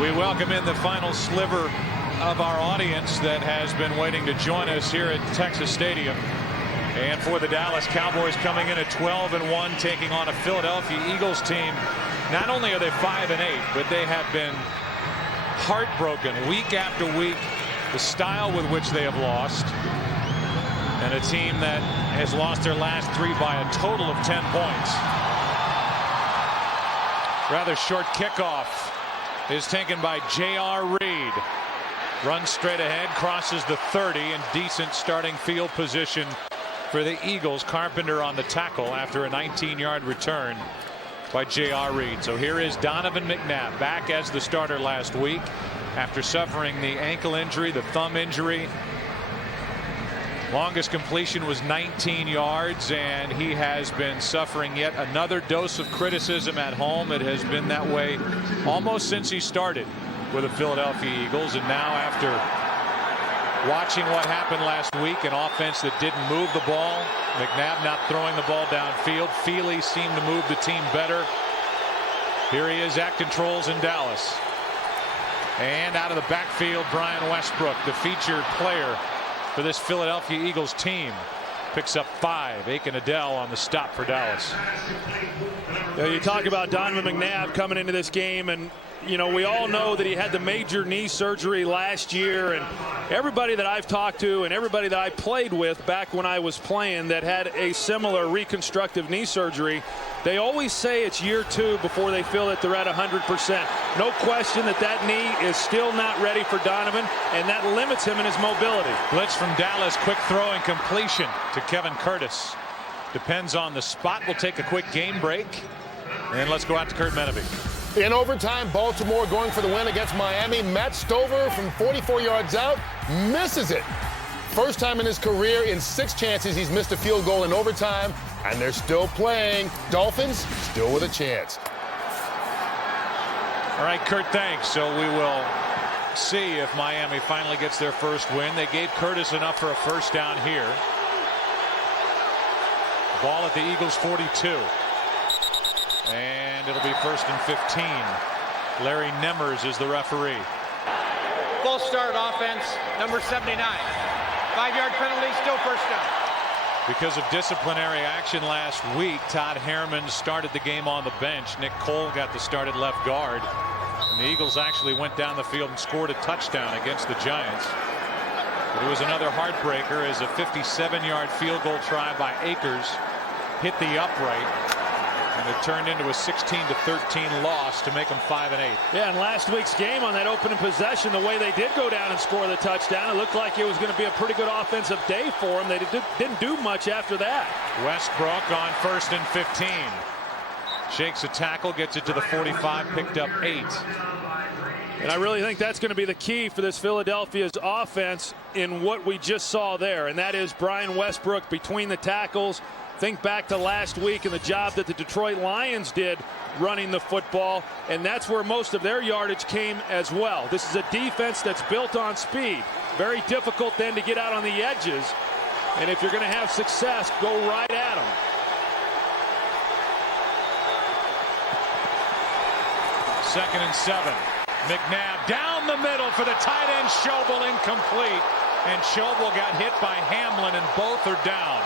We welcome in the final sliver of our audience that has been waiting to join us here at Texas Stadium. And for the Dallas Cowboys, coming in at 12-1, taking on a Philadelphia Eagles team. Not only are they 5-8, but they have been heartbroken week after week. The style with which they have lost, and a team that has lost their last 3 by a total of 10 points. Rather short kickoff is taken by J.R. Reed. Runs straight ahead, crosses the 30, and decent starting field position for the Eagles. Carpenter on the tackle after a 19-yard return by J.R. Reed. So here is Donovan McNabb, back as the starter last week after suffering the ankle injury, the thumb injury. Longest completion was 19 yards, and he has been suffering yet another dose of criticism at home. It has been that way almost since he started with the Philadelphia Eagles. And now, after watching what happened last week, an offense that didn't move the ball, McNabb not throwing the ball downfield, Feely seemed to move the team better. Here he is at controls in Dallas. And out of the backfield, Brian Westbrook, the featured player for this Philadelphia Eagles team, picks up 5. Aikman Adele on the stop for Dallas. You talk about Donovan McNabb coming into this game, and we all know that he had the major knee surgery last year, and everybody that I've talked to and everybody that I played with back when I was playing that had a similar reconstructive knee surgery, they always say it's year 2 before they feel that they're at 100%. No question that knee is still not ready for Donovan, and that limits him in his mobility. Blitz from Dallas, quick throw and completion to Kevin Curtis. Depends on the spot. We'll take a quick game break, and let's go out to Kurt Meneby. In overtime, Baltimore going for the win against Miami. Matt Stover from 44 yards out misses it. First time in his career in 6 chances he's missed a field goal in overtime, and they're still playing. Dolphins still with a chance. All right, Kurt, thanks. So we will see if Miami finally gets their first win. They gave Curtis enough for a first down here. Ball at the Eagles 42. And it'll be 1st and 15. Larry Nemmers is the referee. Full start offense, number 79. 5-yard penalty, still first down. Because of disciplinary action last week, Todd Herman started the game on the bench. Nick Cole got the start at left guard. And the Eagles actually went down the field and scored a touchdown against the Giants. But it was another heartbreaker as a 57-yard field goal try by Akers hit the upright. And it turned into a 16-13 loss to make them 5-8. Yeah, and last week's game on that opening possession, the way they did go down and score the touchdown, it looked like it was going to be a pretty good offensive day for them. They didn't do much after that. Westbrook on 1st and 15. Shakes a tackle, gets it to the 45, picked up 8. And I really think that's going to be the key for this Philadelphia's offense in what we just saw there, and that is Brian Westbrook between the tackles. Think back to last week and the job that the Detroit Lions did running the football, and that's where most of their yardage came as well. This is a defense that's built on speed. Very difficult then to get out on the edges, and if you're going to have success, go right at them. Second and 7. McNabb down the middle for the tight end. Schobel incomplete, and Schobel got hit by Hamlin, and both are down.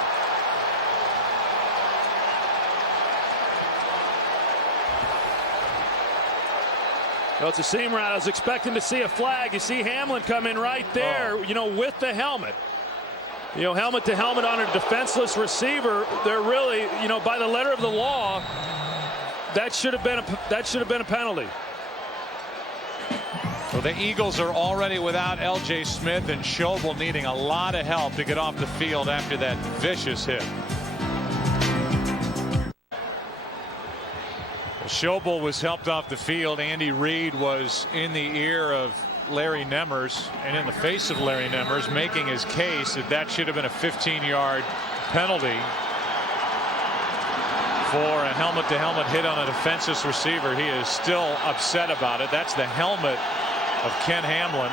Well, it's a seam route. I was expecting to see a flag. You see Hamlin come in right there, with the helmet. Helmet to helmet on a defenseless receiver. They're really, by the letter of the law, that should have been a penalty. Well, the Eagles are already without L.J. Smith, and Schobel needing a lot of help to get off the field after that vicious hit. Schobel was helped off the field. Andy Reid was in the ear of Larry Nemmers and in the face of Larry Nemmers, making his case that should have been a 15-yard penalty for a helmet-to-helmet hit on a defenseless receiver. He is still upset about it. That's the helmet of Ken Hamlin.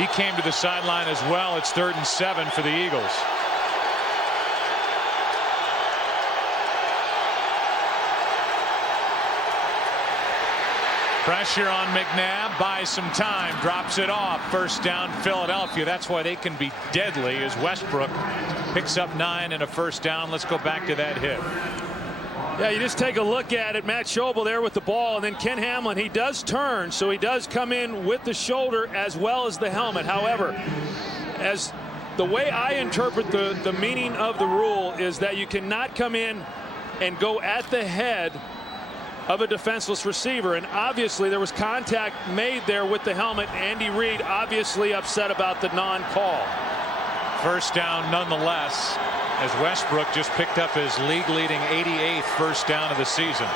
He came to the sideline as well. It's 3rd and 7 for the Eagles. Pressure on McNabb, buys some time, drops it off. First down, Philadelphia. That's why they can be deadly, as Westbrook picks up 9 and a first down. Let's go back to that hit. Yeah, you just take a look at it. Matt Schobel there with the ball, and then Ken Hamlin, he does turn, so he does come in with the shoulder as well as the helmet. However, as the way I interpret the meaning of the rule is that you cannot come in and go at the head of a defenseless receiver, and obviously there was contact made there with the helmet. Andy Reid obviously upset about the non-call. First down nonetheless, as Westbrook just picked up his league-leading 88th first down of the season.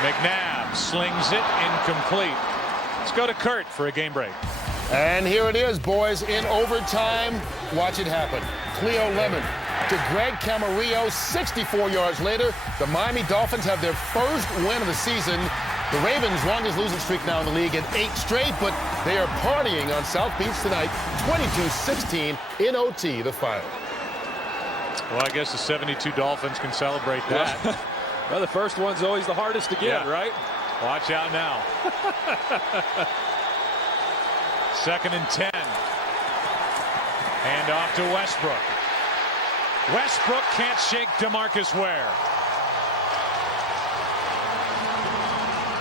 McNabb slings it, incomplete. Let's go to Kurt for a game break. And here it is, boys, in overtime. Watch it happen. Cleo Lemon to Greg Camarillo. 64 yards later, the Miami Dolphins have their first win of the season. The Ravens' longest losing streak now in the league at 8 straight, but they are partying on South Beach tonight. 22-16 in OT, the final. Well, I guess the 72 Dolphins can celebrate that. Well, the first one's always the hardest to get, right? Watch out now. 2nd and 10. Hand off to Westbrook. Westbrook can't shake DeMarcus Ware.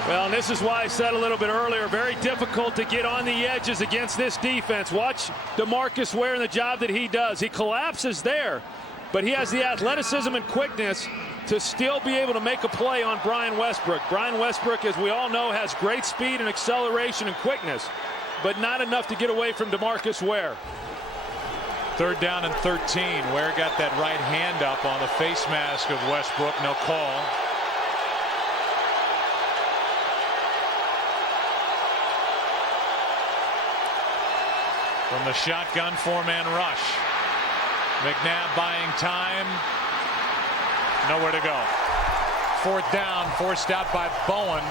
Well, and this is why I said a little bit earlier, very difficult to get on the edges against this defense. Watch DeMarcus Ware and the job that he does. He collapses there, but he has the athleticism and quickness to still be able to make a play on Brian Westbrook. Brian Westbrook, as we all know, has great speed and acceleration and quickness, but not enough to get away from DeMarcus Ware. 3rd down and 13. Ware got that right hand up on the face mask of Westbrook. No call. From the shotgun, 4-man rush. McNabb buying time. Nowhere to go. 4th down, forced out by Bowen.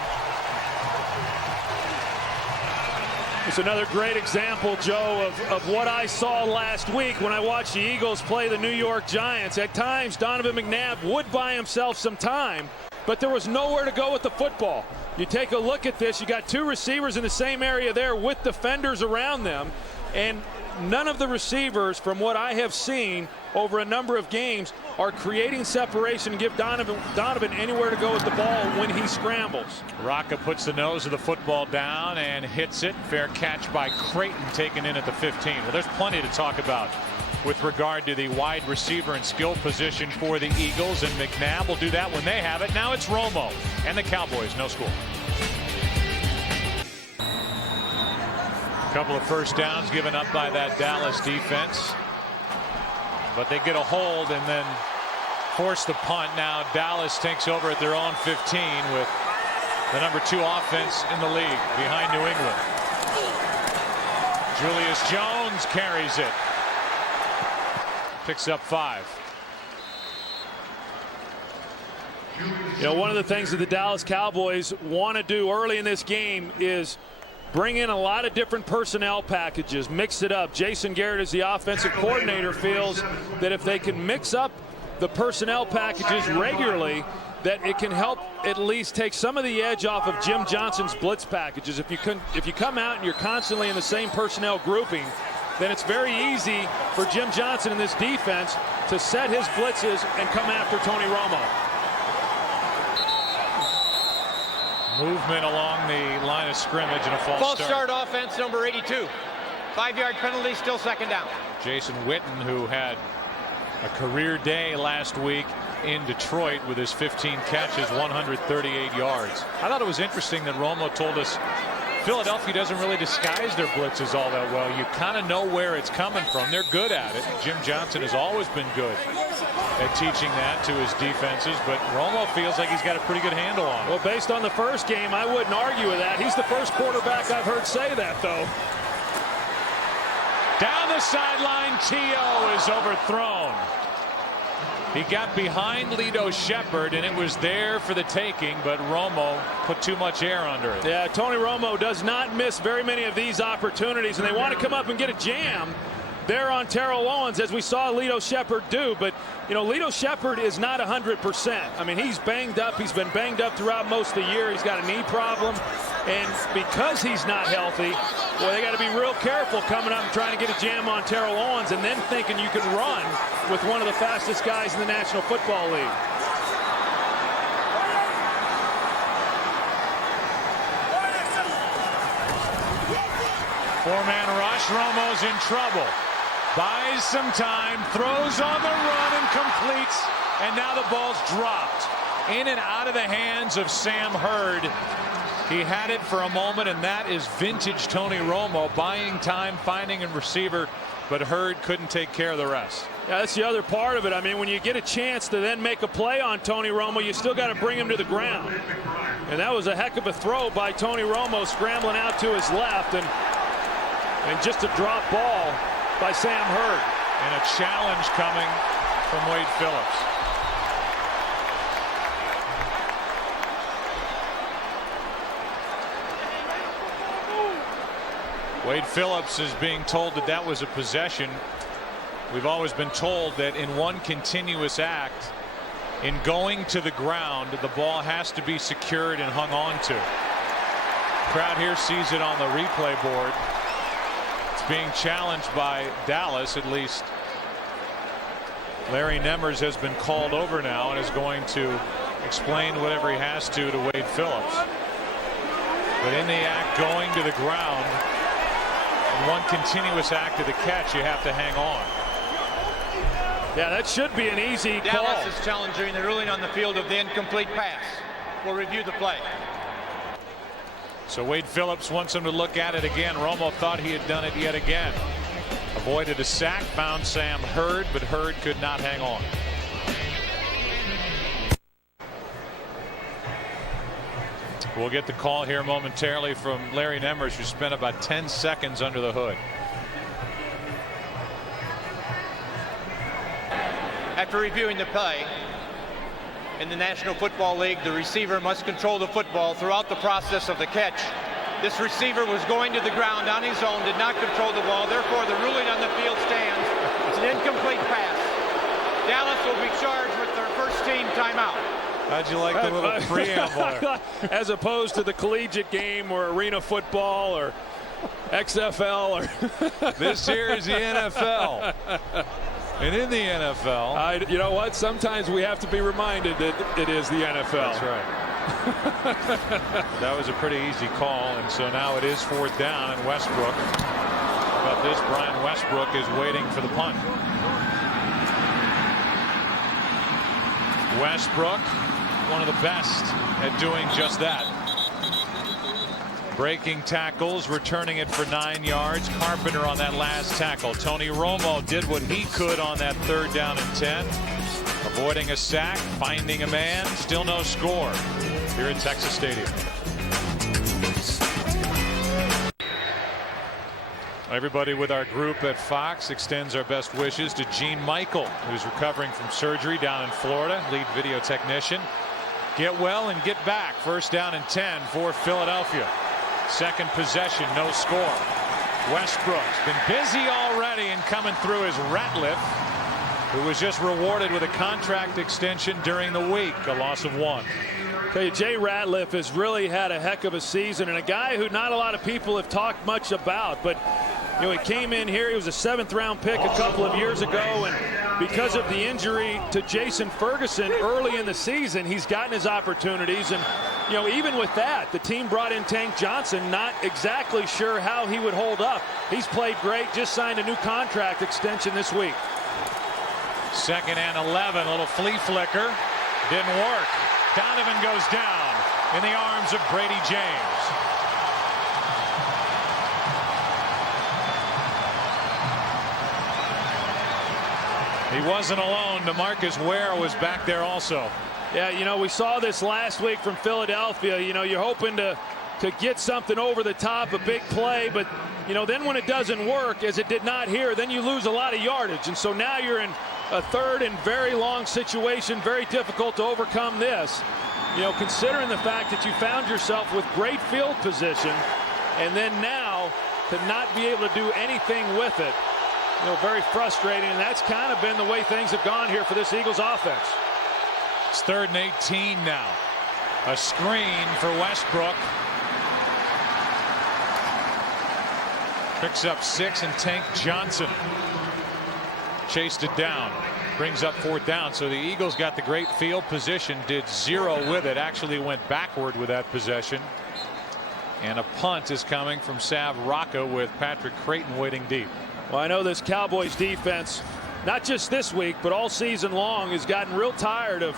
It's another great example, Joe, of what I saw last week when I watched the Eagles play the New York Giants. At times, Donovan McNabb would buy himself some time, but there was nowhere to go with the football. You take a look at this, you got 2 receivers in the same area there with defenders around them, and none of the receivers, from what I have seen over a number of games, are creating separation and give Donovan anywhere to go with the ball when he scrambles. Rocca puts the nose of the football down and hits it. Fair catch by Creighton, taken in at the 15. Well, there's plenty to talk about with regard to the wide receiver and skill position for the Eagles, and McNabb will do that when they have it. Now it's Romo and the Cowboys. No score. A couple of first downs given up by that Dallas defense, but they get a hold and then force the punt. Now Dallas takes over at their own 15 with the number 2 offense in the league behind New England. Julius Jones carries it. Picks up 5. You know, one of the things that the Dallas Cowboys want to do early in this game is bring in a lot of different personnel packages, mix it up. Jason Garrett, as the offensive coordinator, feels that if they can mix up the personnel packages regularly, that it can help at least take some of the edge off of Jim Johnson's blitz packages. If you come out and you're constantly in the same personnel grouping, then it's very easy for Jim Johnson in this defense to set his blitzes and come after Tony Romo. Movement along the line of scrimmage and a false start offense, number 82. 5-yard penalty, still 2nd down. Jason Witten, who had a career day last week in Detroit with his 15 catches, 138 yards. I thought it was interesting that Romo told us Philadelphia doesn't really disguise their blitzes all that well. You kind of know where it's coming from. They're good at it. Jim Johnson has always been good at teaching that to his defenses, but Romo feels like he's got a pretty good handle on it. Well, based on the first game, I wouldn't argue with that. He's the first quarterback I've heard say that, though. Down the sideline, T.O. is overthrown. He got behind Lito Shepherd, and it was there for the taking, but Romo put too much air under it. Yeah, Tony Romo does not miss very many of these opportunities, and they want to come up and get a jam. there on Terrell Owens, as we saw Lito Shepherd do. But, you know, Lito Shepherd is not 100%. I mean, he's banged up. He's been banged up throughout most of the year. He's got a knee problem. And because he's not healthy, well, they got to be real careful coming up and trying to get a jam on Terrell Owens and then thinking you can run with one of the fastest guys in the National Football League. Four-man rush. Romo's in trouble. Buys some time. Throws on the run and completes. And now the ball's dropped. In and out of the hands of Sam Hurd. He had it for a moment, and that is vintage Tony Romo, buying time, finding a receiver, but Hurd couldn't take care of the rest. Yeah, that's the other part of it. I mean, when you get a chance to then make a play on Tony Romo, you still got to bring him to the ground. And that was a heck of a throw by Tony Romo, scrambling out to his left, and just a drop ball by Sam Hurd. And a challenge coming from Wade Phillips. Wade Phillips is being told that that was a possession. We've always been told that in one continuous act, in going to the ground, the ball has to be secured and hung on to. Crowd here sees it on the replay board. It's being challenged by Dallas, at least. Larry Nemmers has been called over now and is going to explain whatever he has to Wade Phillips. But in the act going to the ground, one continuous act of the catch, you have to hang on. Yeah, that should be an easy call. Dallas is challenging the ruling on the field of the incomplete pass. We'll review the play. So Wade Phillips wants him to look at it again. Romo thought he had done it yet again. Avoided a sack, found Sam Hurd, but Hurd could not hang on. We'll get the call here momentarily from Larry Nemmers, who spent about 10 seconds under the hood. After reviewing the play, in the National Football League, the receiver must control the football throughout the process of the catch. This receiver was going to the ground on his own, did not control the ball. Therefore, the ruling on the field stands. It's an incomplete pass. Dallas will be charged with their first team timeout. How'd you like the little preamble? As opposed to the collegiate game or arena football or XFL or this here is the NFL. And in the NFL, you know what? Sometimes we have to be reminded that it is the NFL. That's right. That was a pretty easy call, and so now it is fourth down, and Westbrook. How about this? Brian Westbrook is waiting for the punt. Westbrook, one of the best at doing just that. Breaking tackles, returning it for 9 yards. Carpenter on that last tackle. Tony Romo did what he could on that third down and 10. Avoiding a sack, finding a man, still no score here at Texas Stadium. Everybody with our group at Fox extends our best wishes to Gene Michael, who's recovering from surgery down in Florida, lead video technician. Get well and get back. First down and 10 for Philadelphia. Second possession, no score. Westbrook's been busy already and coming through is Ratliff, who was just rewarded with a contract extension during the week, a loss of 1. Tell you, Jay Ratliff has really had a heck of a season, and a guy who not a lot of people have talked much about, but you know, he came in here, he was a 7th round pick a couple of years ago, and because of the injury to Jason Ferguson early in the season, he's gotten his opportunities. And you know, even with that, the team brought in Tank Johnson, not exactly sure how he would hold up. He's played great, just signed a new contract extension this week. Second and 11, a little flea flicker, didn't work. Donovan goes down in the arms of Brady James. He wasn't alone. DeMarcus Ware was back there also. Yeah, you know, we saw this last week from Philadelphia. You know, you're hoping to get something over the top, a big play, but you know, then when it doesn't work, as it did not here, then you lose a lot of yardage. And so now you're in a third and very long situation, very difficult to overcome this. You know, considering the fact that you found yourself with great field position, and then now to not be able to do anything with it. very frustrating, and that's kind of been the way things have gone here for this Eagles offense. It's 3rd and 18 now. A screen for Westbrook. Picks up 6, and Tank Johnson chased it down. Brings up 4th down. So the Eagles got the great field position, did 0 with it, actually went backward with that possession. And a punt is coming from Sav Rocca with Patrick Creighton waiting deep. Well, I know this Cowboys defense, not just this week, but all season long, has gotten real tired of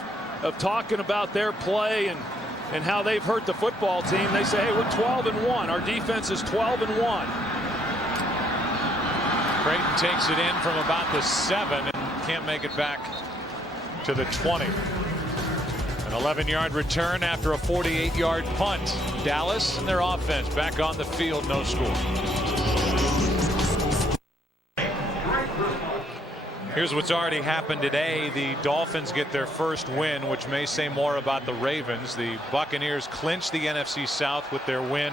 talking about their play and how they've hurt the football team. They say, hey, we're 12-1. Our defense is 12-1. Creighton takes it in from about the 7 and can't make it back to the 20. An 11-yard return after a 48-yard punt. Dallas and their offense back on the field, no score. Here's what's already happened today. The Dolphins get their first win, which may say more about the Ravens. The Buccaneers clinched the NFC South with their win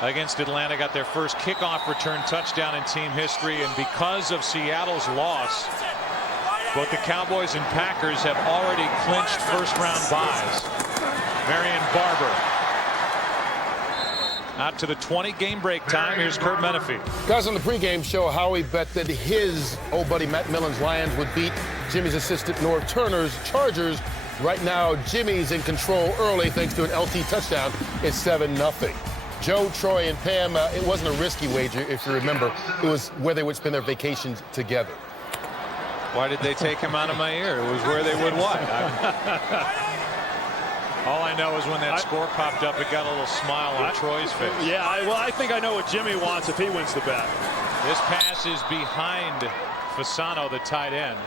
against Atlanta, got their first kickoff return touchdown in team history, and because of Seattle's loss, both the Cowboys and Packers have already clinched first-round byes. Marion Barber out to the 20. Game break time. Here's Kurt Menefee. Guys, on the pregame show, Howie bet that his old buddy Matt Millen's Lions would beat Jimmy's assistant Norv Turner's Chargers. Right now, Jimmy's in control early thanks to an LT touchdown. It's 7-0. Joe, Troy, and Pam, it wasn't a risky wager, if you remember. It was where they would spend their vacations together. Why did they take him out of my ear? It was where they would what? All I know is when that score popped up, it got a little smile on Troy's face. Yeah, I think I know what Jimmy wants if he wins the bet. This pass is behind Fasano, the tight end,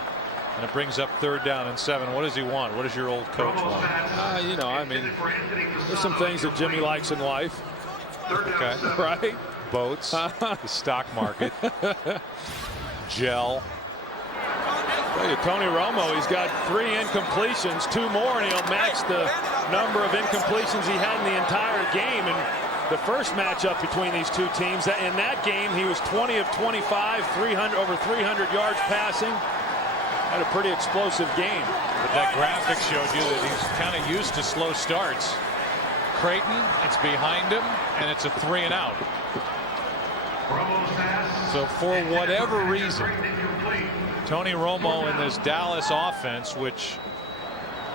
and it brings up 3rd down and 7. What does he want? What does your old coach want? You know, I mean, there's some things that Jimmy likes in life. Okay. Right? Boats, the stock market, gel. Tony Romo, he's got 3 incompletions, 2 more, and he'll match the number of incompletions he had in the entire game. And the first matchup between these two teams, in that game, he was 20 of 25, over 300 yards passing. Had a pretty explosive game. But that graphic showed you that he's kind of used to slow starts. Creighton, it's behind him, and it's a 3 and out. So for whatever reason, Tony Romo in this Dallas offense, which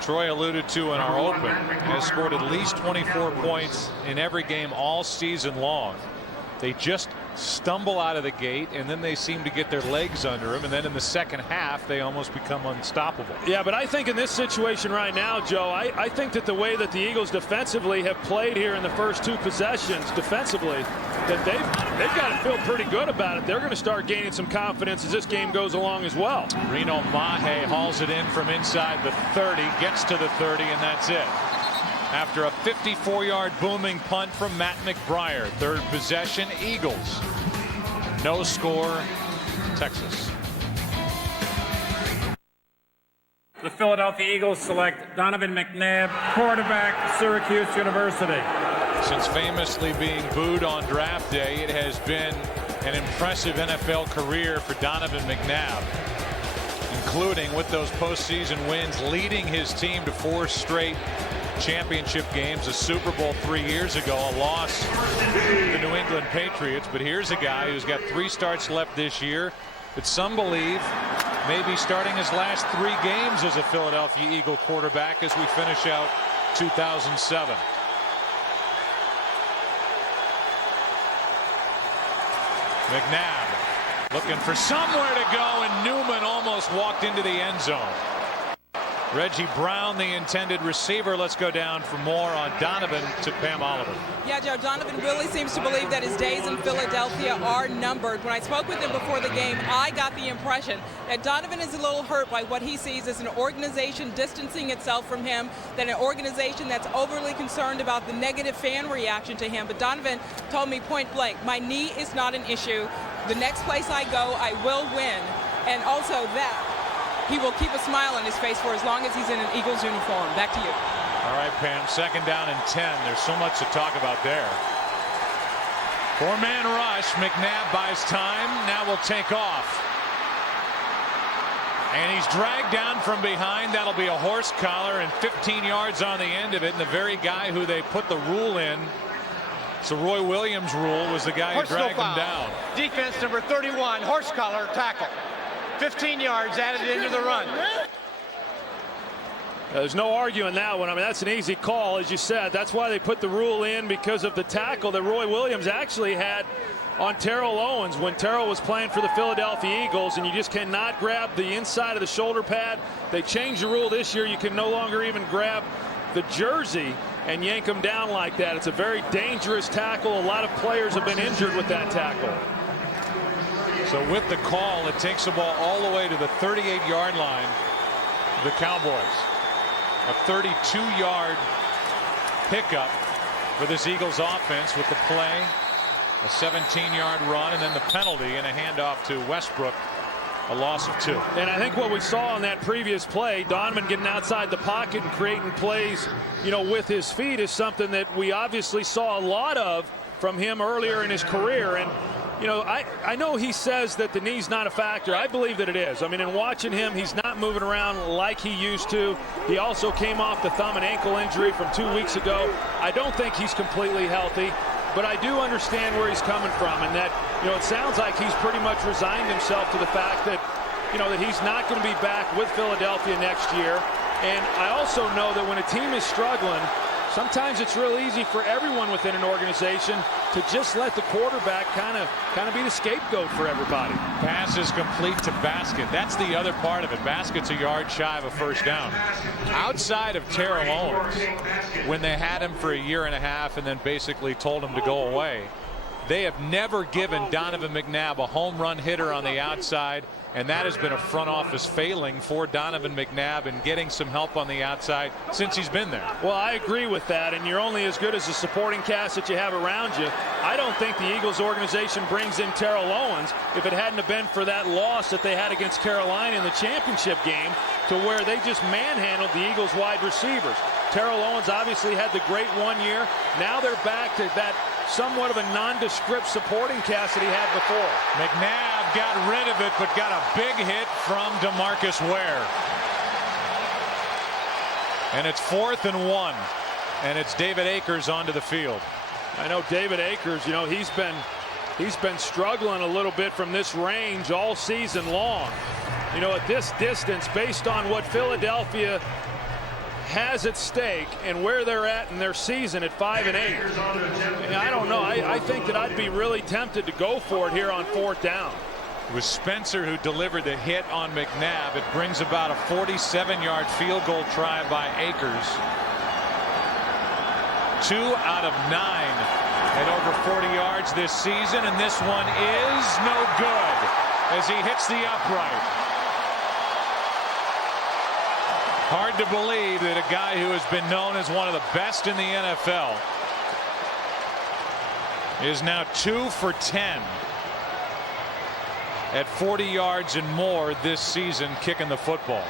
Troy alluded to in our open, has scored at least 24 points in every game all season long. They just stumble out of the gate, and then they seem to get their legs under them, and then in the second half they almost become unstoppable. Yeah, but I think in this situation right now, Joe, I think that the way that the Eagles defensively have played here in the first 2 possessions defensively, that they've got to feel pretty good about it. They're going to start gaining some confidence as this game goes along as well. Reno Mahe hauls it in from inside the 30, gets to the 30, and that's it. After a 54-yard booming punt from Matt McBriar. 3rd possession, Eagles. No score, Texas. The Philadelphia Eagles select Donovan McNabb, quarterback, Syracuse University. Since famously being booed on draft day, it has been an impressive NFL career for Donovan McNabb, including with those postseason wins, leading his team to 4 straight championship games, a Super Bowl 3 years ago, a loss to the New England Patriots. But here's a guy who's got 3 starts left this year that some believe may be starting his last 3 games as a Philadelphia Eagle quarterback as we finish out 2007. McNabb looking for somewhere to go, and Newman almost walked into the end zone. Reggie Brown, the intended receiver. Let's go down for more on Donovan to Pam Oliver. Yeah, Joe, Donovan really seems to believe that his days in Philadelphia are numbered. When I spoke with him before the game, I got the impression that Donovan is a little hurt by what he sees as an organization distancing itself from him, that an organization that's overly concerned about the negative fan reaction to him. But Donovan told me point blank, my knee is not an issue. The next place I go, I will win. And also that he will keep a smile on his face for as long as he's in an Eagles uniform. Back to you. All right, Pam, 2nd down and 10. There's so much to talk about there. 4-man rush. McNabb buys time. Now will take off. And he's dragged down from behind. That'll be a horse collar and 15 yards on the end of it. And the very guy who they put the rule in, so Roy Williams rule, was the guy who dragged him down. Defense number 31, horse collar tackle. 15 yards added into the run. There's no arguing that one. I mean, that's an easy call, as you said. That's why they put the rule in, because of the tackle that Roy Williams actually had on Terrell Owens when Terrell was playing for the Philadelphia Eagles, and you just cannot grab the inside of the shoulder pad. They changed the rule this year. You can no longer even grab the jersey and yank them down like that. It's a very dangerous tackle. A lot of players have been injured with that tackle. So with the call, it takes the ball all the way to the 38-yard line of the Cowboys. A 32-yard pickup for this Eagles offense with the play, a 17-yard run, and then the penalty and a handoff to Westbrook, a loss of 2. And I think what we saw on that previous play, Donovan getting outside the pocket and creating plays, with his feet, is something that we obviously saw a lot of from him earlier in his career. And I know he says that the knee's not a factor. I believe that it is. I mean, in watching him, he's not moving around like he used to. He also came off the thumb and ankle injury from 2 weeks ago. I don't think he's completely healthy, but I do understand where he's coming from, and that, it sounds like he's pretty much resigned himself to the fact that, that he's not going to be back with Philadelphia next year. And I also know that when a team is struggling, sometimes it's real easy for everyone within an organization to just let the quarterback kind of be the scapegoat for everybody. Pass is complete to Basket. That's the other part of it. Basket's a yard shy of a first down. Outside of Terrell Owens, when they had him for a year and a half and then basically told him to go away, they have never given Donovan McNabb a home run hitter on the outside, and that has been a front office failing for Donovan McNabb and getting some help on the outside since he's been there. Well, I agree with that, and you're only as good as the supporting cast that you have around you. I don't think the Eagles organization brings in Terrell Owens if it hadn't have been for that loss that they had against Carolina in the championship game, to where they just manhandled the Eagles wide receivers. Terrell Owens obviously had the great 1 year. Now they're back to that somewhat of a nondescript supporting cast that he had before. McNabb got rid of it, but got a big hit from DeMarcus Ware. And it's 4th and 1, and it's David Akers onto the field. I know David Akers, he's been struggling a little bit from this range all season long. At this distance, based on what Philadelphia has at stake and where they're at in their season at 5-8. I don't know. I think that I'd be really tempted to go for it here on 4th down. It was Spencer who delivered the hit on McNabb. It brings about a 47-yard field goal try by Akers. 2 out of 9 at over 40 yards this season, and this one is no good as he hits the upright. Hard to believe that a guy who has been known as one of the best in the NFL is now 2 for 10 at 40 yards and more this season kicking the football.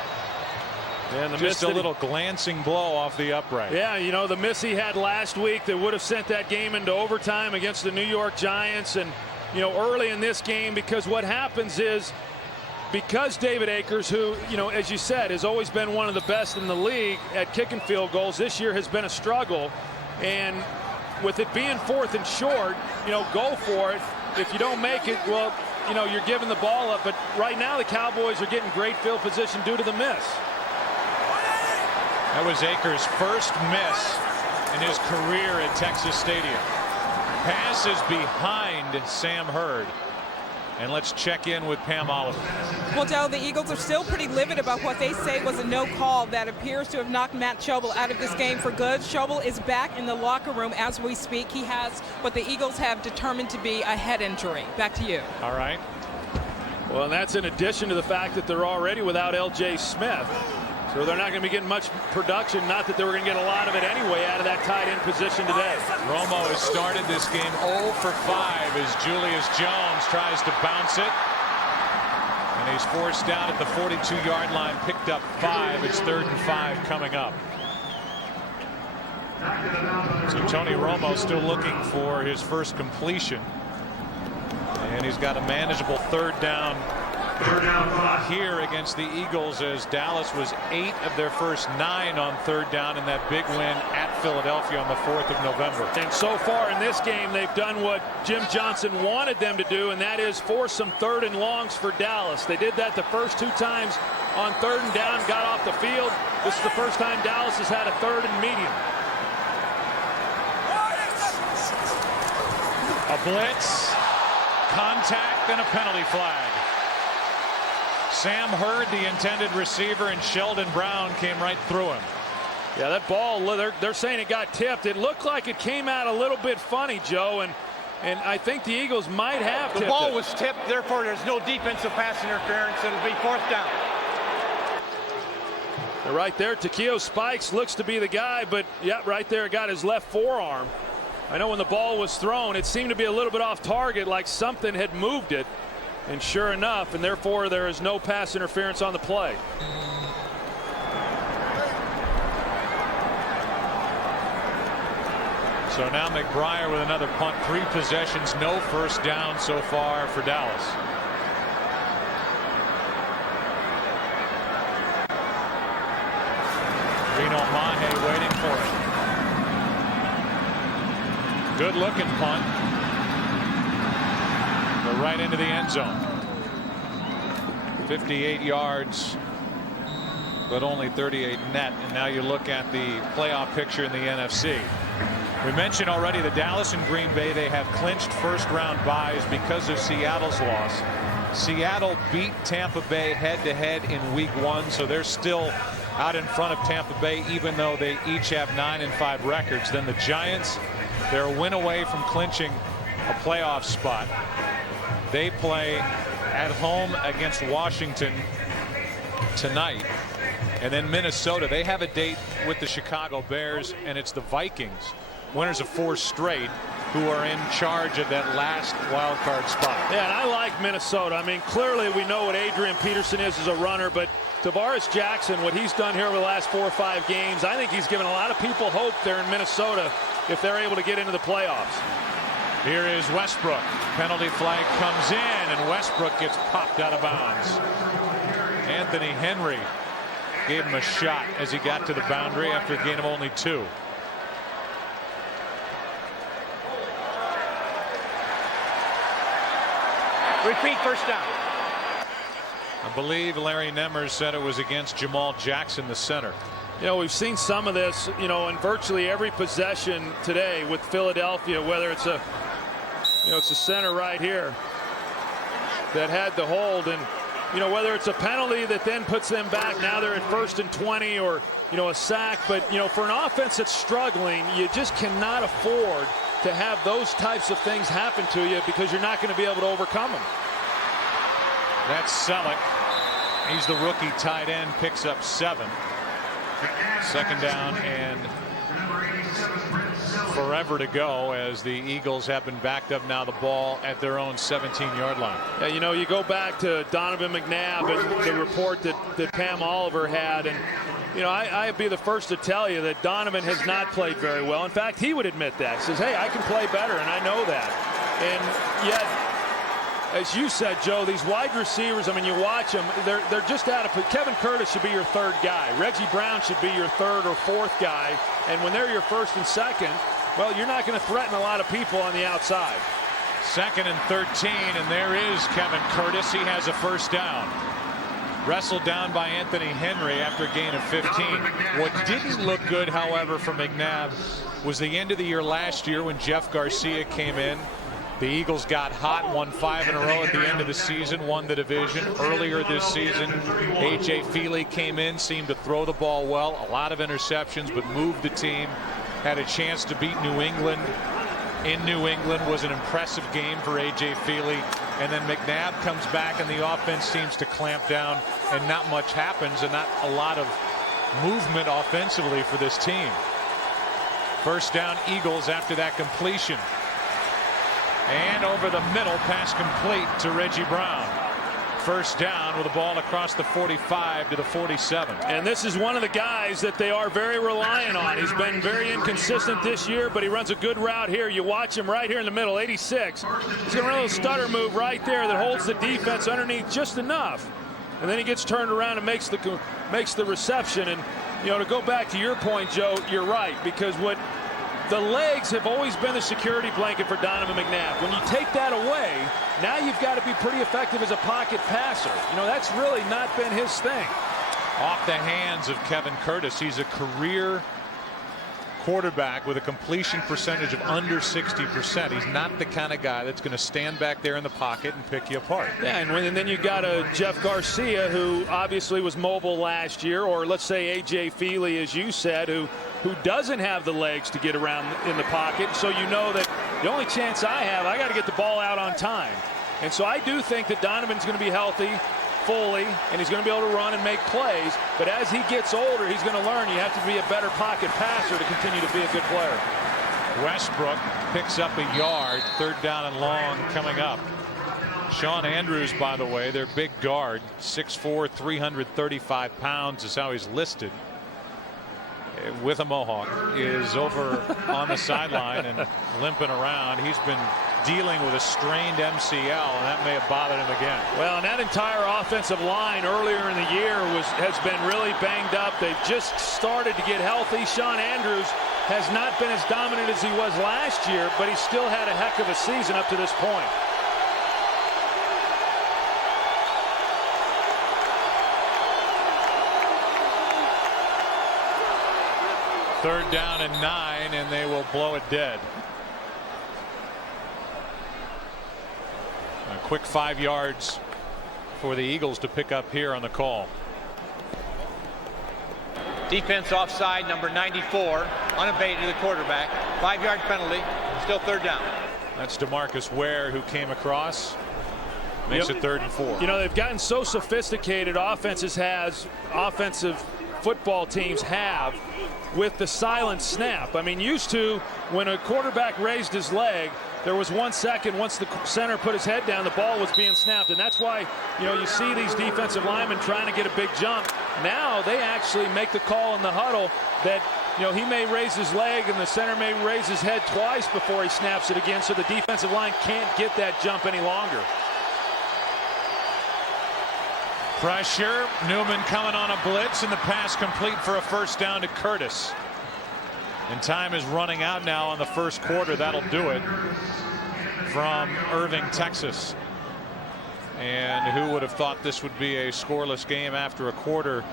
And just a little glancing blow off the upright. Yeah, the miss he had last week that would have sent that game into overtime against the New York Giants, and early in this game, because what happens is, because David Akers, who, as you said, has always been one of the best in the league at kicking field goals, this year has been a struggle. And with it being 4th and short, go for it. If you don't make it, well, you're giving the ball up. But right now the Cowboys are getting great field position due to the miss. That was Akers' first miss in his career at Texas Stadium. Pass is behind Sam Hurd. And let's check in with Pam Oliver. Well, Joe, the Eagles are still pretty livid about what they say was a no call that appears to have knocked Matt Schobel out of this game for good. Schobel is back in the locker room as we speak. He has what the Eagles have determined to be a head injury. Back to you. All right. Well, that's in addition to the fact that they're already without L.J. Smith. So they're not going to be getting much production. Not that they were going to get a lot of it anyway out of that tight end position today. Romo has started this game 0 for 5 as Julius Jones tries to bounce it. And he's forced down at the 42-yard line, picked up 5. It's 3rd and 5 coming up. So Tony Romo still looking for his first completion. And he's got a manageable 3rd down here against the Eagles, as Dallas was 8 of their first 9 on third down in that big win at Philadelphia on the 4th of November. And so far in this game, they've done what Jim Johnson wanted them to do, and that is force some 3rd and longs for Dallas. They did that the first 2 times on 3rd and down, got off the field. This is the first time Dallas has had a 3rd and medium. A blitz, contact, and a penalty flag. Sam Hurd, the intended receiver, and Sheldon Brown came right through him. Yeah, that ball, they're saying it got tipped. It looked like it came out a little bit funny, Joe, and I think the Eagles might have tipped it. The ball was tipped, therefore there's no defensive pass interference. It'll be 4th down. Right there, Takeo Spikes looks to be the guy, but yeah, right there, got his left forearm. I know when the ball was thrown, it seemed to be a little bit off target, like something had moved it. And sure enough, and therefore there is no pass interference on the play. So now McBriar with another punt. 3 possessions, no first down so far for Dallas. Reno Mahe waiting for it. Good looking punt. But right into the end zone. 58 yards, but only 38 net. And now you look at the playoff picture in the NFC. We mentioned already the Dallas and Green Bay, they have clinched first-round byes because of Seattle's loss. Seattle beat Tampa Bay head-to-head in Week 1, so they're still out in front of Tampa Bay, even though they each have 9-5 records. Then the Giants, they're a win away from clinching a playoff spot. They play at home against Washington tonight. And then Minnesota, they have a date with the Chicago Bears, and it's the Vikings, winners of 4 straight, who are in charge of that last wild card spot. Yeah, and I like Minnesota. I mean, clearly we know what Adrian Peterson is as a runner, but Tavares Jackson, what he's done here over the last 4 or 5 games, I think he's given a lot of people hope there in Minnesota if they're able to get into the playoffs. Here is Westbrook. Penalty flag comes in, and Westbrook gets popped out of bounds. Anthony Henry gave him a shot as he got to the boundary after a gain of only 2. Repeat, first down. I believe Larry Nemers said it was against Jamal Jackson, the center. You know, we've seen some of this, you know, in virtually every possession today with Philadelphia, whether it's a, you know, it's a center right here that had the hold, and, you know, whether it's a penalty that then puts them back, now they're at 1st and 20, or, you know, a sack. But, you know, for an offense that's struggling, you just cannot afford to have those types of things happen to you, because you're not going to be able to overcome them. That's Selleck. He's the rookie tight end, picks up 7. 2nd down and forever to go, as the Eagles have been backed up now, the ball at their own 17-yard line. Yeah, you know, you go back to Donovan McNabb and the report that Pam Oliver had, and, you know, I'd be the first to tell you that Donovan has not played very well. In fact, he would admit that. He says, hey, I can play better, and I know that. And yet, as you said, Joe, these wide receivers, I mean, you watch them, they're just out of – Kevin Curtis should be your 3rd guy. Reggie Brown should be your 3rd or 4th guy. And when they're your 1st and 2nd, well, you're not going to threaten a lot of people on the outside. 2nd and 13, and there is Kevin Curtis. He has a first down. Wrestled down by Anthony Henry after a gain of 15. What didn't look good, however, for McNabb was the end of the year last year when Jeff Garcia came in. The Eagles got hot, won 5 in a row at the end of the season, won the division. Earlier this season, A.J. Feely came in, seemed to throw the ball well, a lot of interceptions, but moved the team. Had a chance to beat New England. In New England was an impressive game for A.J. Feely. And then McNabb comes back, and the offense seems to clamp down, and not much happens, and not a lot of movement offensively for this team. First down, Eagles after that completion. And over the middle, pass complete to Reggie Brown. first down with the ball across the 45 to the 47. And this is one of the guys that they are very reliant on. He's been very inconsistent this year, but he runs a good route here. You watch him right here in the middle, 86. He's going to run a little stutter move right there that holds the defense underneath just enough. And then he gets turned around and makes the reception. And, you know, to go back to your point, Joe, you're right, because the legs have always been the security blanket for Donovan McNabb. When you take that away, now you've got to be pretty effective as a pocket passer. You know, that's really not been his thing. Off the hands of Kevin Curtis. He's a career quarterback with a completion percentage of under 60%. He's not the kind of guy that's going to stand back there in the pocket and pick you apart. Yeah, and then you got a Jeff Garcia, who obviously was mobile last year, or let's say A.J. Feely, as you said, who doesn't have the legs to get around in the pocket. So you know that the only chance I have, I got to get the ball out on time. And so I do think that Donovan's going to be healthy fully, and he's going to be able to run and make plays. But as he gets older, he's going to learn you have to be a better pocket passer to continue to be a good player. Westbrook picks up a yard, third down and long coming up. Sean Andrews, by the way, their big guard, 6'4", 335 pounds is how he's listed, with a mohawk, is over on the sideline and limping around. He's been dealing with a strained MCL, and that may have bothered him again. Well, and that entire offensive line earlier in the year has been really banged up. They've just started to get healthy. Sean Andrews has not been as dominant as he was last year, but he still had a heck of a season up to this point. Third down and 9, and they will blow it dead. A quick 5 yards for the Eagles to pick up here on the call. Defense offside, number 94, unabated to the quarterback. 5-yard penalty, still third down. That's DeMarcus Ware, who came across. Makes it 3rd and 4. You know, they've gotten so sophisticated, offensive football teams have, with the silent snap. I mean, used to, when a quarterback raised his leg, there was 1 second once the center put his head down, the ball was being snapped. And that's why, you know, you see these defensive linemen trying to get a big jump. Now they actually make the call in the huddle that, you know, he may raise his leg and the center may raise his head twice before he snaps it again, so the defensive line can't get that jump any longer. Pressure. Newman coming on a blitz, and the pass complete for a first down to Curtis. And time is running out now on the first quarter. That'll do it from Irving, Texas. And who would have thought this would be a scoreless game after a quarter,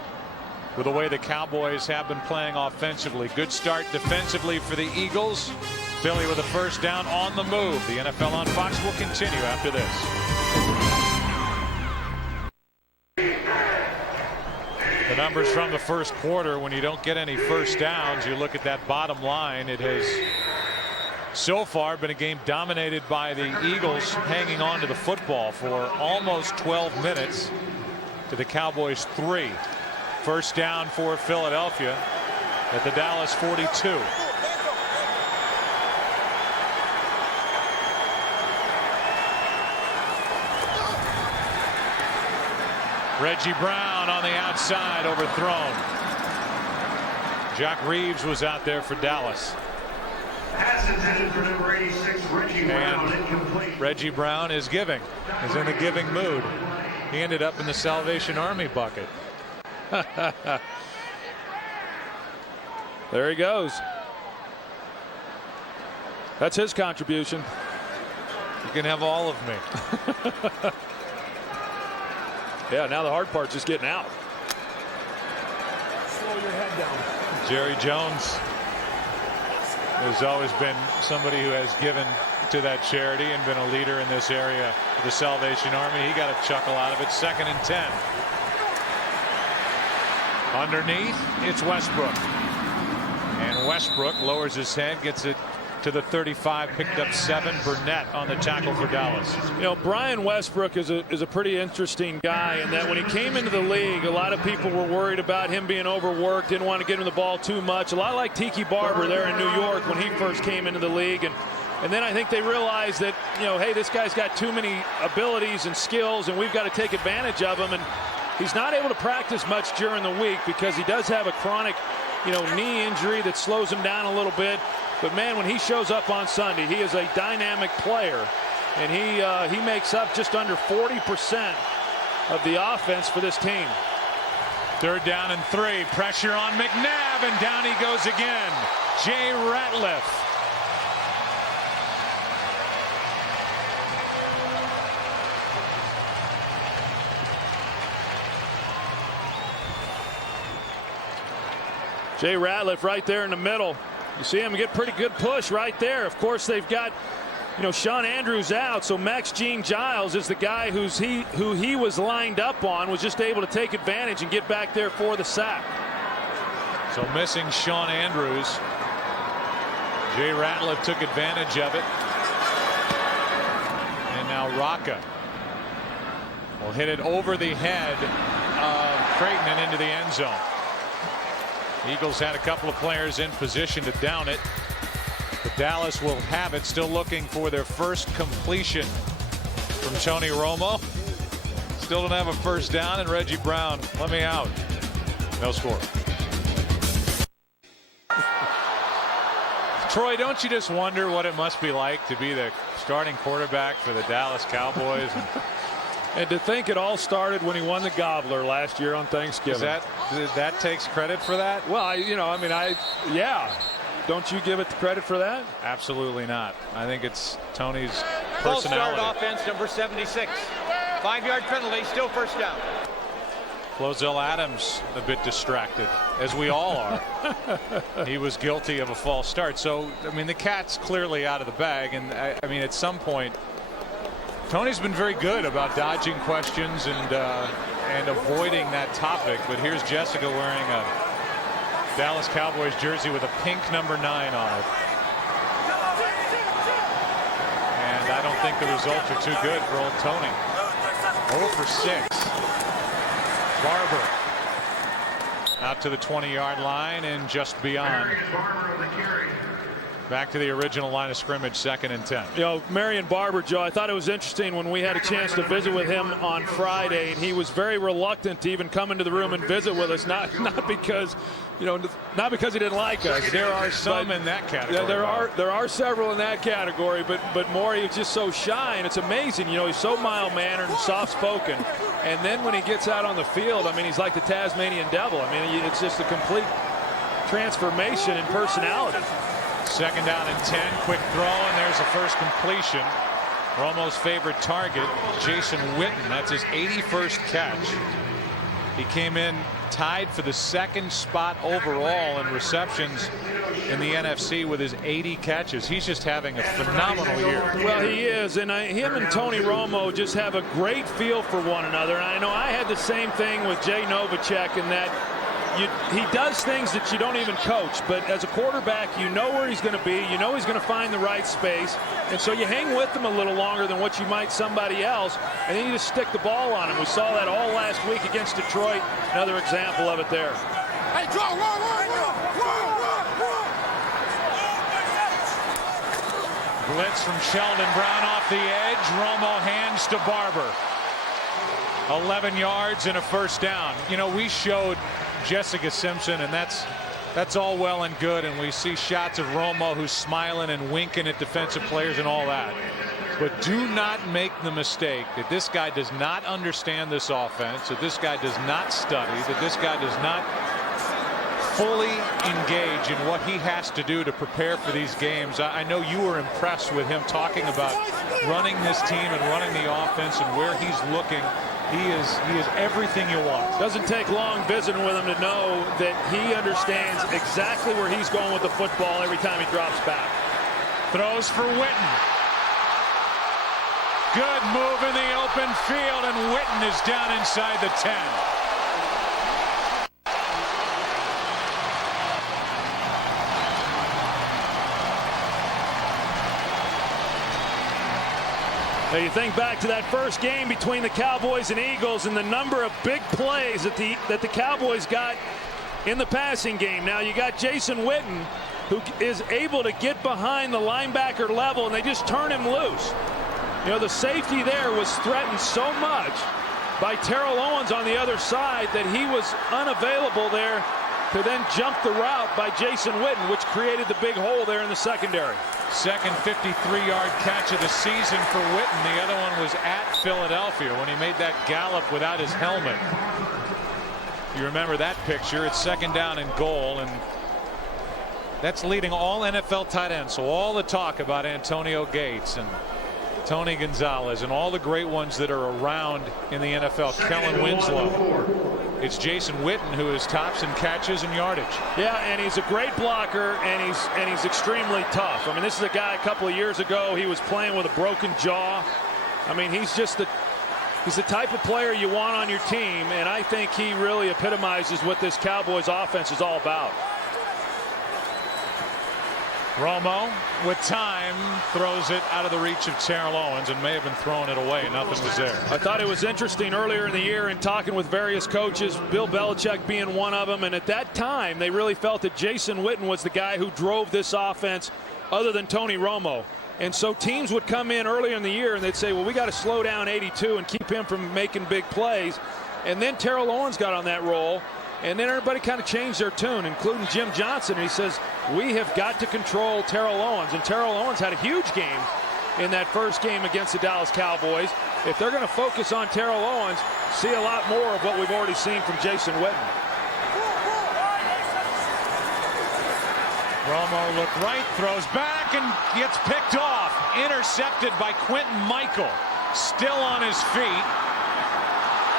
with the way the Cowboys have been playing offensively. Good start defensively for the Eagles. Philly with a first down on the move. The NFL on Fox will continue after this. The numbers from the first quarter, when you don't get any first downs, you look at that bottom line. It has so far been a game dominated by the Eagles hanging on to the football for almost 12 minutes to the Cowboys 3. First down for Philadelphia at the Dallas 42. Reggie Brown on the outside, overthrown. Jock Reeves was out there for Dallas. Pass intended for number 86, Reggie Brown, incomplete. Reggie Brown is in the giving mood. He ended up in the Salvation Army bucket. There he goes. That's his contribution. You can have all of me. Yeah, now the hard part's just getting out. Slow your head down. Jerry Jones has always been somebody who has given to that charity and been a leader in this area of the Salvation Army. He got a chuckle out of it. 2nd and 10. Underneath, it's Westbrook. And Westbrook lowers his head, gets it to the 35, picked up 7. Burnett on the tackle for Dallas. You know, Brian Westbrook is a pretty interesting guy in that when he came into the league, a lot of people were worried about him being overworked, didn't want to get him the ball too much. A lot like Tiki Barber there in New York when he first came into the league. And And then I think they realize that, hey, this guy's got too many abilities and skills, and we've got to take advantage of him. And he's not able to practice much during the week because he does have a chronic, knee injury that slows him down a little bit. But, man, when he shows up on Sunday, he is a dynamic player. And he makes up just under 40% of the offense for this team. 3rd down and 3. Pressure on McNabb, and down he goes again. Jay Ratliff. Jay Ratliff right there in the middle. You see him get pretty good push right there. Of course, they've got Sean Andrews out, so Max Gene Giles is the guy who he was lined up on, was just able to take advantage and get back there for the sack. So missing Sean Andrews. Jay Ratliff took advantage of it. And now Rocca will hit it over the head of Creighton and into the end zone. Eagles had a couple of players in position to down it. But Dallas will have it, still looking for their first completion from Tony Romo. Still don't have a first down, and Reggie Brown, let me out. No score. Troy, don't you just wonder what it must be like to be the starting quarterback for the Dallas Cowboys? And to think it all started when he won the Gobbler last year on Thanksgiving. That takes credit for that? Well, yeah. Don't you give it the credit for that? Absolutely not. I think it's Tony's False personality. start offense, number 76. 5-yard penalty, still first down. Flozell Adams a bit distracted, as we all are. He was guilty of a false start. So, the cat's clearly out of the bag. And, at some point, Tony's been very good about dodging questions and avoiding that topic. But here's Jessica wearing a Dallas Cowboys jersey with a pink number 9 on it. And I don't think the results are too good for old Tony. 0 for 6. Barber out to the 20-yard line and just beyond. Back to the original line of scrimmage, 2nd and 10. Marion Barber, Joe, I thought it was interesting when we had a chance to visit with him on Friday, and he was very reluctant to even come into the room and visit with us, not because he didn't like us. There are some in that category. Yeah, there are several in that category, but Maury is just so shy, and it's amazing. He's so mild-mannered and soft-spoken, and then when he gets out on the field, he's like the Tasmanian devil. It's just a complete transformation in personality. 2nd down and 10. Quick throw, and there's the first completion. Romo's favorite target, Jason Witten. That's his 81st catch. He came in tied for the 2nd spot overall in receptions in the NFC with his 80 catches. He's just having a phenomenal year. Well, he is, and him and Tony Romo just have a great feel for one another. And I know I had the same thing with Jay Novacek in that he does things that you don't even coach, but as a quarterback, you know where he's going to be, he's going to find the right space, and so you hang with him a little longer than what you might somebody else, and then you just stick the ball on him. We saw that all last week against Detroit. Another example of it there. Hey, draw, Blitz from Sheldon Brown off the edge. Romo hands to Barber. 11 yards and a first down. We showed Jessica Simpson, and that's all well and good, and we see shots of Romo who's smiling and winking at defensive players and all that. But do not make the mistake that this guy does not understand this offense, that this guy does not study, that this guy does not fully engage in what he has to do to prepare for these games. I know you were impressed with him talking about running this team and running the offense and where he's looking. He is everything you want. Doesn't take long visiting with him to know that he understands exactly where he's going with the football every time he drops back. Throws for Witten. Good move in the open field, and Witten is down inside the 10. Now you think back to that first game between the Cowboys and Eagles and the number of big plays that the Cowboys got in the passing game. Now you got Jason Witten, who is able to get behind the linebacker level, and they just turn him loose. You know, the safety there was threatened so much by Terrell Owens on the other side that he was unavailable there to then jump the route by Jason Witten, which created the big hole there in the secondary. Second 53-yard catch of the season for Witten. The other one was at Philadelphia when he made that gallop without his helmet. You remember that picture. It's second down and goal, and that's leading all NFL tight ends. So all the talk about Antonio Gates and Tony Gonzalez and all the great ones that are around in the NFL, Kellen Winslow. It's Jason Witten who is tops in catches and yardage. Yeah, and he's a great blocker, and he's extremely tough. I mean, this is a guy a couple of years ago, he was playing with a broken jaw. I mean, he's the type of player you want on your team, and I think he really epitomizes what this Cowboys offense is all about. Romo with time throws it out of the reach of Terrell Owens and may have been throwing it away. Nothing was there. I thought it was interesting earlier in the year in talking with various coaches, Bill Belichick being one of them, and at that time they really felt that Jason Witten was the guy who drove this offense other than Tony Romo. And so teams would come in earlier in the year and they'd say, well, we got to slow down 82 and keep him from making big plays. And then Terrell Owens got on that roll. And then everybody kind of changed their tune, including Jim Johnson. And he says, we have got to control Terrell Owens. And Terrell Owens had a huge game in that first game against the Dallas Cowboys. If they're going to focus on Terrell Owens, see a lot more of what we've already seen from Jason Witten. Romo looked right, throws back, and gets picked off. Intercepted by Quentin Michael. Still on his feet.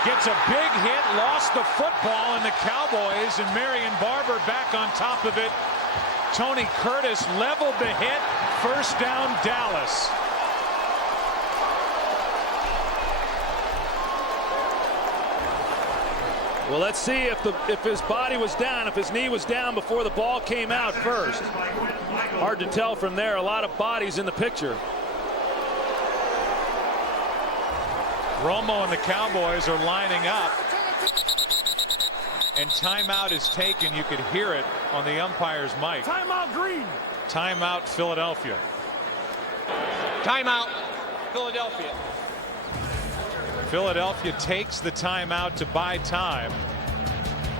Gets a big hit, lost the football, and the Cowboys and Marion Barber back on top of it. Tony Curtis leveled the hit. First down, Dallas. Well, let's see if his body was down, if his knee was down before the ball came out first. Hard to tell from there. A lot of bodies in the picture. Romo and the Cowboys are lining up, and timeout is taken. You could hear it on the umpire's mic. Timeout Green. Timeout Philadelphia. Timeout Philadelphia. Philadelphia takes the timeout to buy time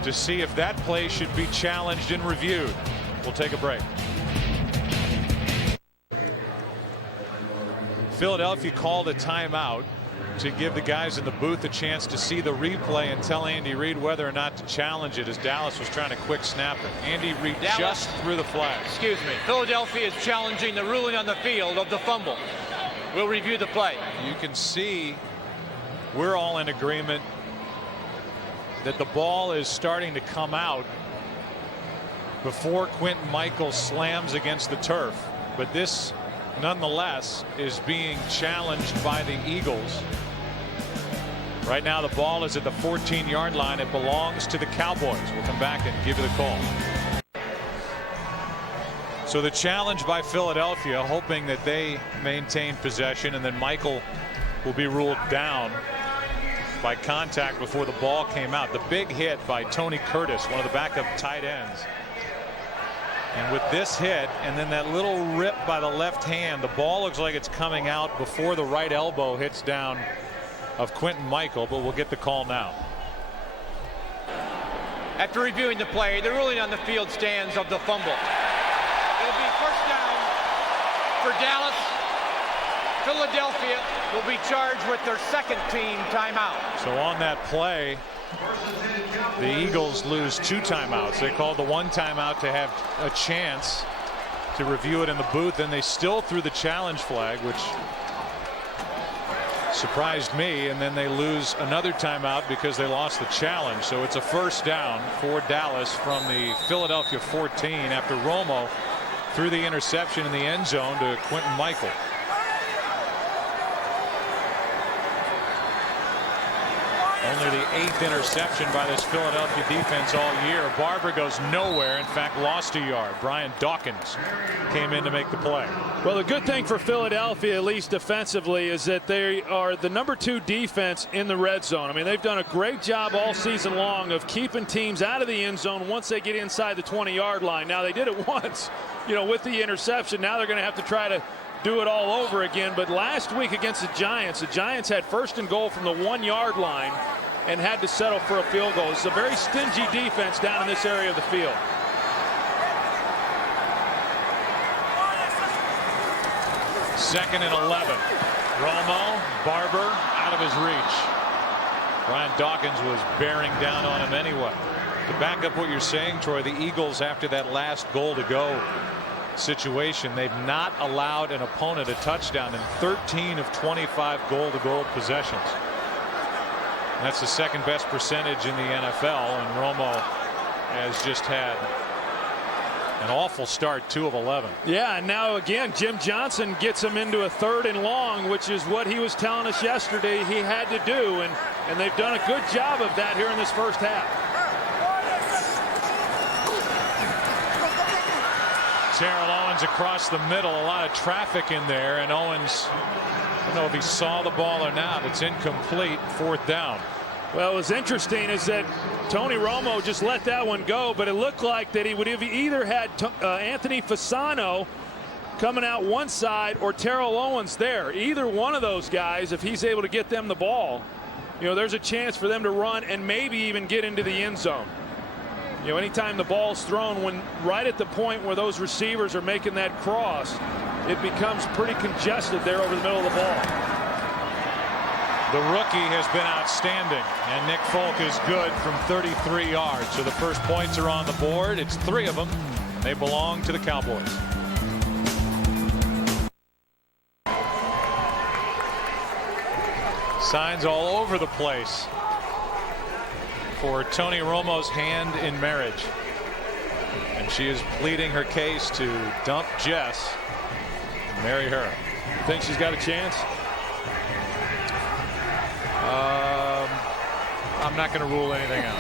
to see if that play should be challenged and reviewed. We'll take a break. Philadelphia called a timeout to give the guys in the booth a chance to see the replay and tell Andy Reid whether or not to challenge it, as Dallas was trying to quick snap it. Andy Reid just threw the flag. Excuse me. Philadelphia is challenging the ruling on the field of the fumble. We'll review the play. You can see we're all in agreement that the ball is starting to come out before Quentin Michael slams against the turf. But this, nonetheless, is being challenged by the Eagles. Right now the ball is at the 14-yard line. It belongs to the Cowboys. We'll come back and give you the call. So the challenge by Philadelphia, hoping that they maintain possession, and then Michael will be ruled down by contact before the ball came out. The big hit by Tony Curtis, one of the backup tight ends. And with this hit and then that little rip by the left hand, the ball looks like it's coming out before the right elbow hits down of Quentin Michael, but we'll get the call now. After reviewing the play, the ruling on the field stands of the fumble. It'll be first down for Dallas. Philadelphia will be charged with their second team timeout. So on that play, the Eagles lose 2 timeouts. They called the 1 timeout to have a chance to review it in the booth, and they still threw the challenge flag, which surprised me. And then they lose another timeout because they lost the challenge. So it's a first down for Dallas from the Philadelphia 14 after Romo threw the interception in the end zone to Quentin Michael. Only the 8th interception by this Philadelphia defense all year. Barber goes nowhere. In fact, lost a yard. Brian Dawkins came in to make the play. Well, the good thing for Philadelphia, at least defensively, is that they are the #2 defense in the red zone. I mean, they've done a great job all season long of keeping teams out of the end zone once they get inside the 20-yard line. Now, they did it once with the interception. Now they're going to have to try to do it all over again. But last week against the Giants had first and goal from the 1-yard line and had to settle for a field goal. It's a very stingy defense down in this area of the field. Second and 11. Romo, Barber out of his reach. Brian Dawkins was bearing down on him anyway. To back up what you're saying, Troy, the Eagles, after that last goal to go situation, they've not allowed an opponent a touchdown in 13 of 25 goal-to-goal possessions. That's the second best percentage in the NFL, and Romo has just had an awful start, 2 of 11. Yeah, and now again, Jim Johnson gets him into a 3rd and long, which is what he was telling us yesterday he had to do, and they've done a good job of that here in this first half. Terrell Owens across the middle, a lot of traffic in there, and Owens, I don't know if he saw the ball or not. It's incomplete, 4th down. Well, what's interesting is that Tony Romo just let that one go, but it looked like that he would have either had Anthony Fasano coming out one side or Terrell Owens there. Either one of those guys, if he's able to get them the ball, there's a chance for them to run and maybe even get into the end zone. Anytime the ball's thrown, when right at the point where those receivers are making that cross, it becomes pretty congested there over the middle of the ball. The rookie has been outstanding, and Nick Folk is good from 33 yards. So the first points are on the board. It's 3 of them. They belong to the Cowboys. Signs all over the place for Tony Romo's hand in marriage. And she is pleading her case to dump Jess and marry her. Think she's got a chance? I'm not going to rule anything out.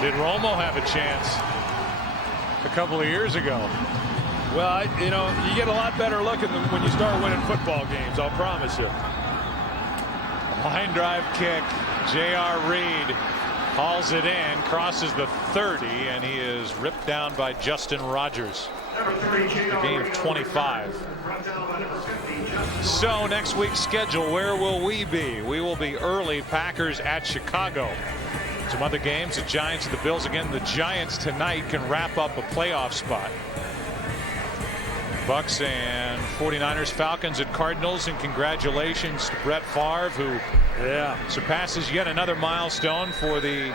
Did Romo have a chance a couple of years ago? Well, you get a lot better looking than when you start winning football games, I'll promise you. Line drive kick. J.R. Reed hauls it in, crosses the 30, and he is ripped down by Justin Rogers. A gain of 25. So next week's schedule, where will we be? We will be early. Packers at Chicago. Some other games, the Giants and the Bills. Again, the Giants tonight can wrap up a playoff spot. Bucks and 49ers, Falcons and Cardinals, and congratulations to Brett Favre, who surpasses yet another milestone for the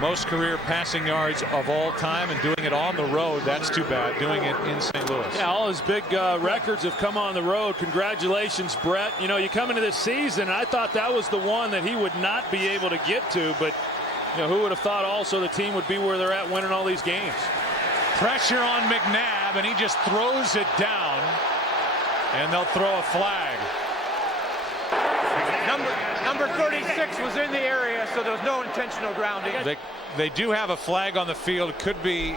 most career passing yards of all time, and doing it on the road. That's too bad, doing it in St. Louis. Yeah, all his big records have come on the road. Congratulations, Brett. You come into this season, and I thought that was the one that he would not be able to get to, but who would have thought also the team would be where they're at, winning all these games. Pressure on McNabb, and he just throws it down, and they'll throw a flag. Number 36 was in the area, so there was no intentional grounding. They do have a flag on the field. It could be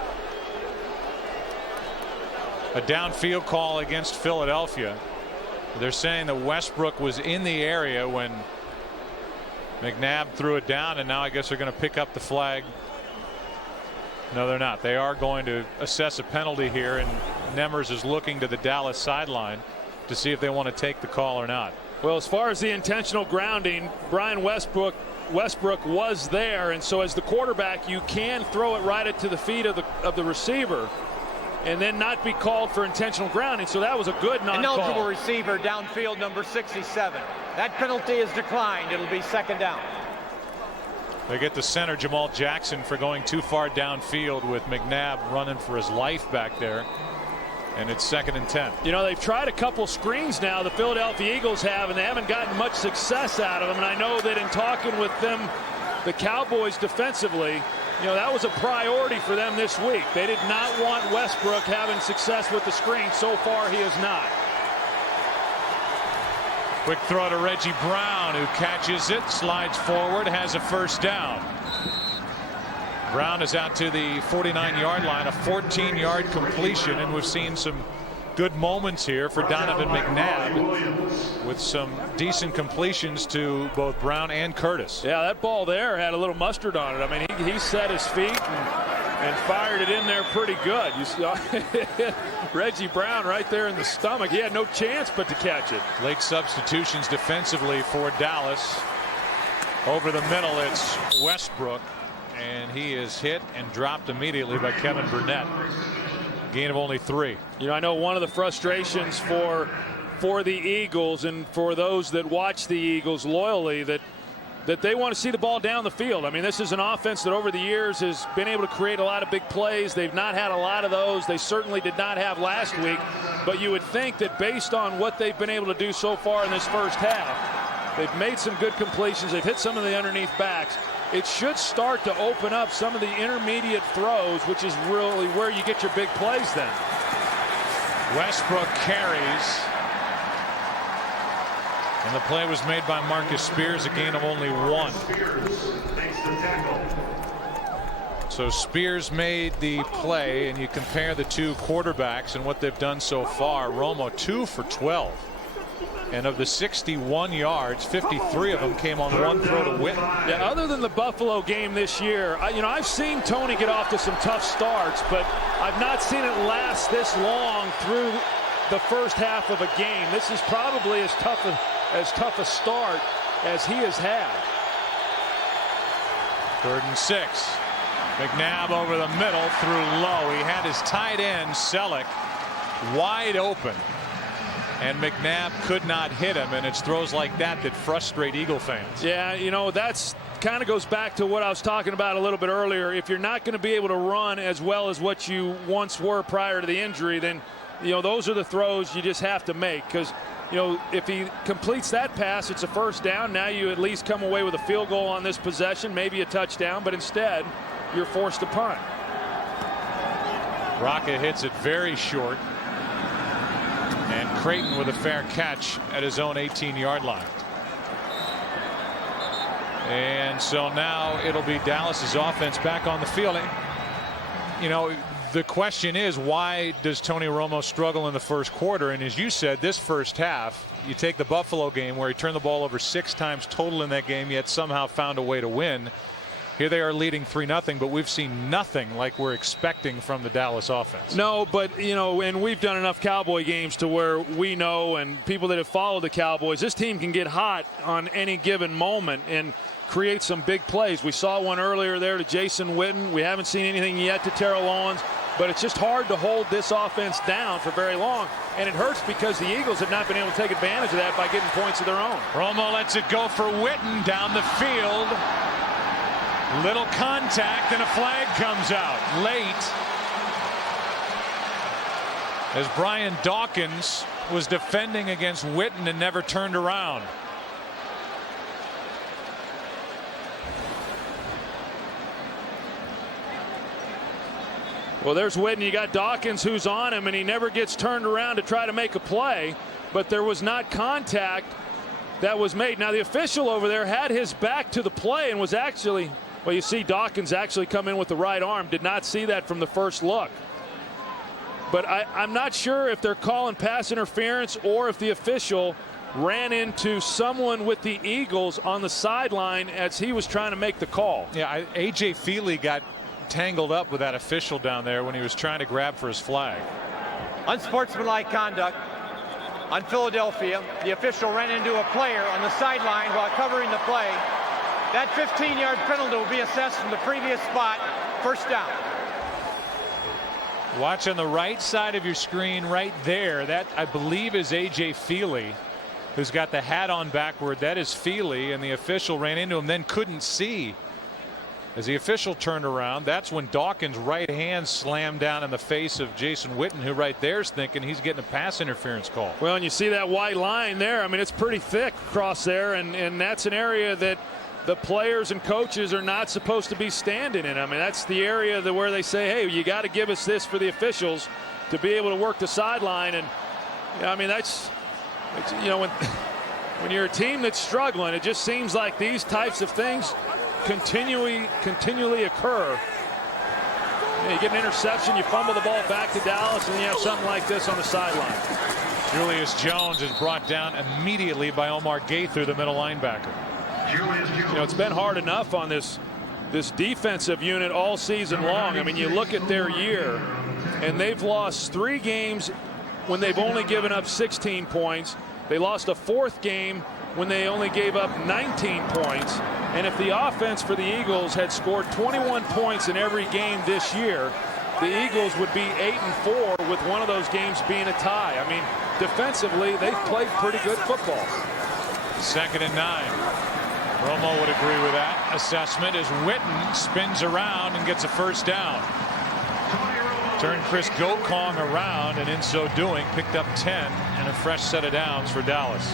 a downfield call against Philadelphia. They're saying that Westbrook was in the area when McNabb threw it down, and now I guess they're going to pick up the flag. No, they're not. They are going to assess a penalty here, and Nemmers is looking to the Dallas sideline to see if they want to take the call or not. Well, as far as the intentional grounding, Brian Westbrook was there, and so as the quarterback, you can throw it right to the feet of the receiver and then not be called for intentional grounding. So that was a good non-call. Ineligible receiver downfield, number 67. That penalty is declined. It'll be 2nd down. They get the center, Jamal Jackson, for going too far downfield, with McNabb running for his life back there. And it's 2nd and 10. They've tried a couple screens now, the Philadelphia Eagles have, and they haven't gotten much success out of them. And I know that in talking with them, the Cowboys defensively, that was a priority for them this week. They did not want Westbrook having success with the screen. So far, he has not. Quick throw to Reggie Brown, who catches it, slides forward, has a 1st down. Brown is out to the 49-yard line, a 14-yard completion, and we've seen some good moments here for Donovan McNabb with some decent completions to both Brown and Curtis. Yeah, that ball there had a little mustard on it. I mean, he set his feet and and fired it in there pretty good. You saw Reggie Brown right there in the stomach. He had no chance but to catch it. Late substitutions defensively for Dallas. Over the middle, it's Westbrook, and he is hit and dropped immediately by Kevin Burnett. Gain of only 3. You know, I know one of the frustrations for the Eagles and for those that watch the Eagles loyally that they want to see the ball down the field. I mean, this is an offense that over the years has been able to create a lot of big plays. They've not had a lot of those. They certainly did not have last week. But you would think that based on what they've been able to do so far in this first half, they've made some good completions. They've hit some of the underneath backs. It should start to open up some of the intermediate throws, which is really where you get your big plays then. Westbrook carries. And the play was made by Marcus Spears, a gain of only 1. So Spears made the play, and you compare the two quarterbacks and what they've done so far. Romo 2 for 12. And of the 61 yards, 53 of them came on one throw to Witten. Yeah, other than the Buffalo game this year, I've seen Tony get off to some tough starts, but I've not seen it last this long through the first half of a game. This is probably as tough a start as he has had. 3rd and 6. McNabb over the middle, threw low. He had his tight end Selleck wide open, and McNabb could not hit him, and it's throws like that that frustrate Eagle fans. Yeah, that's kind of goes back to what I was talking about a little bit earlier. If you're not going to be able to run as well as what you once were prior to the injury, then those are the throws you just have to make, because if he completes that pass, it's a first down. Now you at least come away with a field goal on this possession, maybe a touchdown, but instead you're forced to punt. Rocket hits it very short, and Creighton with a fair catch at his own 18-yard line. And so now it'll be Dallas's offense back on the field. The question is, why does Tony Romo struggle in the first quarter? And as you said, this first half, you take the Buffalo game where he turned the ball over 6 times total in that game, yet somehow found a way to win. Here they are leading 3-0, but we've seen nothing like we're expecting from the Dallas offense. No, but, and we've done enough Cowboy games to where we know, and people that have followed the Cowboys, this team can get hot on any given moment and create some big plays. We saw one earlier there to Jason Witten. We haven't seen anything yet to Terrell Owens, but it's just hard to hold this offense down for very long, and it hurts because the Eagles have not been able to take advantage of that by getting points of their own. Romo lets it go for Witten down the field. Little contact, and a flag comes out late as Brian Dawkins was defending against Witten and never turned around. Well, there's Witten. You got Dawkins who's on him, and he never gets turned around to try to make a play, but there was not contact that was made. Now the official over there had his back to the play and was actually, well, you see Dawkins actually come in with the right arm. Did not see that from the first look. But I'm not sure if they're calling pass interference or if the official ran into someone with the Eagles on the sideline as he was trying to make the call. Yeah, A.J. Feely got tangled up with that official down there when he was trying to grab for his flag. Unsportsmanlike conduct on Philadelphia. The official ran into a player on the sideline while covering the play. That 15-yard penalty will be assessed from the previous spot. First down. Watch on the right side of your screen right there. That, I believe, is A.J. Feely, who's got the hat on backward. That is Feely, and the official ran into him, then couldn't see. As the official turned around, that's when Dawkins' right hand slammed down in the face of Jason Witten, who right there is thinking he's getting a pass interference call. Well, and you see that white line there. I mean, it's pretty thick across there, and that's an area that the players and coaches are not supposed to be standing in. I mean, that's the area where they say, hey, you got to give us this for the officials to be able to work the sideline. And I mean, it's when you're a team that's struggling, it just seems like these types of things continually occur. You get an interception, you fumble the ball back to Dallas, and you have something like this on the sideline. Julius Jones is brought down immediately by Omar Gaither, the middle linebacker. It's been hard enough on this this defensive unit all season long. I mean, you look at their year, and they've lost 3 games when they've only given up 16 points. They lost a 4th game when they only gave up 19 points. And if the offense for the Eagles had scored 21 points in every game this year, the Eagles would be 8-4 with one of those games being a tie. I mean, defensively, they've played pretty good football. 2nd and 9. Romo would agree with that assessment as Witten spins around and gets a first down. Turned Chris Gokong around, and in so doing picked up 10 and a fresh set of downs for Dallas.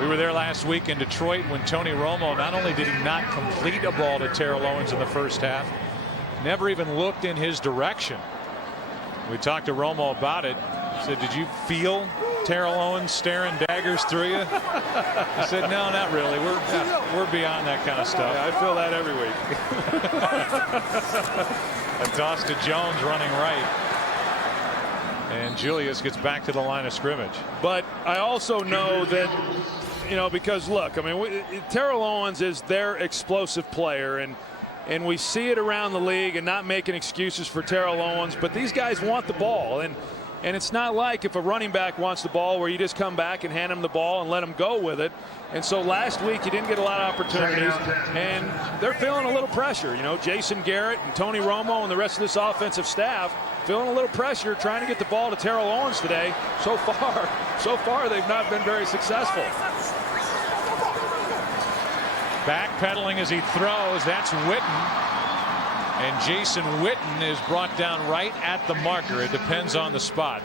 We were there last week in Detroit when Tony Romo, not only did he not complete a ball to Terrell Owens in the first half, never even looked in his direction. We talked to Romo about it. He said, "Did you feel Terrell Owens staring daggers through you?" I said, "No, not really. We're beyond that kind of stuff." Yeah, I feel that every week. A toss to Jones running right. And Julius gets back to the line of scrimmage. But I also know that, you know, because look, I mean, Terrell Owens is their explosive player, and we see it around the league, and not making excuses for Terrell Owens, but these guys want the ball, and it's not like if a running back wants the ball where you just come back and hand him the ball and let him go with it. And so last week he didn't get a lot of opportunities, and they're feeling a little pressure. You know, Jason Garrett and Tony Romo and the rest of this offensive staff feeling a little pressure trying to get the ball to Terrell Owens today. So far they've not been very successful. Backpedaling as he throws, that's Witten. And Jason Witten is brought down right at the marker. It depends on the spot.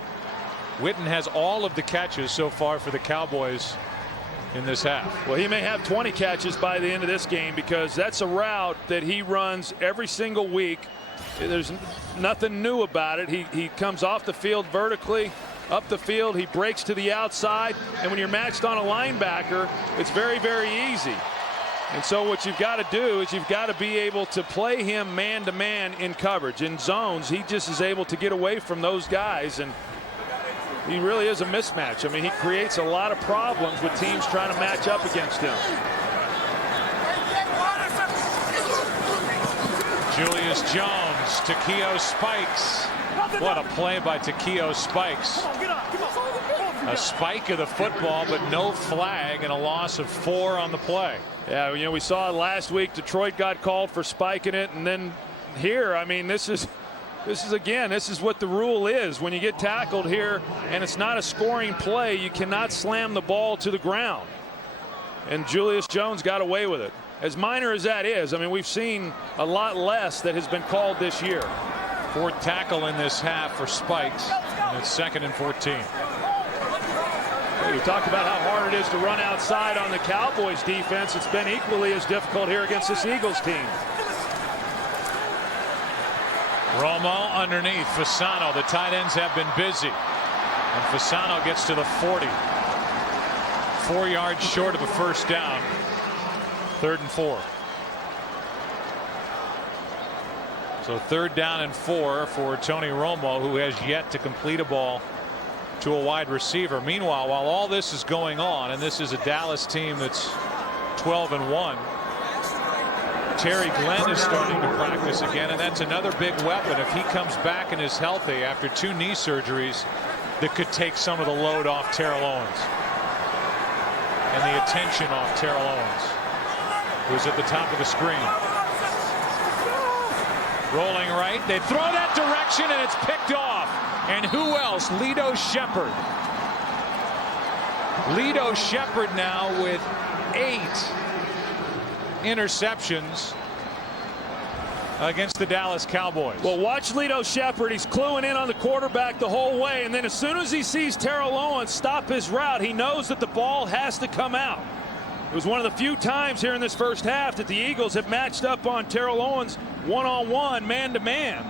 Witten has all of the catches so far for the Cowboys in this half. Well, he may have 20 catches by the end of this game, because that's a route that he runs every single week. There's nothing new about it. He comes off the field vertically, up the field, he breaks to the outside, and when you're matched on a linebacker, it's very, very easy. And so what you've got to do is you've got to be able to play him man-to-man in coverage. In zones, he just is able to get away from those guys, and he really is a mismatch. I mean, he creates a lot of problems with teams trying to match up against him. Julius Jones, Takeo Spikes. What a play by Takeo Spikes. A spike of the football, but no flag, and a loss of 4 on the play. Yeah, you know, we saw it last week. Detroit got called for spiking it, and then here, I mean, this is what the rule is. When you get tackled here and it's not a scoring play, you cannot slam the ball to the ground. And Julius Jones got away with it. As minor as that is, I mean, we've seen a lot less that has been called this year. 4th tackle in this half for Spikes, and it's 2nd and 14. We talked about how hard it is to run outside on the Cowboys defense. It's been equally as difficult here against this Eagles team. Romo underneath Fasano. The tight ends have been busy, and Fasano gets to the 40. 4 yards short of a first down. 3rd and 4. So 3rd down and 4 for Tony Romo, who has yet to complete a ball to a wide receiver. Meanwhile, while all this is going on, and this is a Dallas team that's 12-1, Terry Glenn is starting to practice again, and that's another big weapon. If he comes back and is healthy after 2 knee surgeries, that could take some of the load off Terrell Owens and the attention off Terrell Owens, who's at the top of the screen. Rolling right, they throw that direction, and it's picked off. And who else? Lito Shepherd. Lito Shepherd now with 8 interceptions against the Dallas Cowboys. Well, watch Lito Shepherd. He's cluing in on the quarterback the whole way, and then as soon as he sees Terrell Owens stop his route, he knows that the ball has to come out. It was one of the few times here in this first half that the Eagles have matched up on Terrell Owens one-on-one, man-to-man.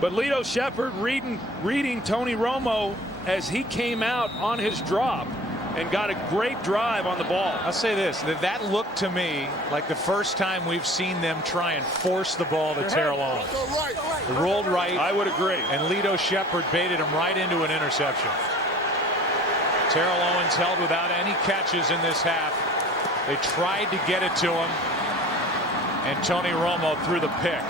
But Lito Shepherd reading Tony Romo as he came out on his drop and got a great drive on the ball. I'll say this, that looked to me like the first time we've seen them try and force the ball to Terrell Owens. It rolled right. I would agree. And Lito Shepherd baited him right into an interception. Terrell Owens held without any catches in this half They tried to get it to him, and Tony Romo threw the pick.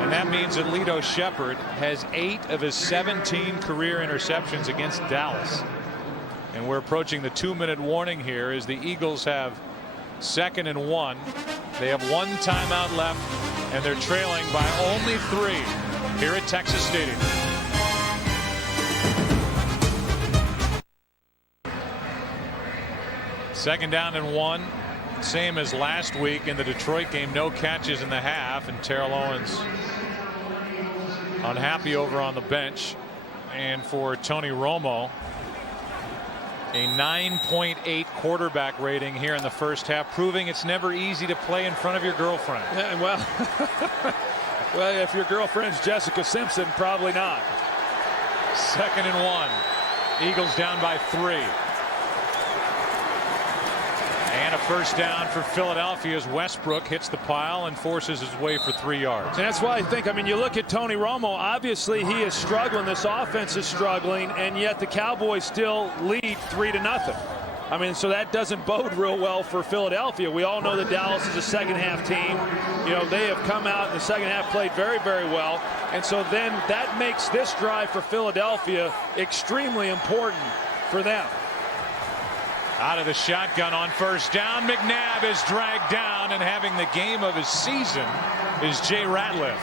And that means that Lito Shepherd has 8 of his 17 career interceptions against Dallas. And we're approaching the 2-minute warning here as the Eagles have 2nd and 1. They have 1 timeout left, and they're trailing by only 3 here at Texas Stadium. Second down and 1. Same as last week in the Detroit game. No catches in the half, and Terrell Owens unhappy over on the bench. And for Tony Romo, a 9.8 quarterback rating here in the first half, proving it's never easy to play in front of your girlfriend. Yeah, well, well, if your girlfriend's Jessica Simpson, probably not. 2nd and 1. Eagles down by 3. And a first down for Philadelphia as Westbrook hits the pile and forces his way for 3 yards. And that's why I think, I mean, you look at Tony Romo, obviously he is struggling. This offense is struggling, and yet the Cowboys still lead 3-0. I mean, so that doesn't bode real well for Philadelphia. We all know that Dallas is a second-half team. You know, they have come out in the second half, played very, very well. And so then that makes this drive for Philadelphia extremely important for them. Out of the shotgun on first down. McNabb is dragged down, and having the game of his season is Jay Ratliff.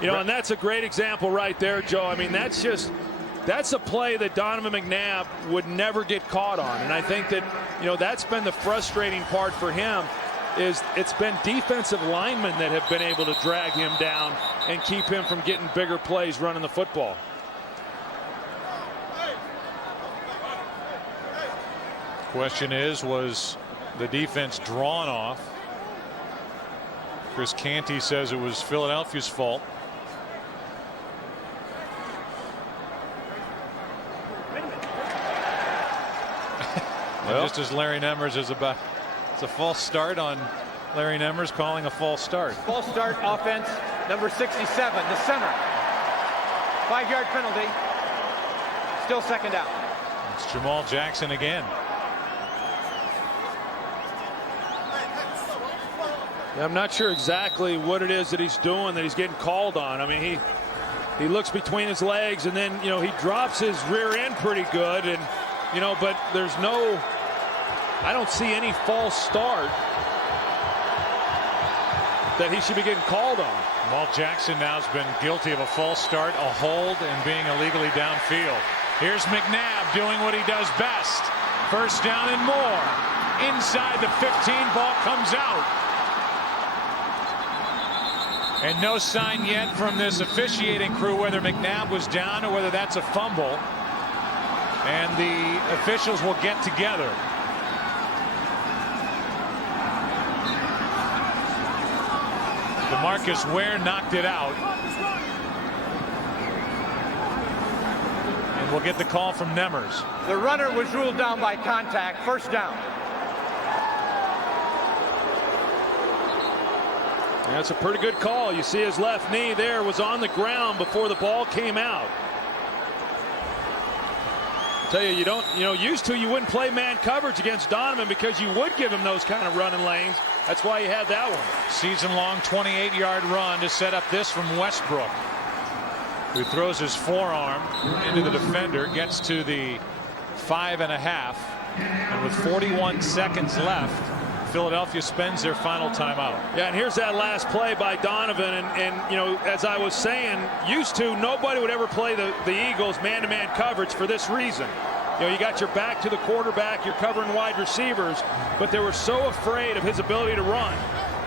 You know, and that's a great example right there, Joe. I mean, that's a play that Donovan McNabb would never get caught on. And I think that, you know, that's been the frustrating part for him, is it's been defensive linemen that have been able to drag him down and keep him from getting bigger plays running the football. Question is, was the defense drawn off? Chris Canty says it was Philadelphia's fault. Well, just as Larry Nemmers is about, it's a false start on Larry Nemmers calling a false start. False start offense, number 67, the center. 5-yard penalty. Still second down. It's Jamal Jackson again. I'm not sure exactly what it is that he's doing that he's getting called on. I mean, he looks between his legs, and then, you know, he drops his rear end pretty good, and, you know, but there's no, I don't see any false start that he should be getting called on. Jamal Jackson now has been guilty of a false start, a hold, and being illegally downfield. Here's McNabb doing what he does best. First down and more. Inside the 15, ball comes out. And no sign yet from this officiating crew whether McNabb was down or whether that's a fumble. And the officials will get together. DeMarcus Ware knocked it out. And we'll get the call from Nemmers. The runner was ruled down by contact. First down. That's a pretty good call. You see his left knee there was on the ground before the ball came out. I tell you, used to you wouldn't play man coverage against Donovan because you would give him those kind of running lanes. That's why you had that one. Season-long 28-yard run to set up this from Westbrook, who throws his forearm into the defender, gets to the 5.5, and with 41 seconds left, Philadelphia spends their final timeout. Yeah, and here's that last play by Donovan, and you know, as I was saying, used to nobody would ever play the Eagles man-to-man coverage for this reason. You know, you got your back to the quarterback, you're covering wide receivers, but they were so afraid of his ability to run.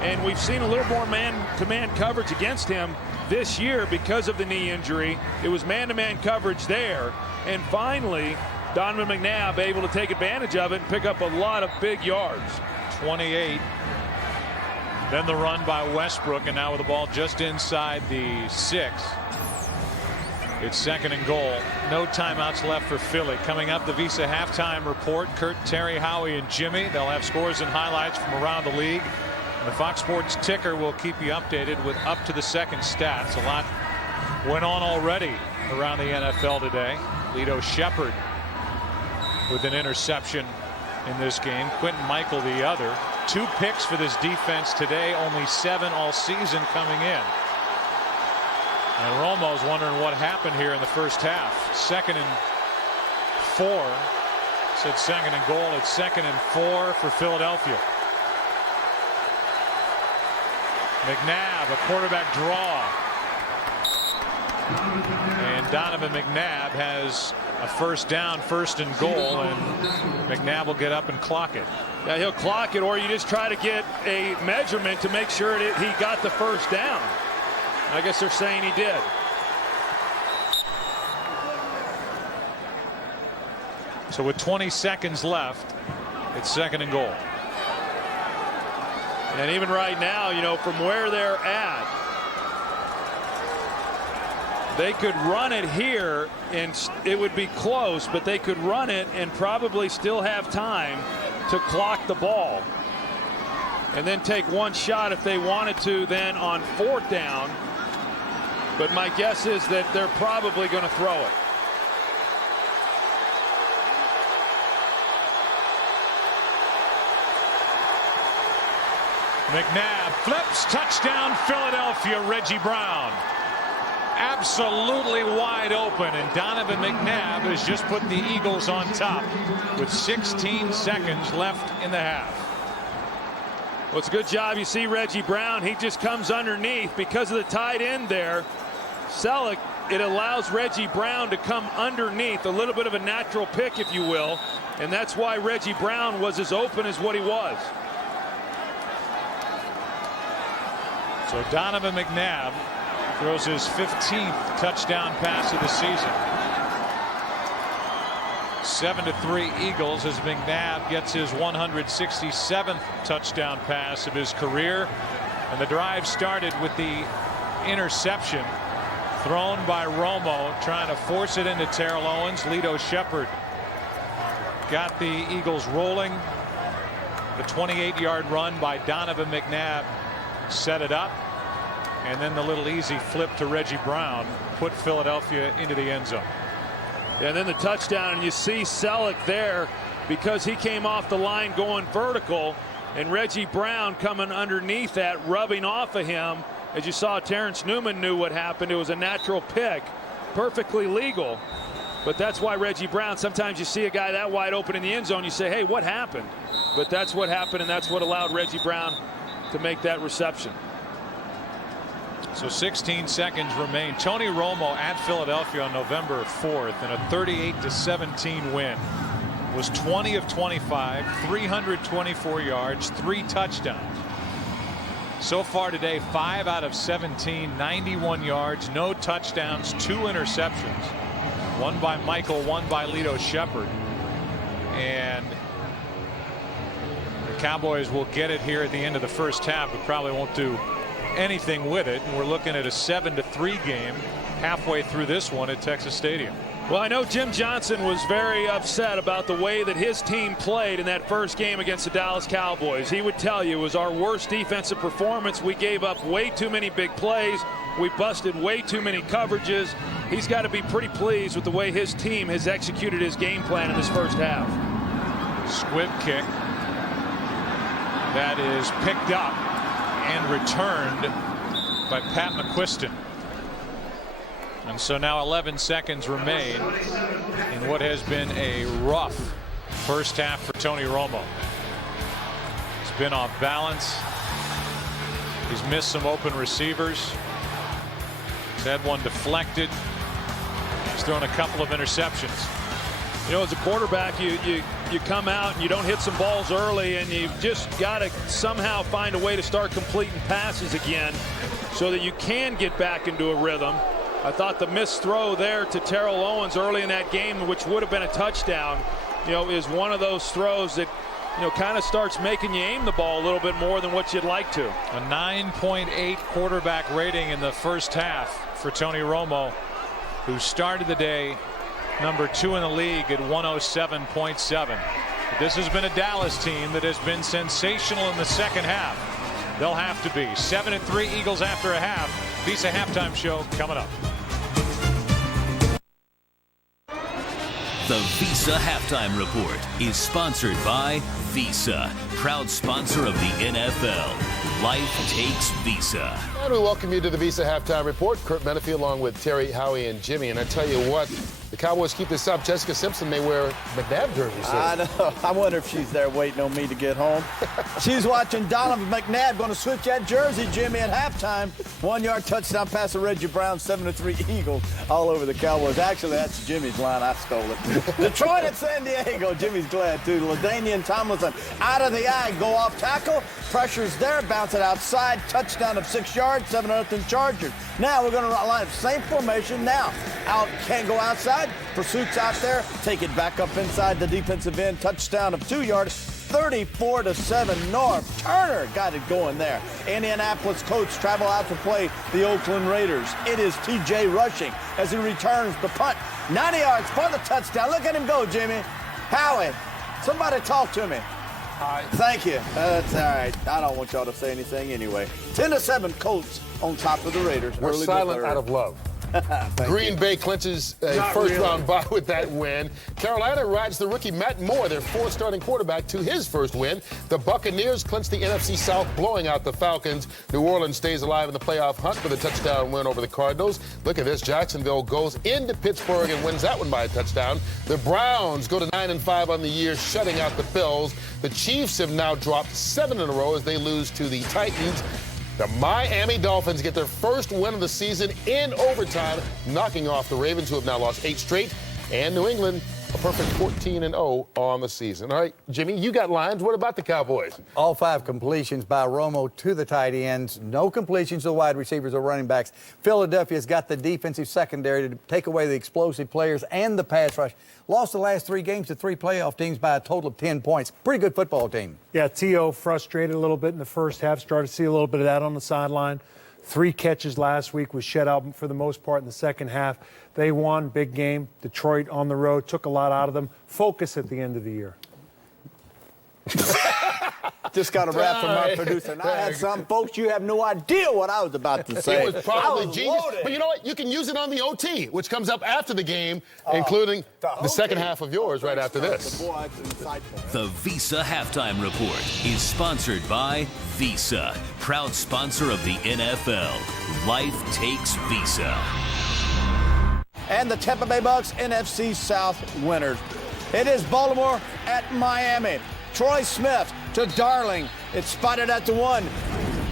And we've seen a little more man-to-man coverage against him this year because of the knee injury. It was man-to-man coverage there, and finally Donovan McNabb able to take advantage of it and pick up a lot of big yards. 28. Then the run by Westbrook, and now with the ball just inside the 6. It's second and goal. No timeouts left for Philly. Coming up, the Visa halftime report. Kurt, Terry, Howie, and Jimmy. They'll have scores and highlights from around the league. And the Fox Sports ticker will keep you updated with up to the second stats. A lot went on already around the NFL today. Lito Shepherd with an interception in this game. Quentin Michael the other. 2 picks for this defense today. Only 7 all season coming in. And Romo's wondering what happened here in the first half. 2nd and 4. Said 2nd and goal. It's 2nd and 4 for Philadelphia. McNabb, a quarterback draw. And Donovan McNabb has a first down, 1st and goal, and McNabb will get up and clock it. Yeah, he'll clock it, or you just try to get a measurement to make sure that he got the first down. I guess they're saying he did. So with 20 seconds left, it's 2nd and goal. And even right now, you know, from where they're at, they could run it here and it would be close, but they could run it and probably still have time to clock the ball. And then take one shot if they wanted to then on 4th down. But my guess is that they're probably going to throw it. McNabb flips, touchdown Philadelphia. Reggie Brown absolutely wide open, and Donovan McNabb has just put the Eagles on top with 16 seconds left in the half. Well, it's a good job. You see Reggie Brown, he just comes underneath because of the tight end there. Selleck, it allows Reggie Brown to come underneath, a little bit of a natural pick, if you will, and that's why Reggie Brown was as open as what he was. So Donovan McNabb throws his 15th touchdown pass of the season. 7-3 Eagles as McNabb gets his 167th touchdown pass of his career. And the drive started with the interception thrown by Romo, trying to force it into Terrell Owens. Lito Shepherd got the Eagles rolling. The 28-yard run by Donovan McNabb set it up, and then the little easy flip to Reggie Brown put Philadelphia into the end zone. Yeah, and then the touchdown, and you see Selleck there because he came off the line going vertical, and Reggie Brown coming underneath that, rubbing off of him. As you saw, Terrence Newman knew what happened. It was a natural pick, perfectly legal. But that's why Reggie Brown, sometimes you see a guy that wide open in the end zone, you say, hey, what happened? But that's what happened, and that's what allowed Reggie Brown to make that reception. So 16 seconds remain. Tony Romo at Philadelphia on November 4th in a 38-17 win was 20 of 25, 324 yards, 3 touchdowns. So far today, 5 out of 17, 91 yards, no touchdowns, 2 interceptions. One by Michael, one by Lito Shepherd. And the Cowboys will get it here at the end of the first half, but probably won't do anything with it. And we're looking at a 7-3 game halfway through this one at Texas Stadium. Well, I know Jim Johnson was very upset about the way that his team played in that first game against the Dallas Cowboys. He would tell you it was our worst defensive performance. We gave up way too many big plays. We busted way too many coverages. He's got to be pretty pleased with the way his team has executed his game plan in this first half. Squib kick that is picked up and returned by Pat McQuiston. And so now 11 seconds remain in what has been a rough first half for Tony Romo. He's been off balance. He's missed some open receivers. He's had one deflected. He's thrown a couple of interceptions. You know, as a quarterback, you come out and you don't hit some balls early, and you've just got to somehow find a way to start completing passes again so that you can get back into a rhythm. I thought the missed throw there to Terrell Owens early in that game, which would have been a touchdown, you know, is one of those throws that, you know, kind of starts making you aim the ball a little bit more than what you'd like to. A 9.8 quarterback rating in the first half for Tony Romo, who started the day number 2 in the league at 107.7. But this has been a Dallas team that has been sensational in the second half. They'll have to be. 7-3 Eagles after a half. Visa halftime show coming up. The Visa Halftime Report is sponsored by Visa, proud sponsor of the NFL. Life takes Visa. And we welcome you to the Visa Halftime Report. Kurt Menefee along with Terry, Howie, and Jimmy. And I tell you what, the Cowboys keep this up. Jessica Simpson may wear McNabb jerseys. I know. I wonder if she's there waiting on me to get home. She's watching Donovan McNabb going to switch that jersey, Jimmy, at halftime. 1-yard touchdown pass to Reggie Brown, 7-3 Eagles all over the Cowboys. Actually, that's Jimmy's line. I stole it. Detroit at San Diego. Jimmy's glad, too. LaDainian Tomlinson out of the eye. Go off tackle. Pressure's there. Bounce it outside. Touchdown of 6 yards. 7-0 Chargers. Now we're going to line up same formation now. Can't go outside. Pursuit's out there. Take it back up inside the defensive end. Touchdown of 2 yards. 34-7 North. Turner got it going there. Indianapolis Colts travel out to play the Oakland Raiders. It is TJ rushing as he returns the punt. 90 yards for the touchdown. Look at him go, Jimmy. Howie, somebody talk to me. Hi. Thank you. That's all right. I don't want y'all to say anything anyway. 10-7 Colts on top of the Raiders. We're silent out of love. Green Bay clinches a first-round bye with that win. Carolina rides the rookie Matt Moore, their fourth starting quarterback, to his first win. The Buccaneers clinch the NFC South, blowing out the Falcons. New Orleans stays alive in the playoff hunt with a touchdown win over the Cardinals. Look at this. Jacksonville goes into Pittsburgh and wins that one by a touchdown. The Browns go to 9-5 on the year, shutting out the Bills. The Chiefs have now dropped 7 in a row as they lose to the Titans. The Miami Dolphins get their first win of the season in overtime, knocking off the Ravens, who have now lost 8 straight, and New England, a perfect 14-0 on the season. All right, Jimmy, you got lines. What about the Cowboys? All 5 completions by Romo to the tight ends. No completions to the wide receivers or running backs. Philadelphia's got the defensive secondary to take away the explosive players and the pass rush. Lost the last 3 games to 3 playoff teams by a total of 10 points. Pretty good football team. Yeah, T.O. frustrated a little bit in the first half. Started to see a little bit of that on the sideline. 3 catches last week, was shut out for the most part in the second half. They won, big game. Detroit on the road, took a lot out of them. Focus at the end of the year. Just got a rap from our producer. And I had some folks, you have no idea what I was about to say. It was probably genius. Loaded. But you know what? You can use it on the OT, which comes up after the game, including the second half of yours right after this. The Visa Halftime Report is sponsored by Visa, proud sponsor of the NFL. Life takes Visa. And the Tampa Bay Bucks NFC South winners. It is Baltimore at Miami. Troy Smith to Darling. It's spotted at the 1.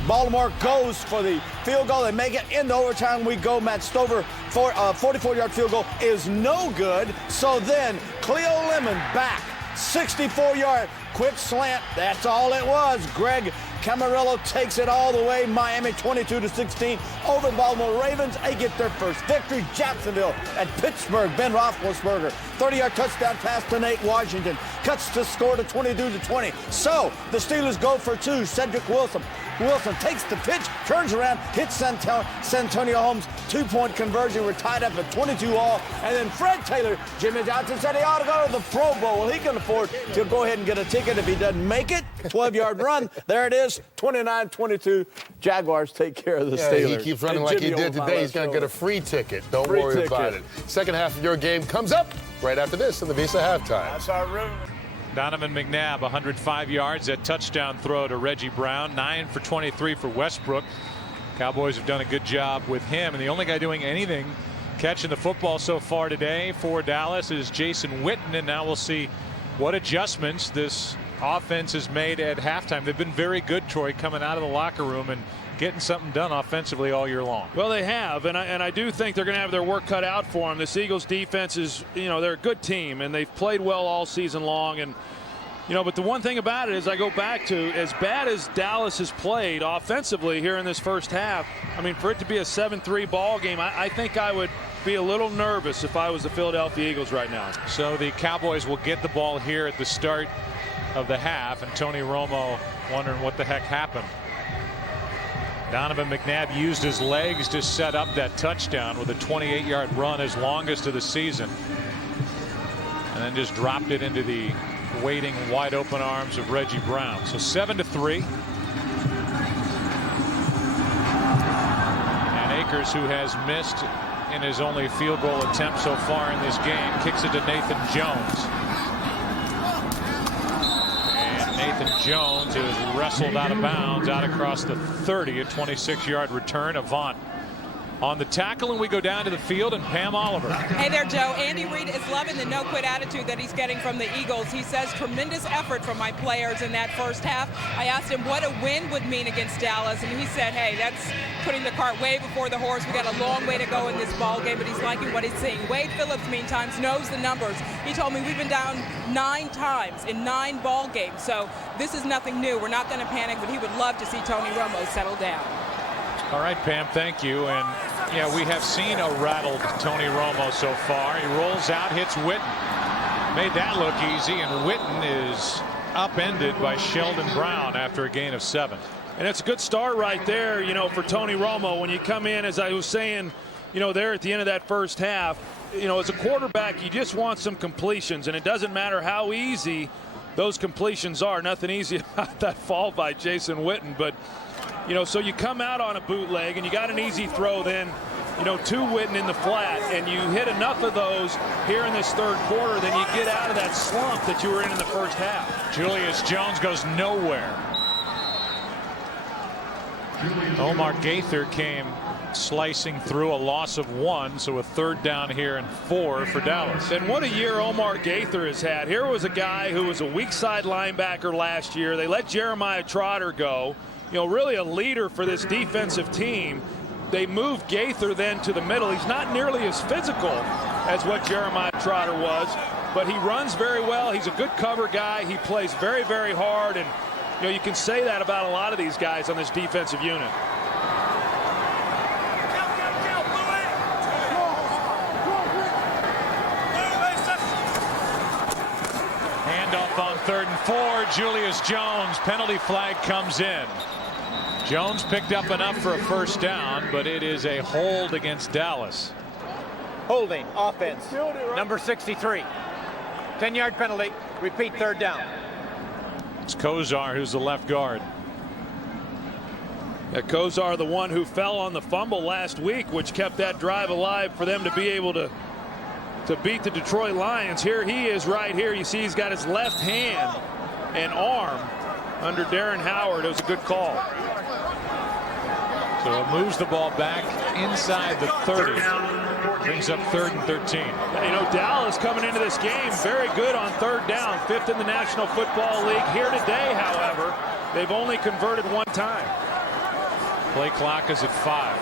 Baltimore goes for the field goal. They make it into overtime. We go. Matt Stover, 44-yard field goal is no good. So then Cleo Lemon back, 64-yard quick slant. That's all it was. Greg Camarillo takes it all the way. Miami 22-16 over the Baltimore Ravens. They get their first victory. Jacksonville at Pittsburgh. Ben Roethlisberger, 30-yard touchdown pass to Nate Washington. Cuts the score to 22-20. So the Steelers go for 2. Cedric Wilson takes the pitch, turns around, hits Santonio Holmes. 2-point conversion. We're tied up at 22 all. And then Fred Taylor, Jimmy Johnson said he ought to go to the Pro Bowl. Well, he can afford to go ahead and get a ticket if he doesn't make it. 12-yard run. There it is. 29-22. Jaguars take care of the Steelers. He keeps running like he did today. He's going to get a free ticket. Don't worry about it. Second half of your game comes up right after this in the Visa Halftime. That's our room. Donovan McNabb, 105 yards. That touchdown throw to Reggie Brown. 9 for 23 for Westbrook. Cowboys have done a good job with him. And the only guy doing anything catching the football so far today for Dallas is Jason Witten. And now we'll see what adjustments this offense has made at halftime. They've been very good, Troy, coming out of the locker room and getting something done offensively all year long. Well, they have, and I do think they're going to have their work cut out for them. This Eagles defense is, they're a good team, and they've played well all season long. And, but the one thing about it is I go back to, as bad as Dallas has played offensively here in this first half, for it to be a 7-3 ball game, I think I would be a little nervous if I was the Philadelphia Eagles right now. So the Cowboys will get the ball here at the start of the half, and Tony Romo wondering what the heck happened. Donovan McNabb used his legs to set up that touchdown with a 28-yard run, his longest of the season, and then just dropped it into the waiting wide open arms of Reggie Brown. So 7-3. And Akers, who has missed in his only field goal attempt so far in this game. Kicks it to Nathan Jones. And Nathan Jones is wrestled out of bounds out across the 30. A 26-yard return. Avant on the tackle, and we go down to the field, and Pam Oliver. Hey there, Joe. Andy Reid is loving the no-quit attitude that he's getting from the Eagles. He says tremendous effort from my players in that first half. I asked him what a win would mean against Dallas, and he said, hey, that's putting the cart way before the horse. We got a long way to go in this ball game, but he's liking what he's seeing. Wade Phillips, meantime, knows the numbers. He told me we've been down 9 times in 9 ball games, so this is nothing new. We're not going to panic, but he would love to see Tony Romo settle down. All right, Pam, thank you. And yeah, we have seen a rattled Tony Romo so far. He rolls out, hits Witten. Made that look easy, and Witten is upended by Sheldon Brown after a gain of 7. And it's a good start right there, you know, for Tony Romo. When you come in, as I was saying, you know, there at the end of that first half, you know, as a quarterback, you just want some completions, and it doesn't matter how easy those completions are. Nothing easy about that fall by Jason Witten, but you know, so you come out on a bootleg and you got an easy throw, then, you know, to Witten in the flat, and you hit enough of those here in this third quarter, then you get out of that slump that you were in the first half. Julius Jones goes nowhere. Omar Gaither came slicing through, a loss of 1, so a third down here and 4 for Dallas. And what a year Omar Gaither has had. Here was a guy who was a weak side linebacker last year. They let Jeremiah Trotter go. You know, really a leader for this defensive team. They moved Gaither then to the middle. He's not nearly as physical as what Jeremiah Trotter was, but he runs very well. He's a good cover guy. He plays very, very hard, and you know, you can say that about a lot of these guys on this defensive unit. Handoff on 3rd and 4. Julius Jones, penalty flag comes in. Jones picked up enough for a first down, but it is a hold against Dallas. Holding, offense, number 63. 10-yard penalty, repeat, 3rd down. It's Kozar who's the left guard. Yeah, Kozar, the one who fell on the fumble last week, which kept that drive alive for them to be able to beat the Detroit Lions. Here he is right here. You see he's got his left hand and arm under Darren Howard. It was a good call. So it moves the ball back inside the 30. Brings up 3rd and 13. You know, Dallas coming into this game very good on 3rd down. 5th in the National Football League. Here today, however, they've only converted 1 time. Play clock is at 5.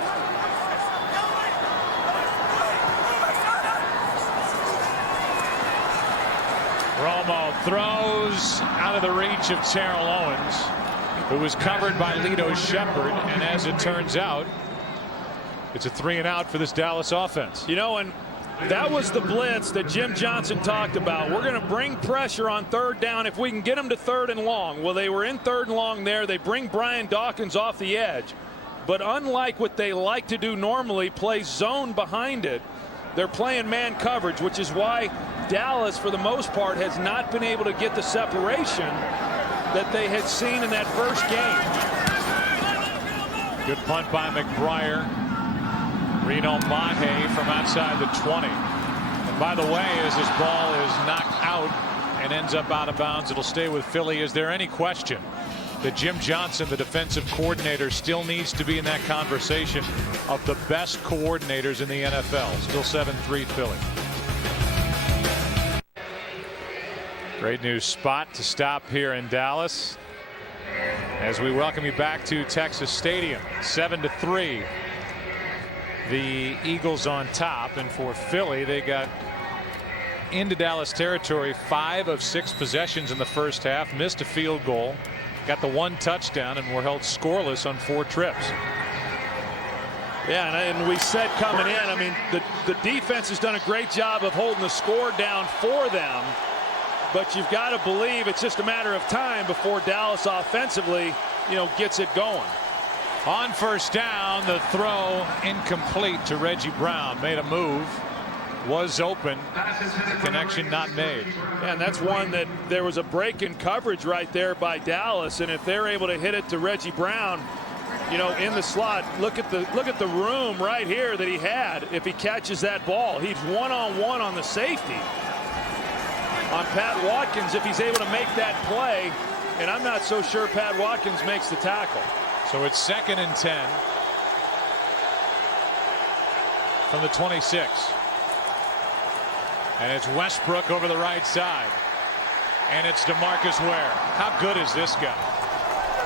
Romo throws out of the reach of Terrell Owens, who was covered by Lito Shepherd, and as it turns out, it's a 3-and-out for this Dallas offense. You know, and that was the blitz that Jim Johnson talked about. We're going to bring pressure on 3rd down if we can get them to 3rd and long. Well, they were in 3rd and long there. They bring Brian Dawkins off the edge. But unlike what they like to do normally, play zone behind it, they're playing man coverage, which is why Dallas, for the most part, has not been able to get the separation that they had seen in that first game. Good punt by McBriar. Reno Mahe from outside the 20. And by the way, as this ball is knocked out and ends up out of bounds, it'll stay with Philly. Is there any question that Jim Johnson, the defensive coordinator, still needs to be in that conversation of the best coordinators in the NFL? Still 7-3 Philly. Great new spot to stop here in Dallas as we welcome you back to Texas Stadium. 7-3. The Eagles on top, and for Philly, they got into Dallas territory 5 of 6 possessions in the first half, missed a field goal, got the 1 touchdown, and were held scoreless on 4 trips. Yeah, and we said coming in, I mean, the defense has done a great job of holding the score down for them, but you've got to believe it's just a matter of time before Dallas offensively, you know, gets it going. On first down, the throw incomplete to Reggie Brown. Made a move, was open, connection not made. Yeah, and that's one that there was a break in coverage right there by Dallas, and if they're able to hit it to Reggie Brown, you know, in the slot. Look at the room right here that he had. If he catches that ball, he's one-on-one on the safety on Pat Watkins if he's able to make that play, and I'm not so sure Pat Watkins makes the tackle. So it's 2nd and 10 from the 26. And it's Westbrook over the right side. And it's DeMarcus Ware. How good is this guy?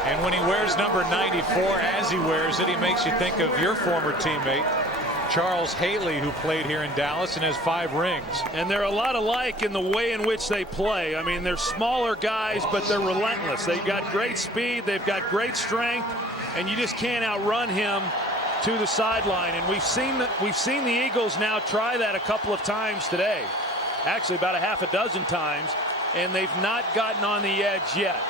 And when he wears number 94, as he wears it, he makes you think of your former teammate, Charles Haley, who played here in Dallas and has 5 rings. And they're a lot alike in the way in which they play. I mean, they're smaller guys, but they're relentless. They've got great speed, they've got great strength, and you just can't outrun him to the sideline. And we've seen the Eagles now try that a couple of times today. Actually, about a half a dozen times, and they've not gotten on the edge yet.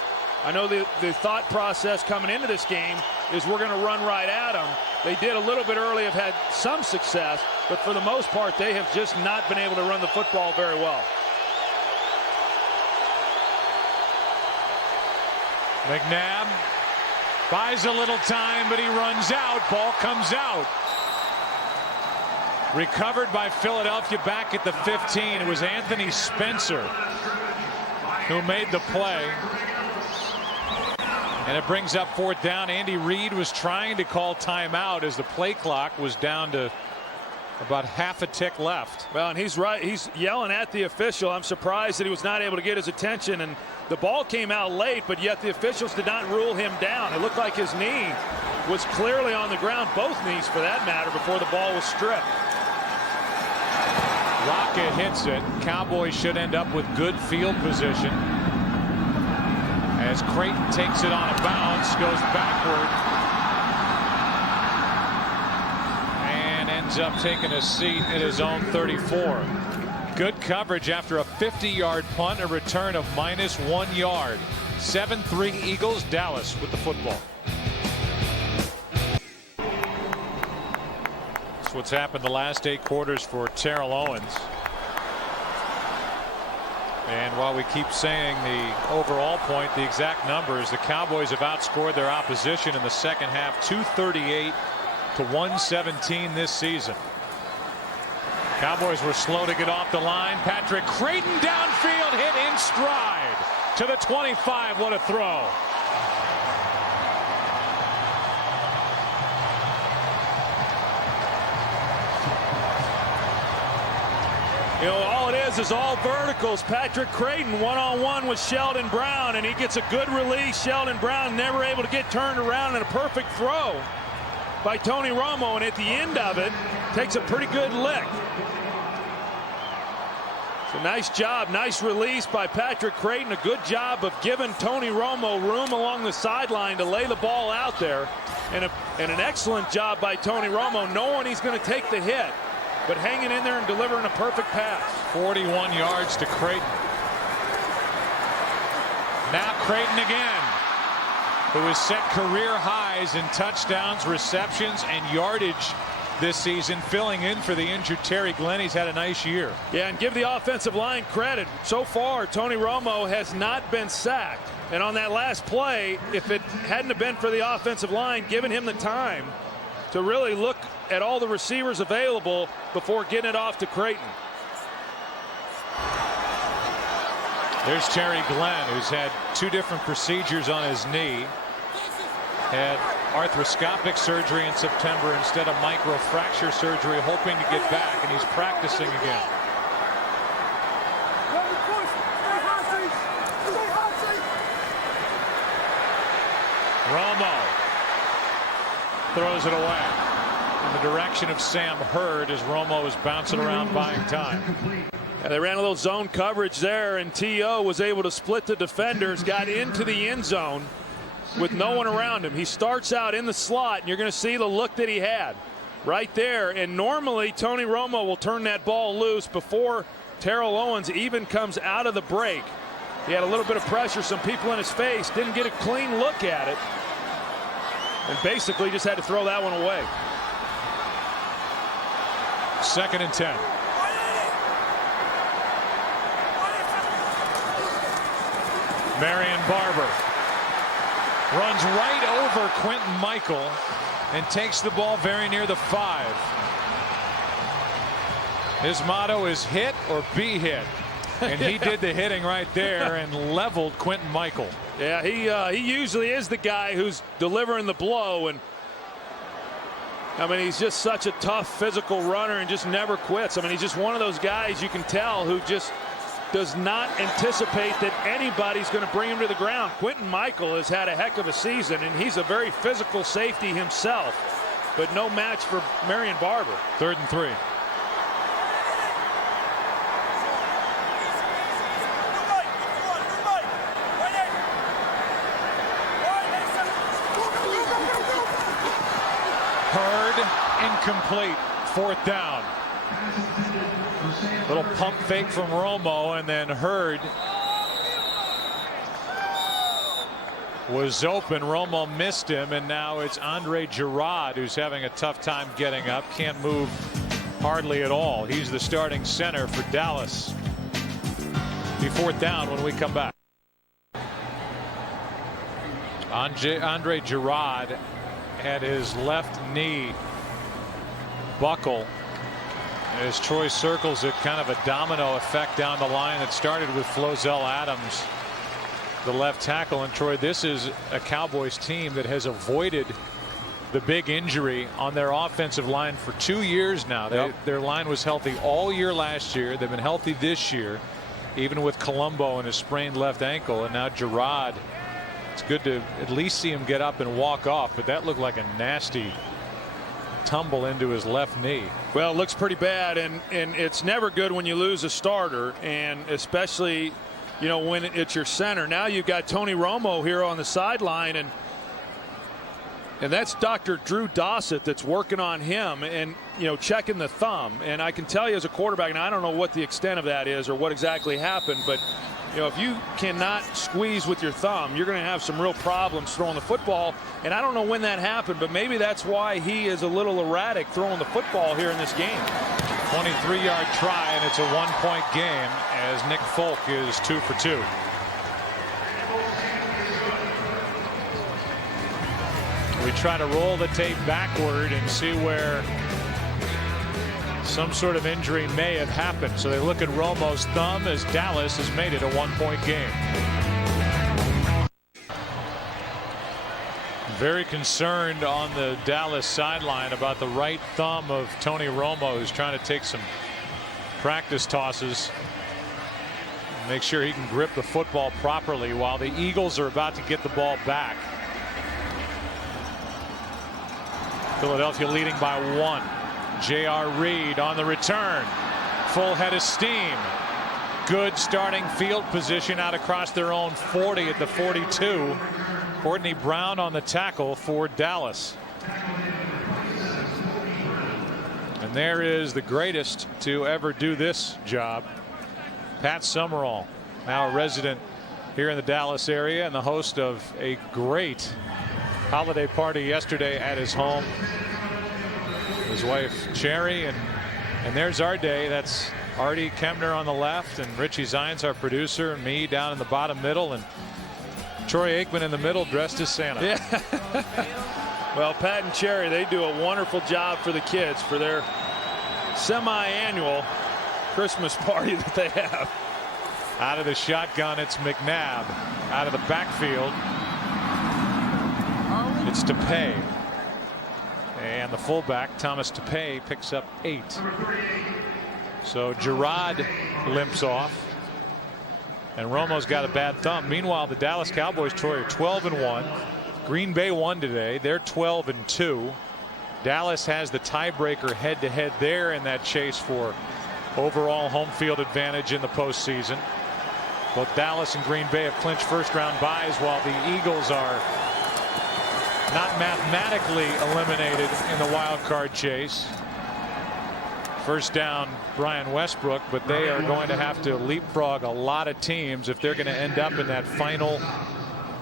I know the thought process coming into this game is we're going to run right at them. They did a little bit early, have had some success, but for the most part, they have just not been able to run the football very well. McNabb buys a little time, but he runs out. Ball comes out. Recovered by Philadelphia back at the 15. It was Anthony Spencer who made the play. And it brings up 4th down. Andy Reid was trying to call timeout as the play clock was down to about half a tick left. Well, and he's right. He's yelling at the official. I'm surprised that he was not able to get his attention. And the ball came out late, but yet the officials did not rule him down. It looked like his knee was clearly on the ground, both knees for that matter, before the ball was stripped. Lockett hits it. Cowboys should end up with good field position. As Creighton takes it on a bounce, goes backward, and ends up taking a seat at his own 34. Good coverage after a 50-yard punt, a return of -1 yard. 7-3 Eagles. Dallas with the football. That's what's happened the last 8 quarters for Terrell Owens. And while we keep saying the overall point, the exact numbers, the Cowboys have outscored their opposition in the second half 238 to 117 this season. Cowboys were slow to get off the line. Patrick Creighton downfield, hit in stride to the 25. What a throw. You know, all it is all verticals. Patrick Creighton one-on-one with Sheldon Brown, and he gets a good release. Sheldon Brown never able to get turned around, and a perfect throw by Tony Romo, and at the end of it takes a pretty good lick. So nice job, nice release by Patrick Creighton. A good job of giving Tony Romo room along the sideline to lay the ball out there, and an excellent job by Tony Romo knowing he's going to take the hit, but hanging in there and delivering a perfect pass. 41 yards to Creighton. Now Creighton again, who has set career highs in touchdowns, receptions, and yardage this season, filling in for the injured Terry Glenn. He's had a nice year. Yeah, and give the offensive line credit. So far, Tony Romo has not been sacked. And on that last play, if it hadn't have been for the offensive line giving him the time to really look at all the receivers available before getting it off to Creighton. There's Terry Glenn, who's had 2 different procedures on his knee. Had arthroscopic surgery in September instead of microfracture surgery, hoping to get back, and he's practicing again. Romo throws it away in the direction of Sam Hurd as Romo is bouncing around buying time. Yeah, they ran a little zone coverage there, and T.O. was able to split the defenders, got into the end zone with no one around him. He starts out in the slot, and you're going to see the look that he had right there. And normally Tony Romo will turn that ball loose before Terrell Owens even comes out of the break. He had a little bit of pressure, some people in his face, didn't get a clean look at it, and basically just had to throw that one away. 2nd and 10. Marion Barber runs right over Quentin Michael and takes the ball very near the 5. His motto is hit or be hit. And he did the hitting right there and leveled Quentin Michael. Yeah, he usually is the guy who's delivering the blow, and I mean, he's just such a tough physical runner and just never quits. I mean, he's just one of those guys you can tell who just does not anticipate that anybody's going to bring him to the ground. Quentin Michael has had a heck of a season, and he's a very physical safety himself, but no match for Marion Barber. 3rd and 3. Incomplete. 4th down. Little pump fake from Romo, and then Hurd was open. Romo missed him, and now it's Andre Girard who's having a tough time getting up. Can't move hardly at all. He's the starting center for Dallas. Be 4th down when we come back. Andre Girard had his left knee buckle as Troy circles it. Kind of a domino effect down the line that started with Flozell Adams, the left tackle. And Troy, this is a Cowboys team that has avoided the big injury on their offensive line for 2 years now. Their line was healthy all year last year. They've been healthy this year, even with Colombo and his sprained left ankle. And now Girard, it's good to at least see him get up and walk off, but that looked like a nasty tumble into his left knee. Well, it looks pretty bad, and it's never good when you lose a starter, and especially, you know, when it's your center. Now you've got Tony Romo here on the sideline, and that's Dr. Drew Dossett that's working on him and, you know, checking the thumb. And I can tell you as a quarterback, and I don't know what the extent of that is or what exactly happened, but you know, if you cannot squeeze with your thumb, you're going to have some real problems throwing the football. And I don't know when that happened, but maybe that's why he is a little erratic throwing the football here in this game. 23-yard try, and it's a 1-point game as Nick Folk is 2 for 2. We try to roll the tape backward and see where some sort of injury may have happened. So they look at Romo's thumb as Dallas has made it a 1-point game. Very concerned on the Dallas sideline about the right thumb of Tony Romo, who's trying to take some practice tosses, make sure he can grip the football properly while the Eagles are about to get the ball back. Philadelphia leading by 1. J.R. Reed on the return. Full head of steam. Good starting field position out across their own 40 at the 42. Courtney Brown on the tackle for Dallas. And there is the greatest to ever do this job, Pat Summerall, now a resident here in the Dallas area and the host of a great holiday party yesterday at his home. His wife Cherry, and there's our day. That's Artie Kemner on the left, and Richie Zients, our producer, and me down in the bottom middle, and Troy Aikman in the middle dressed as Santa. Yeah. Well, Pat and Cherry, they do a wonderful job for the kids for their semi-annual Christmas party that they have. Out of the shotgun, it's McNabb. Out of the backfield, it's Tepay. And the fullback, Thomas Tepay, picks up 8. So Girard limps off. And Romo's got a bad thumb. Meanwhile, the Dallas Cowboys, Troy, are 12-1. Green Bay won today. They're 12-2. Dallas has the tiebreaker head-to-head there in that chase for overall home field advantage in the postseason. Both Dallas and Green Bay have clinched first-round byes, while the Eagles are not mathematically eliminated in the wild card chase. First down, Brian Westbrook, but they are going to have to leapfrog a lot of teams if they're going to end up in that final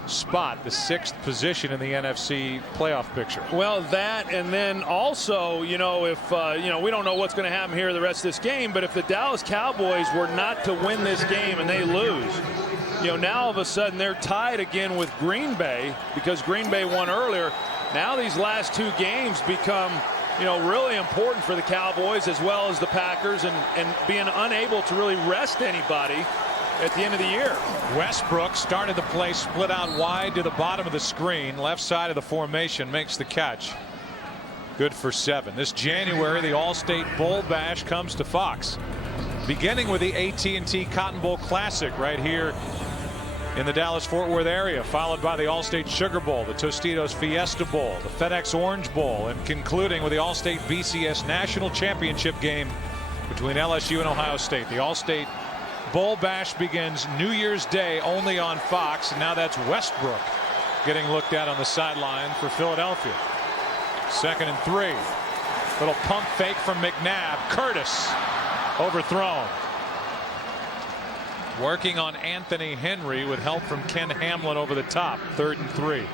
spot, the 6th position in the NFC playoff picture. Well, that, and then also, you know, if you know, we don't know what's going to happen here the rest of this game, but if the Dallas Cowboys were not to win this game and they lose, now all of a sudden they're tied again with Green Bay because Green Bay won earlier. Now these last two games become, really important for the Cowboys as well as the Packers, and being unable to really rest anybody at the end of the year. Westbrook started the play split out wide to the bottom of the screen, left side of the formation, makes the catch. Good for 7. This January, the All-State Bowl Bash comes to Fox, beginning with the AT&T Cotton Bowl Classic right here in the Dallas-Fort Worth area, followed by the All-State Sugar Bowl, the Tostitos Fiesta Bowl, the FedEx Orange Bowl, and concluding with the All-State BCS National Championship game between LSU and Ohio State. The All-State Bowl Bash begins New Year's Day only on Fox, and now that's Westbrook getting looked at on the sideline for Philadelphia. 2nd and 3. Little pump fake from McNabb. Curtis overthrown. Working on Anthony Henry with help from Ken Hamlin over the top. 3rd and 3.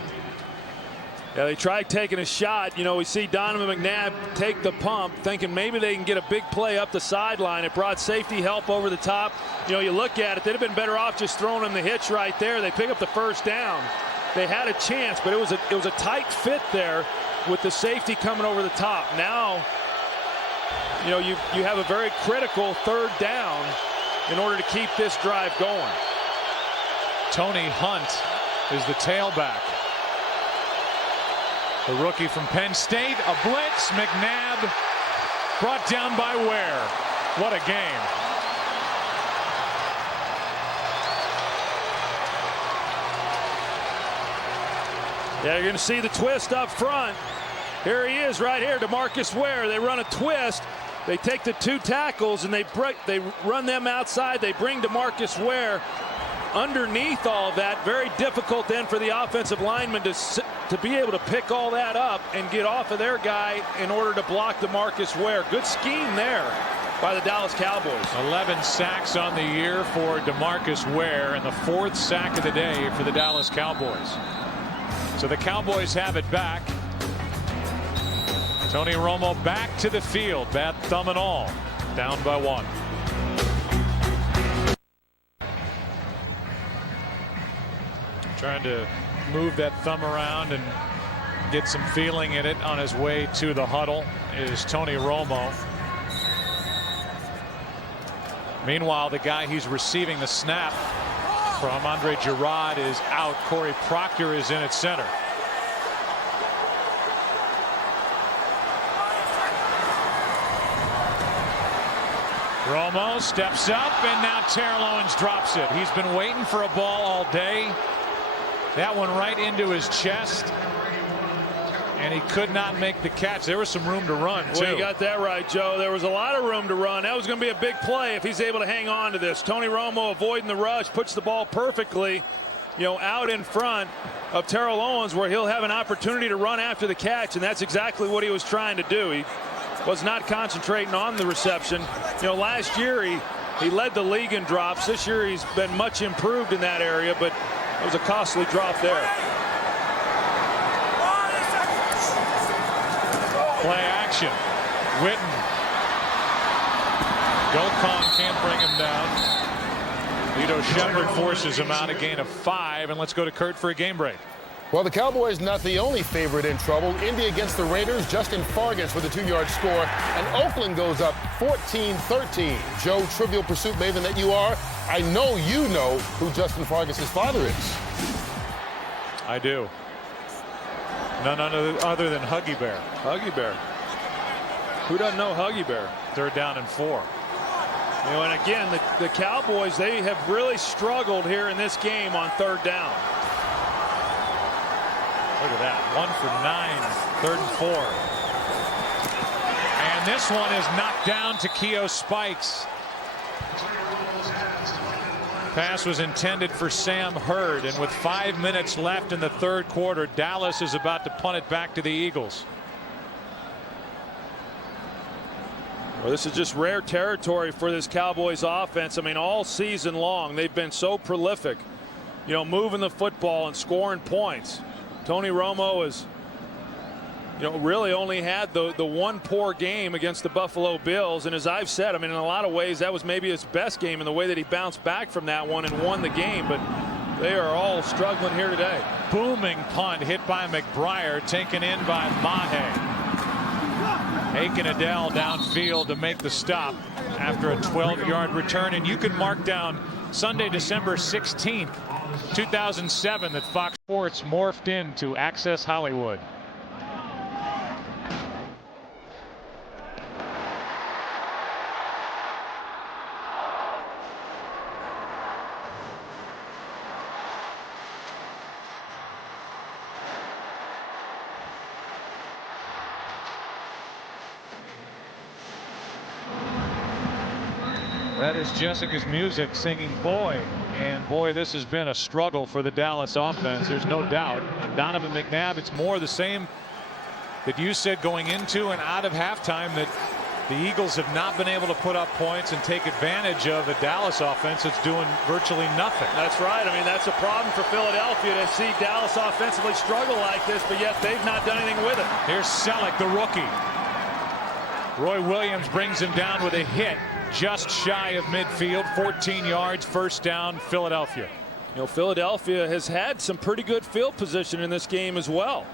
Yeah, they tried taking a shot. We see Donovan McNabb take the pump, thinking maybe they can get a big play up the sideline. It brought safety help over the top. You look at it, they'd have been better off just throwing him the hitch right there. They pick up the first down. They had a chance, but it was a tight fit there with the safety coming over the top. Now, you have a very critical 3rd down in order to keep this drive going. Tony Hunt is the tailback. The rookie from Penn State, a blitz. McNabb brought down by Ware. What a game. Yeah, you're going to see the twist up front. Here he is right here, DeMarcus Ware. They run a twist. They take the 2 tackles and they run them outside. They bring DeMarcus Ware underneath all of that. Very difficult then for the offensive lineman to be able to pick all that up and get off of their guy in order to block DeMarcus Ware. Good scheme there by the Dallas Cowboys. 11 sacks on the year for DeMarcus Ware, and the 4th sack of the day for the Dallas Cowboys. So the Cowboys have it back. Tony Romo back to the field, bad thumb and all, down by 1. Trying to move that thumb around and get some feeling in it on his way to the huddle is Tony Romo. Meanwhile, the guy he's receiving the snap from, Andre Gerard, is out. Corey Proctor is in at center. Romo steps up, and now Terrell Owens drops it. He's been waiting for a ball all day. That one right into his chest, and he could not make the catch. There was some room to run, too. Well, you got that right, Joe. There was a lot of room to run. That was going to be a big play if he's able to hang on to this. Tony Romo avoiding the rush, puts the ball perfectly, out in front of Terrell Owens, where he'll have an opportunity to run after the catch, and that's exactly what he was trying to do. He was not concentrating on the reception. Last year he led the league in drops. This year he's been much improved in that area, but it was a costly drop there. Play action. Witten. Gokong can't bring him down. Lito Shepherd forces him out, a gain of 5, and let's go to Kurt for a game break. Well, the Cowboys not the only favorite in trouble. Indy against the Raiders. Justin Fargas with a 2-yard score, and Oakland goes up 14-13. Joe, Trivial Pursuit maven that you are, I know you know who Justin Fargas' father is. I do. None other than Huggy Bear. Huggy Bear. Who doesn't know Huggy Bear? 3rd down and 4. And again, the Cowboys, they have really struggled here in this game on 3rd down. Look at that. 1 for 9. 3rd and 4. And this one is knocked down to Keo Spikes. Pass was intended for Sam Hurd, and with 5 minutes left in the 3rd quarter, Dallas is about to punt it back to the Eagles. Well, this is just rare territory for this Cowboys offense. I mean, all season long, they've been so prolific, moving the football and scoring points. Tony Romo has really only had the one poor game against the Buffalo Bills. And as I've said, I mean, in a lot of ways, that was maybe his best game in the way that he bounced back from that one and won the game. But they are all struggling here today. Booming punt hit by McBriar, taken in by Mahe. Aikman Adele downfield to make the stop after a 12-yard return. And you can mark down Sunday, December 16th, 2007, that Fox Sports morphed into Access Hollywood. That is Jessica's music singing Boy. And boy, this has been a struggle for the Dallas offense. There's no doubt. And Donovan McNabb, it's more the same that you said going into and out of halftime, that the Eagles have not been able to put up points and take advantage of a Dallas offense that's doing virtually nothing. That's right. I mean, that's a problem for Philadelphia to see Dallas offensively struggle like this, but yet they've not done anything with it. Here's Selleck, the rookie. Roy Williams brings him down with a hit just shy of midfield. 14 yards, first down, Philadelphia. Philadelphia has had some pretty good field position in this game as well.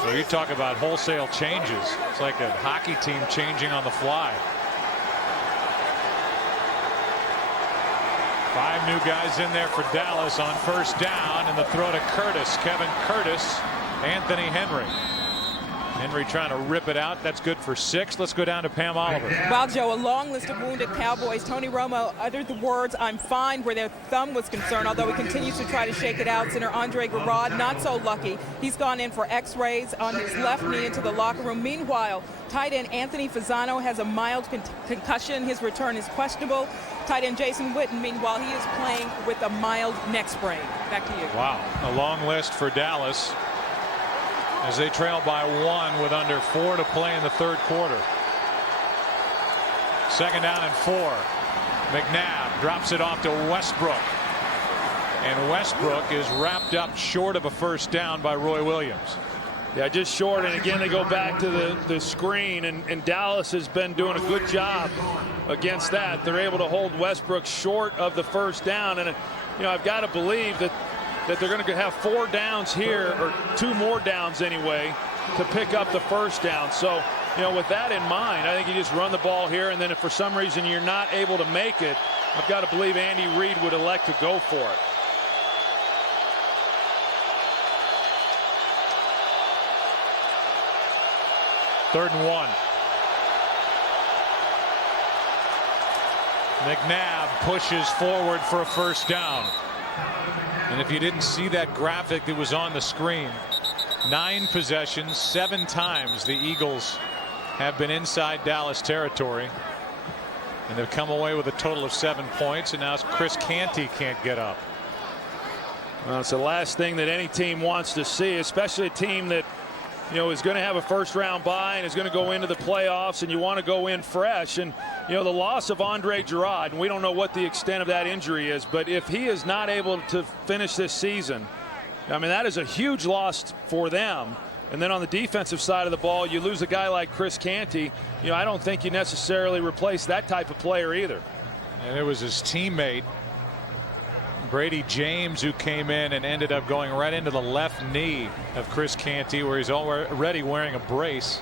So you talk about wholesale changes. It's like a hockey team changing on the fly. 5 new guys in there for Dallas on first down, and the throw to Curtis. Kevin Curtis, Anthony Henry. Henry trying to rip it out. That's good for 6. Let's go down to Pam Oliver. Well, Joe, a long list of wounded Cowboys. Tony Romo uttered the words, "I'm fine," where their thumb was concerned, although he continues to try to shake it out. Center Andre Garrard, not so lucky. He's gone in for x-rays on his left knee into the locker room. Meanwhile, tight end Anthony Fasano has a mild concussion. His return is questionable. Tight end Jason Witten, meanwhile, he is playing with a mild neck sprain. Back to you. Wow, a long list for Dallas as they trail by 1 with under 4 to play in the third quarter. Second down and 4. McNabb drops it off to Westbrook. And Westbrook is wrapped up short of a first down by Roy Williams. Yeah, just short. And again, they go back to the screen, and Dallas has been doing a good job against that. They're able to hold Westbrook short of the first down. And, I've got to believe that they're going to have 4 downs here, or 2 more downs anyway, to pick up the first down. So, with that in mind, I think you just run the ball here, and then if for some reason you're not able to make it, I've got to believe Andy Reid would elect to go for it. Third and 1. McNabb pushes forward for a first down. And if you didn't see that graphic that was on the screen, 9 possessions, 7 times the Eagles have been inside Dallas territory. And they've come away with a total of 7 points, and now Chris Canty can't get up. Well, it's the last thing that any team wants to see, especially a team that is going to have a first-round bye and is going to go into the playoffs, and you want to go in fresh. And the loss of Andre Gerard, and we don't know what the extent of that injury is, but if he is not able to finish this season, I mean, that is a huge loss for them. And then on the defensive side of the ball, you lose a guy like Chris Canty. I don't think you necessarily replace that type of player either. And it was his teammate Brady James who came in and ended up going right into the left knee of Chris Canty, where he's already wearing a brace.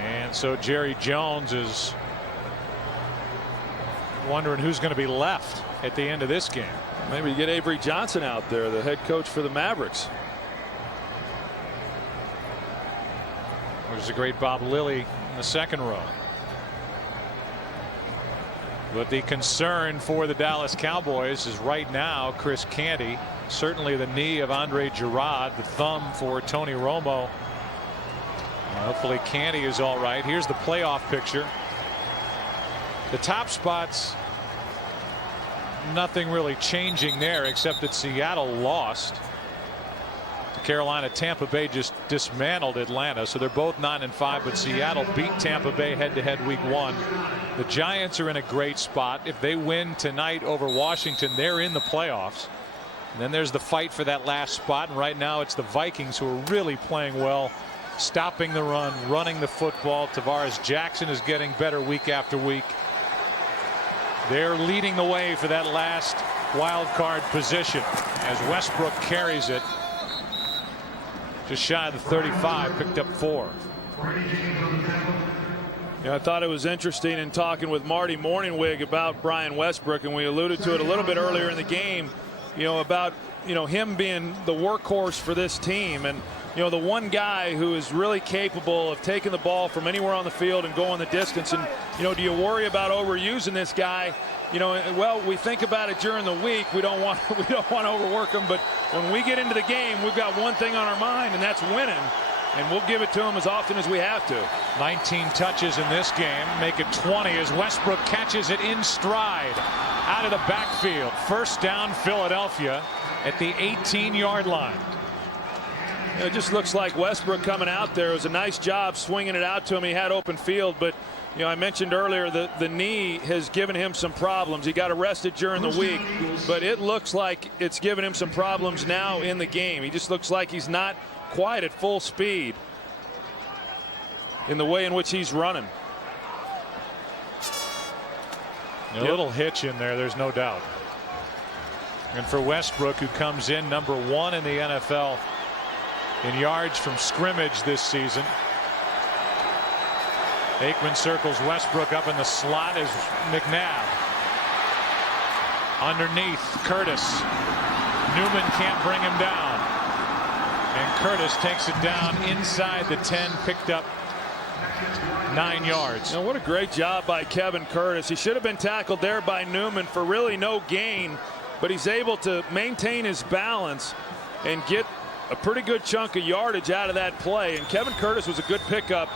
And so Jerry Jones is wondering who's going to be left at the end of this game. Maybe you get Avery Johnson out there, the head coach for the Mavericks. There's the great Bob Lilly in the second row. But the concern for the Dallas Cowboys is right now Chris Canty, certainly the knee of Andre Gerard, the thumb for Tony Romo. Hopefully Canty is all right. Here's the playoff picture. The top spots, nothing really changing there except that Seattle lost Carolina. Tampa Bay just dismantled Atlanta, so they're both 9-5, but Seattle beat Tampa Bay head-to-head week 1. The Giants are in a great spot. If they win tonight over Washington, they're in the playoffs. And then there's the fight for that last spot, and right now it's the Vikings who are really playing well, stopping the run, running the football. Tavares Jackson is getting better week after week. They're leading the way for that last wild card position as Westbrook carries it just shy of the 35, picked up 4. I thought it was interesting in talking with Marty Morningwig about Brian Westbrook, and we alluded to it a little bit earlier in the game, about him being the workhorse for this team, and the one guy who is really capable of taking the ball from anywhere on the field and going the distance. And do you worry about overusing this guy? Well, we think about it during the week. We don't want to overwork him, but when we get into the game, we've got one thing on our mind, and that's winning. And we'll give it to him as often as we have to. 19 touches in this game, make it 20 as Westbrook catches it in stride out of the backfield. First down, Philadelphia at the 18-yard line. It just looks like Westbrook coming out there. It was a nice job swinging it out to him. He had open field, but I mentioned earlier that the knee has given him some problems. He got arrested during the week, but it looks like it's given him some problems now in the game. He just looks like he's not quite at full speed in the way in which he's running. A little hitch in there, there's no doubt. And for Westbrook, who comes in number 1 in the NFL in yards from scrimmage this season. Aikman circles Westbrook up in the slot as McNabb. Underneath, Curtis. Newman can't bring him down. And Curtis takes it down inside the 10, picked up 9 yards. Now, what a great job by Kevin Curtis. He should have been tackled there by Newman for really no gain, but he's able to maintain his balance and get a pretty good chunk of yardage out of that play. And Kevin Curtis was a good pickup,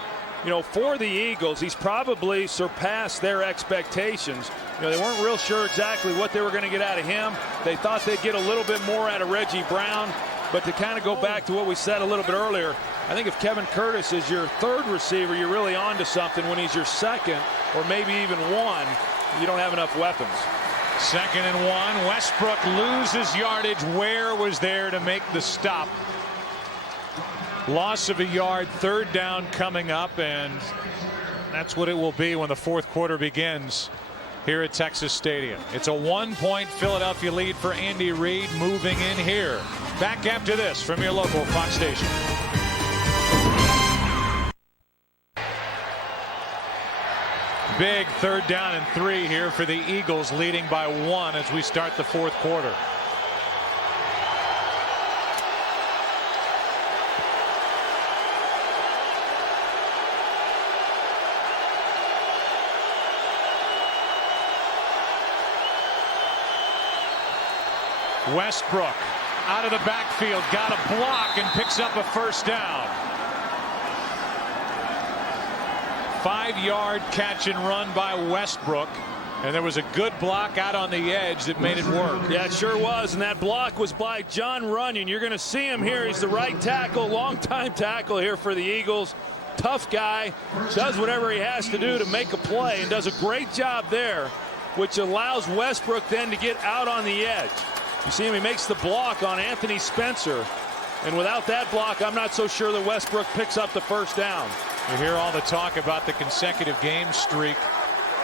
for the Eagles. He's probably surpassed their expectations. They weren't real sure exactly what they were going to get out of him. They thought they'd get a little bit more out of Reggie Brown. But to kind of go back to what we said a little bit earlier, I think if Kevin Curtis is your third receiver, you're really on to something. When he's your second or maybe even one, you don't have enough weapons. 2nd and 1. Westbrook loses yardage. Ware was there to make the stop. Loss of a yard. 3rd down coming up, and that's what it will be when the 4th quarter begins here at Texas Stadium. It's a 1-point Philadelphia lead for Andy Reid, moving in here. Back after this from your local Fox station. Big 3rd down and 3 here for the Eagles, leading by 1 as we start the 4th quarter. Westbrook out of the backfield, got a block and picks up a 1st down. 5-yard catch and run by Westbrook, and there was a good block out on the edge that made it work. Yeah, it sure was, and that block was by John Runyon. You're going to see him here. He's the right tackle, long-time tackle here for the Eagles. Tough guy, does whatever he has to do to make a play, and does a great job there, which allows Westbrook then to get out on the edge. You see him, he makes the block on Anthony Spencer, and without that block, I'm not so sure that Westbrook picks up the 1st down. You hear all the talk about the consecutive game streak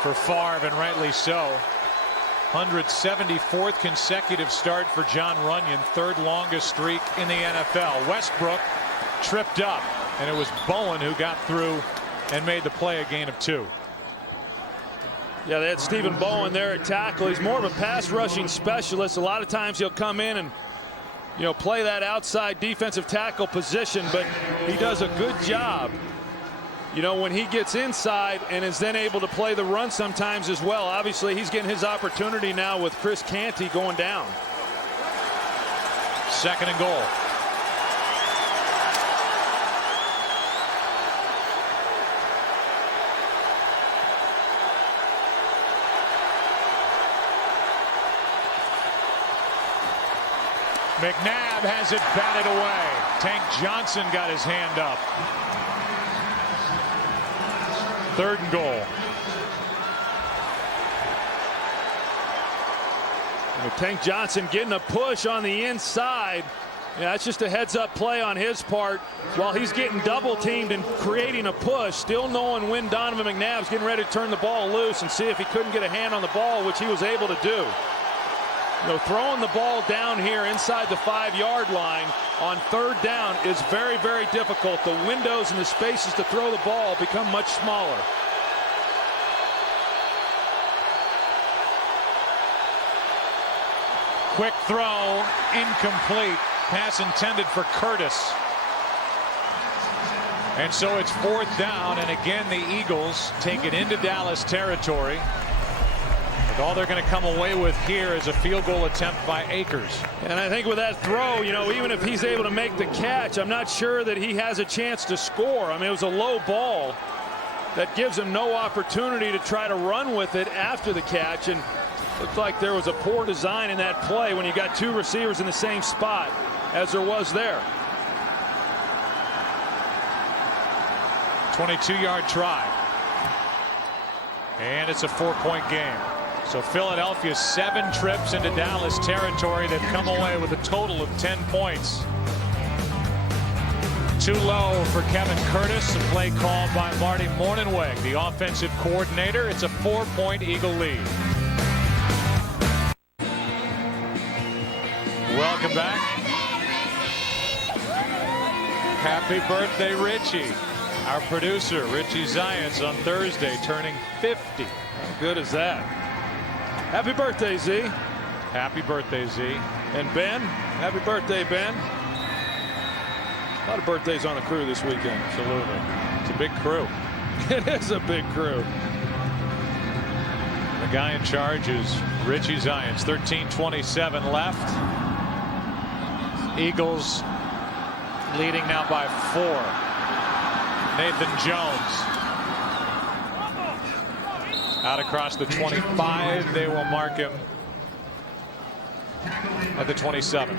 for Favre, and rightly so. 174th consecutive start for John Runyon, 3rd longest streak in the NFL. Westbrook tripped up, and it was Bowen who got through and made the play, a gain of 2. Yeah, they had Stephen Bowen there at tackle. He's more of a pass rushing specialist. A lot of times he'll come in and play that outside defensive tackle position, but he does a good job when he gets inside and is then able to play the run sometimes as well. Obviously he's getting his opportunity now with Chris Canty going down. 2nd and goal. McNabb has it batted away. Tank Johnson got his hand up. 3rd and goal. Tank Johnson getting a push on the inside. Yeah, that's just a heads-up play on his part while he's getting double-teamed and creating a push, still knowing when Donovan McNabb's getting ready to turn the ball loose and see if he couldn't get a hand on the ball, which he was able to do. Throwing the ball down here inside the 5-yard line on 3rd down is very, very difficult. The windows and the spaces to throw the ball become much smaller. Quick throw, incomplete. Pass intended for Curtis. And so it's 4th down, and again the Eagles take it into Dallas territory. But all they're going to come away with here is a field goal attempt by Akers. And I think with that throw, even if he's able to make the catch, I'm not sure that he has a chance to score. I mean, it was a low ball that gives him no opportunity to try to run with it after the catch. And looked like there was a poor design in that play when you got 2 receivers in the same spot as there was there. 22-yard try. And it's a 4-point game. So Philadelphia 7 trips into Dallas territory. They've come away with a total of 10 points. Too low for Kevin Curtis. A play called by Marty Mornhinweg, the offensive coordinator. It's a 4-point Eagle lead. Welcome back. Happy birthday, Richie. Our producer, Richie Zients, on Thursday, turning 50. How good is that? Happy birthday, Z. Happy birthday, Z. And Ben, happy birthday, Ben. A lot of birthdays on the crew this weekend. Absolutely. It's a big crew. It is a big crew. The guy in charge is Richie Zients. 13:27 left. Eagles leading now by 4. Nathan Jones out across the 25. They will mark him at the 27.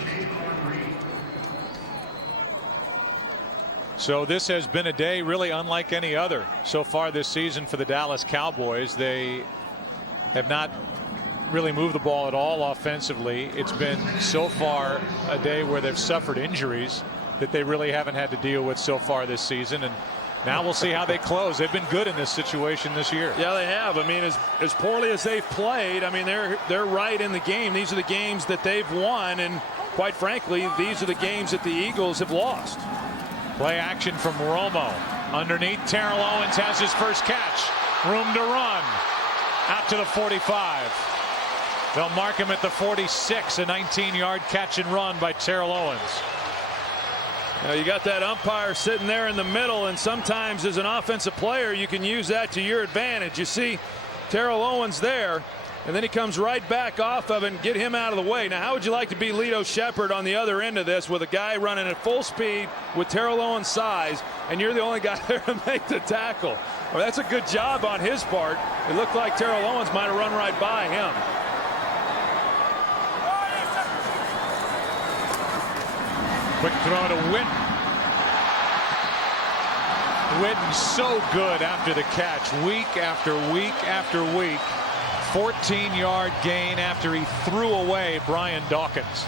So this has been a day really unlike any other so far this season for the Dallas Cowboys. They have not really moved the ball at all offensively. It's been so far a day where they've suffered injuries that they really haven't had to deal with so far this season. And now we'll see how they close. They've been good in this situation this year. Yeah, they have. I mean, as poorly as they've played, I mean, they're right in the game. These are the games that they've won, and quite frankly, these are the games that the Eagles have lost. Play action from Romo. Underneath, Terrell Owens has his first catch. Room to run. Out to the 45. They'll mark him at the 46. A 19-yard catch and run by Terrell Owens. Now you got that umpire sitting there in the middle, and sometimes as an offensive player you can use that to your advantage. You see Terrell Owens there, and then he comes right back off of it and get him out of the way. Now, how would you like to be Lito Shepherd on the other end of this with a guy running at full speed with Terrell Owens' size, and you're the only guy there to make the tackle? Well, that's a good job on his part. It looked like Terrell Owens might have run right by him. Quick throw to Witten. Witten so good after the catch, week after week after week. 14-yard gain after he threw away Brian Dawkins.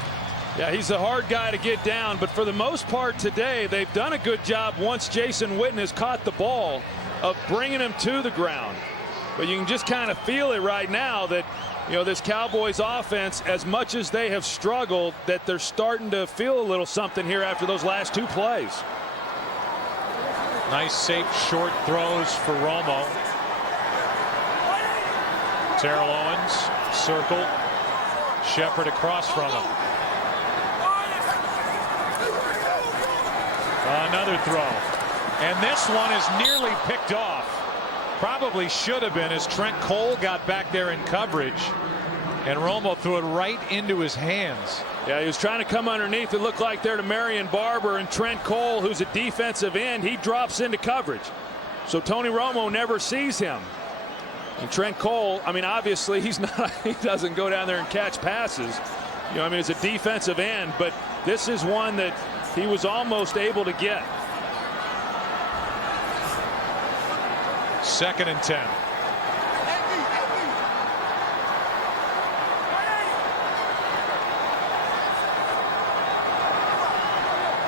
Yeah, he's a hard guy to get down, but for the most part today, they've done a good job once Jason Witten has caught the ball of bringing him to the ground. But you can just kind of feel it right now that, you know, this Cowboys offense, as much as they have struggled, that they're starting to feel a little something here after those last 2 plays. Nice, safe, short throws for Romo. Terrell Owens, circled. Shepherd across from him. Another throw. And this one is nearly picked off. Probably should have been, as Trent Cole got back there in coverage. And Romo threw it right into his hands. Yeah, he was trying to come underneath. It looked like there to Marion Barber, and Trent Cole, who's a defensive end, he drops into coverage. So Tony Romo never sees him. And Trent Cole, I mean, obviously he doesn't go down there and catch passes. You know, I mean, it's a defensive end, but this is one that he was almost able to get. 2nd and 10.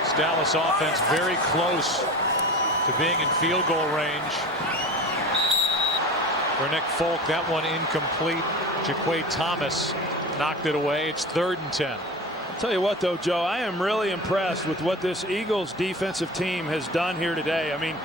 This Dallas offense very close to being in field goal range. For Nick Folk, that one incomplete. Jaquay Thomas knocked it away. It's 3rd and 10. I'll tell you what, though, Joe, I am really impressed with what this Eagles defensive team has done here today. I mean,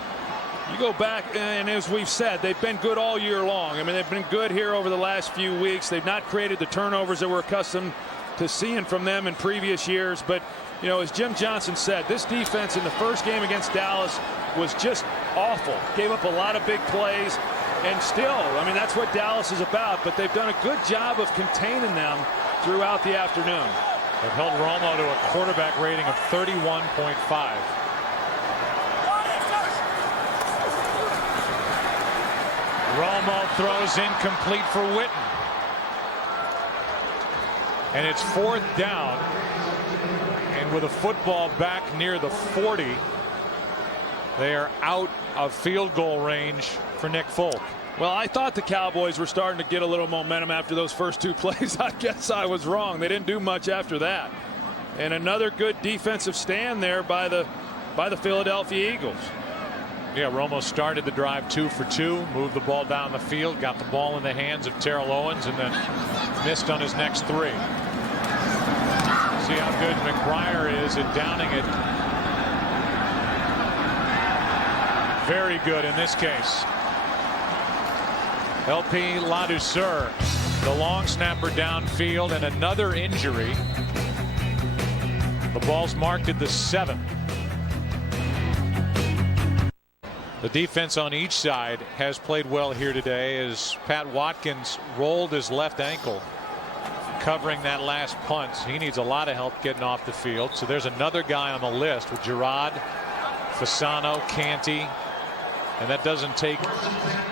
you go back, and as we've said, they've been good all year long. I mean, they've been good here over the last few weeks. They've not created the turnovers that we're accustomed to seeing from them in previous years. But, you know, as Jim Johnson said, this defense in the first game against Dallas was just awful. Gave up a lot of big plays. And still, I mean, that's what Dallas is about. But they've done a good job of containing them throughout the afternoon. They've held Romo to a quarterback rating of 31.5. Romo throws incomplete for Witten. And it's 4th down. And with a football back near the 40, they are out of field goal range for Nick Folk. Well, I thought the Cowboys were starting to get a little momentum after those first 2 plays. I guess I was wrong. They didn't do much after that. And another good defensive stand there by the Philadelphia Eagles. Yeah, Romo started the drive 2 for 2, moved the ball down the field, got the ball in the hands of Terrell Owens, and then missed on his next 3. See how good McBriar is at downing it. Very good in this case. LP Ladouceur, the long snapper downfield, and another injury. The ball's marked at the 7. The defense on each side has played well here today as Pat Watkins rolled his left ankle covering that last punt. He needs a lot of help getting off the field. So there's another guy on the list with Gerard, Fasano, Canty. And that doesn't take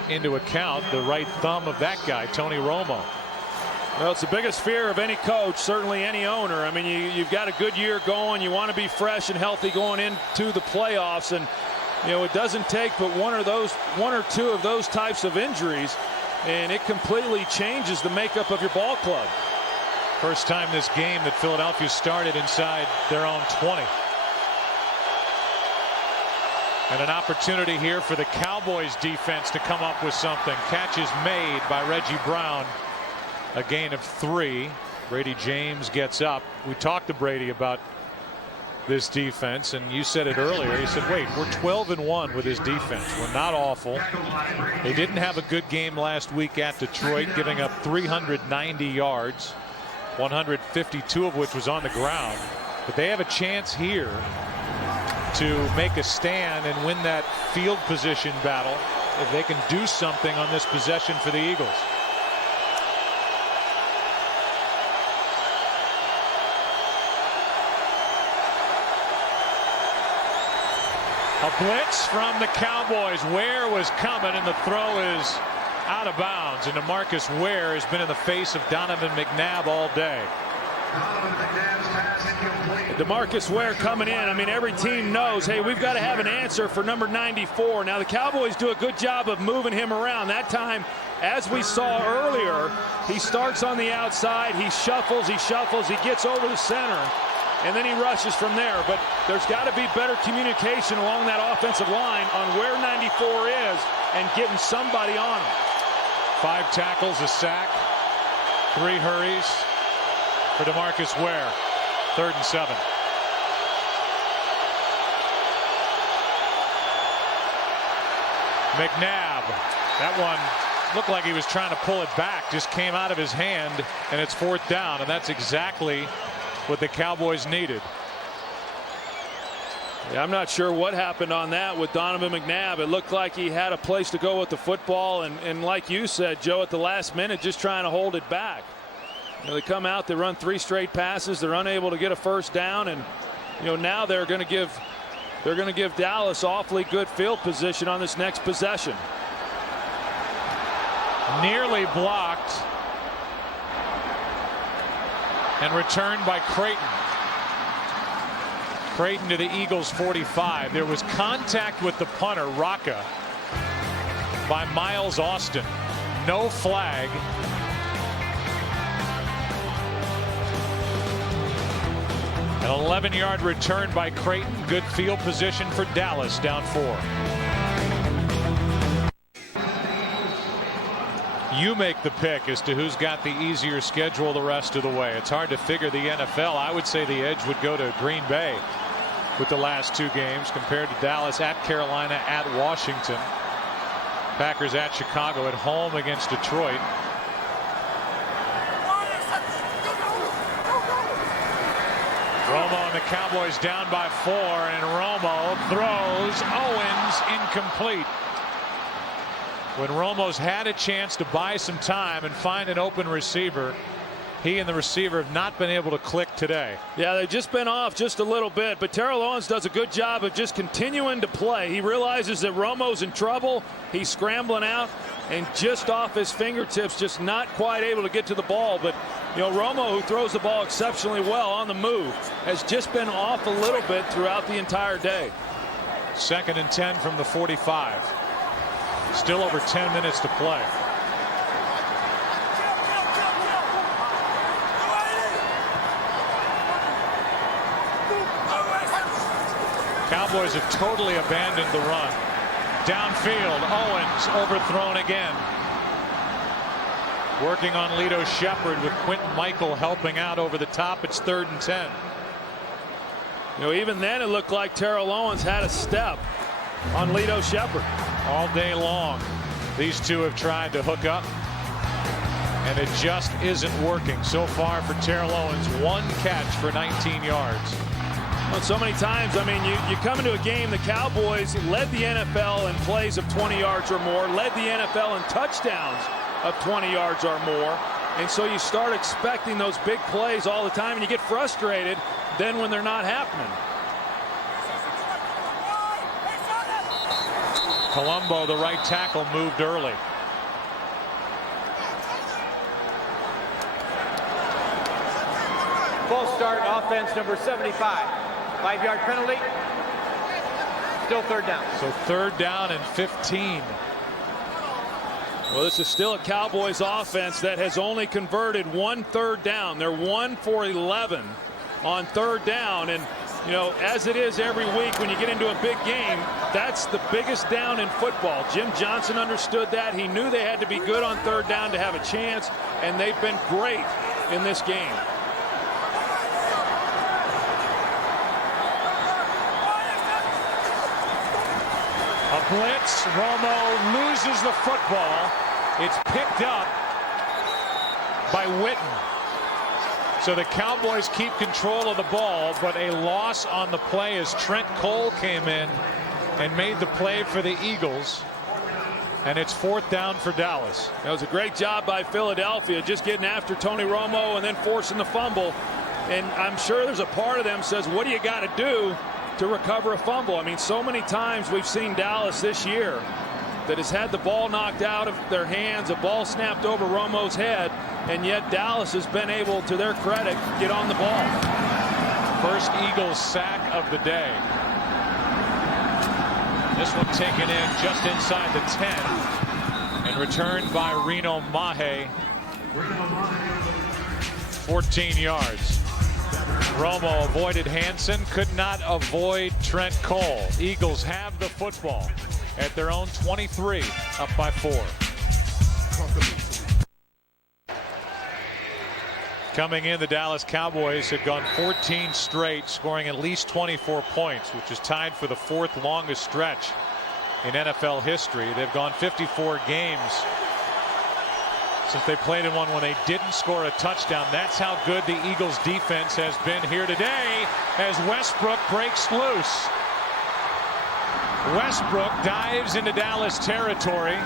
into account the right thumb of that guy, Tony Romo. Well, it's the biggest fear of any coach, certainly any owner. I mean, you've got a good year going. You want to be fresh and healthy going into the playoffs. And, you know, it doesn't take but one or two of those types of injuries, and it completely changes the makeup of your ball club. First time this game that Philadelphia started inside their own 20. And an opportunity here for the Cowboys defense to come up with something. Catch is made by Reggie Brown. A gain of 3. Brady James gets up. We talked to Brady about this defense, and you said it earlier. He said, wait, we're 12-1 with this defense. We're not awful. They didn't have a good game last week at Detroit, giving up 390 yards, 152 of which was on the ground. But they have a chance here to make a stand and win that field position battle if they can do something on this possession for the Eagles. A blitz from the Cowboys. Ware was coming, and the throw is out of bounds. And DeMarcus Ware has been in the face of Donovan McNabb all day. DeMarcus Ware coming in. I mean, every team knows, hey, we've got to have an answer for number 94. Now, the Cowboys do a good job of moving him around. That time, as we saw earlier, he starts on the outside. He shuffles. He gets over the center. And then he rushes from there. But there's got to be better communication along that offensive line on where 94 is and getting somebody on him. 5 tackles, a sack, 3 hurries for DeMarcus Ware. 3rd and 7. McNabb. That one looked like he was trying to pull it back. Just came out of his hand, and it's 4th down. And that's exactly what the Cowboys needed. Yeah, I'm not sure what happened on that with Donovan McNabb. It looked like he had a place to go with the football, and like you said, Joe, at the last minute just trying to hold it back. You know, they come out, they run 3 straight passes, they're unable to get a first down, and you know, now they're going to give Dallas awfully good field position on this next possession. Nearly blocked. and returned by Creighton. Creighton to the Eagles 45. There was contact with the punter, Rocca, by Miles Austin. No flag. An 11-yard return by Creighton. Good field position for Dallas, down 4. You make the pick as to who's got the easier schedule the rest of the way. It's hard to figure the NFL. I would say the edge would go to Green Bay with the last 2 games compared to Dallas, at Carolina, at Washington. Packers at Chicago, at home against Detroit. Romo and the Cowboys down by 4, and Romo throws. Owens incomplete. When Romo's had a chance to buy some time and find an open receiver, he and the receiver have not been able to click today. Yeah, they've just been off just a little bit, but Terrell Owens does a good job of just continuing to play. He realizes that Romo's in trouble. He's scrambling out, and just off his fingertips, just not quite able to get to the ball. But, you know, Romo, who throws the ball exceptionally well on the move, has just been off a little bit throughout the entire day. 2nd and 10 from the 45. Still over 10 minutes to play. Cowboys have totally abandoned the run. Downfield, Owens overthrown again. Working on Lito Shepherd with Quentin Michael helping out over the top. It's 3rd and 10. You know, even then it looked like Terrell Owens had a step on Lito Shepherd. All day long, these two have tried to hook up, and it just isn't working. So far for Terrell Owens, 1 catch for 19 yards. Well, so many times, I mean, you come into a game, the Cowboys led the NFL in plays of 20 yards or more, led the NFL in touchdowns of 20 yards or more, and so you start expecting those big plays all the time, and you get frustrated then when they're not happening. Colombo, the right tackle, moved early. False start, offense number 75. 5-yard penalty. Still 3rd down. So 3rd down and 15. Well, this is still a Cowboys offense that has only converted 1 3rd down. They're 1 for 11 on 3rd down. And, you know, as it is every week when you get into a big game, that's the biggest down in football. Jim Johnson understood that. He knew they had to be good on 3rd down to have a chance, and they've been great in this game. A blitz. Romo loses the football. It's picked up by Witten. So the Cowboys keep control of the ball, but a loss on the play as Trent Cole came in and made the play for the Eagles. And it's 4th down for Dallas. That was a great job by Philadelphia, just getting after Tony Romo and then forcing the fumble. And I'm sure there's a part of them says, what do you got to do to recover a fumble? I mean, so many times we've seen Dallas this year that has had the ball knocked out of their hands, a ball snapped over Romo's head, and yet Dallas has been able, to their credit, get on the ball. First Eagles sack of the day. This one taken in just inside the 10 and returned by Reno Mahe. 14 yards. Romo avoided Hansen, could not avoid Trent Cole. Eagles have the football at their own 23, up by 4. Coming in, the Dallas Cowboys had gone 14 straight, scoring at least 24 points, which is tied for the 4th longest stretch in NFL history. They've gone 54 games since they played in one when they didn't score a touchdown. That's how good the Eagles defense has been here today as Westbrook breaks loose. Westbrook dives into Dallas territory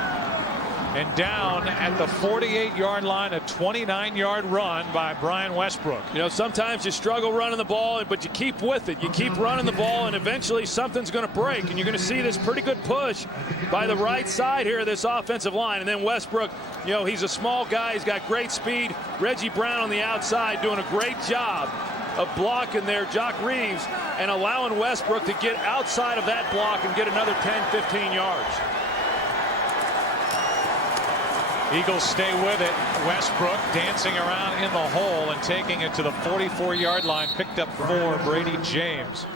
And down at the 48-yard line, a 29-yard run by Brian Westbrook. You know, sometimes you struggle running the ball, but you keep with it. You keep running the ball, and eventually something's going to break. And you're going to see this pretty good push by the right side here of this offensive line. And then Westbrook, you know, he's a small guy. He's got great speed. Reggie Brown on the outside doing a great job of blocking there, Jock Reeves, and allowing Westbrook to get outside of that block and get another 10, 15 yards. Eagles stay with it. Westbrook dancing around in the hole and taking it to the 44-yard line. Picked up 4. Brady James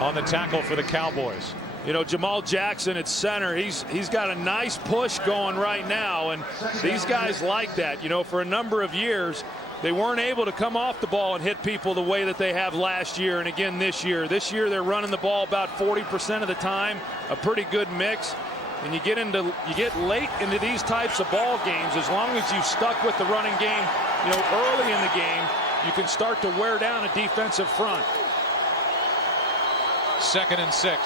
on the tackle for the Cowboys. You know, Jamal Jackson at center, he's got a nice push going right now, and these guys like that. You know, for a number of years, they weren't able to come off the ball and hit people the way that they have last year and again this year. This year they're running the ball about 40% of the time, a pretty good mix. And you get late into these types of ball games, as long as you stuck with the running game, you know, early in the game, you can start to wear down a defensive front. 2nd and 6.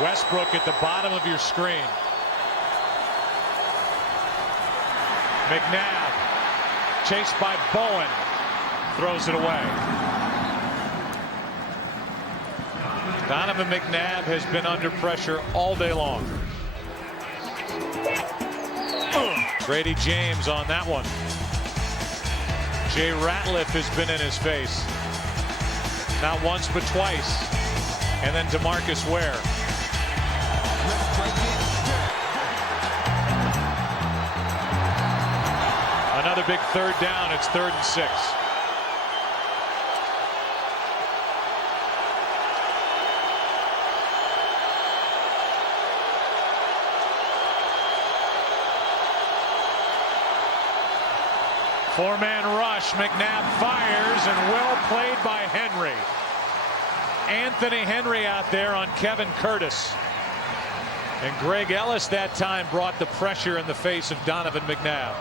Westbrook at the bottom of your screen. McNabb chased by Bowen, throws it away. Donovan McNabb has been under pressure all day long. Brady James on that one. Jay Ratliff has been in his face. Not once, but twice. And then DeMarcus Ware. Another big 3rd down. It's 3rd and 6. Four-man rush. McNabb fires, and well played by Henry. Anthony Henry out there on Kevin Curtis. And Greg Ellis that time brought the pressure in the face of Donovan McNabb.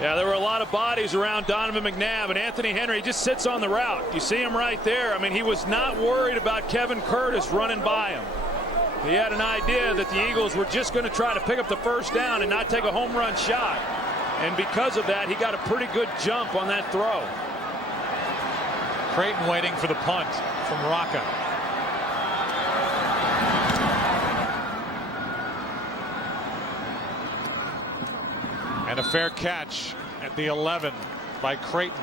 Yeah, there were a lot of bodies around Donovan McNabb, and Anthony Henry just sits on the route. You see him right there. I mean, he was not worried about Kevin Curtis running by him. He had an idea that the Eagles were just going to try to pick up the 1st down and not take a home run shot. And because of that, he got a pretty good jump on that throw. Creighton waiting for the punt from Rocca. And a fair catch at the 11 by Creighton.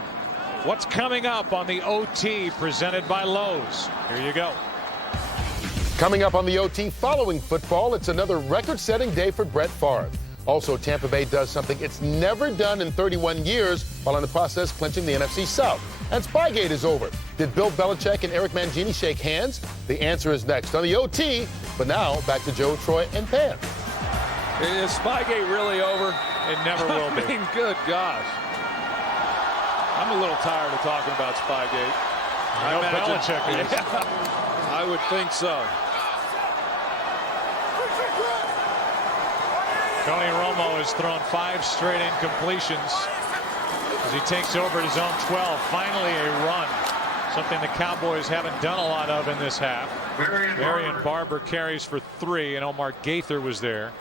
What's coming up on the OT presented by Lowe's? Here you go. Coming up on the OT following football, it's another record-setting day for Brett Favre. Also, Tampa Bay does something it's never done in 31 years while in the process clinching the NFC South. And Spygate is over. Did Bill Belichick and Eric Mangini shake hands? The answer is next on the OT. But now, back to Joe, Troy, and Pam. Is Spygate really over? It never will be. I mean, good gosh. I'm a little tired of talking about Spygate. I know Belichick is. Yeah, I would think so. Tony Romo has thrown 5 straight incompletions as he takes over at his own 12. Finally a run, something the Cowboys haven't done a lot of in this half. Marion Barber carries for 3, and Omar Gaither was there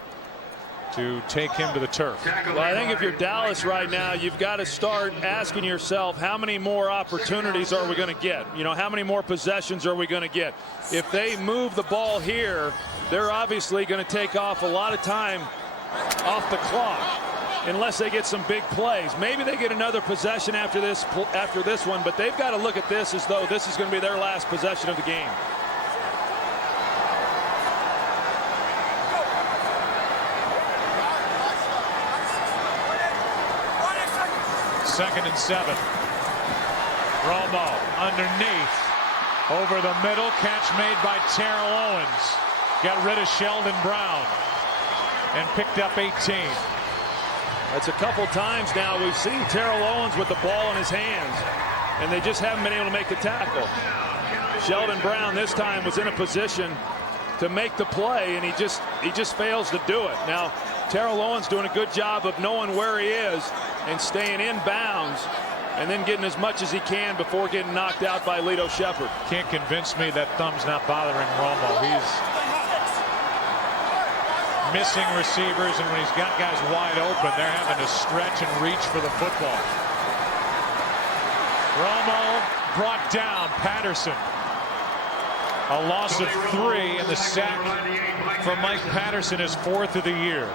to take him to the turf. Well, I think if you're Dallas right now, you've got to start asking yourself, how many more opportunities are we going to get? You know, how many more possessions are we going to get? If they move the ball here, they're obviously going to take off a lot of time off the clock unless they get some big plays. Maybe they get another possession after this one, but they've got to look at this as though this is going to be their last possession of the game. Second and 7. Romo underneath, over the middle, catch made by Terrell Owens. Got rid of Sheldon Brown and picked up 18. That's a couple times now we've seen Terrell Owens with the ball in his hands, and they just haven't been able to make the tackle. Sheldon Brown this time was in a position to make the play, and he just fails to do it. Now, Terrell Owens doing a good job of knowing where he is and staying in bounds and then getting as much as he can before getting knocked out by Lito Shepherd. Can't convince me that thumb's not bothering Romo. He's missing receivers, and when he's got guys wide open, they're having to stretch and reach for the football. Romo brought down. Patterson. A loss of 3, and the sack from Mike Patterson is 4th of the year.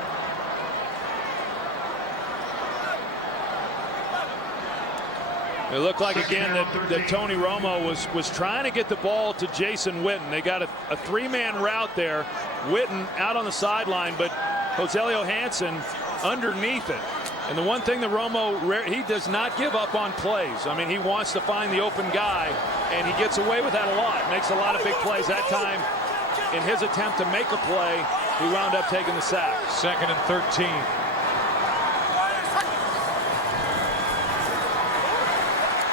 It looked like again that Tony Romo was trying to get the ball to Jason Witten. They got a 3-man route there. Witten out on the sideline, but Joselio Hansen underneath it. And the one thing that Romo, he does not give up on plays. I mean, he wants to find the open guy, and he gets away with that a lot. Makes a lot of big plays. That time, in his attempt to make a play, he wound up taking the sack. 2nd and 13.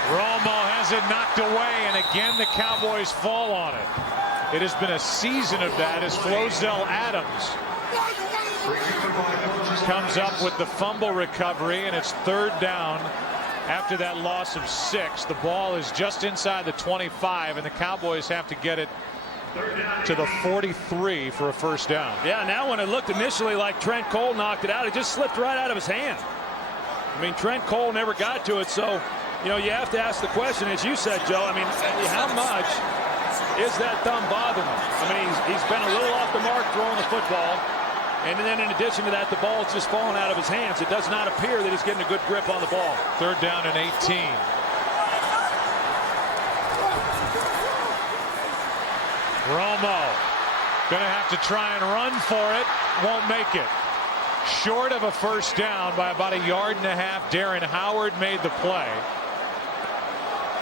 Romo has it knocked away, and again the Cowboys fall on it. It has been a season of that as Flozell Adams comes up with the fumble recovery, and it's 3rd down after that loss of 6. The ball is just inside the 25, and the Cowboys have to get it to the 43 for a 1st down. Yeah, now when it looked initially like Trent Cole knocked it out, it just slipped right out of his hand. I mean, Trent Cole never got to it, so you know, you have to ask the question, as you said, Joe. I mean, how much is that thumb bothering him? I mean, he's been a little off the mark throwing the football. And then in addition to that, the ball's just falling out of his hands. It does not appear that he's getting a good grip on the ball. 3rd down and 18. Romo going to have to try and run for it. Won't make it. Short of a 1st down by about 1.5 yards. Darren Howard made the play.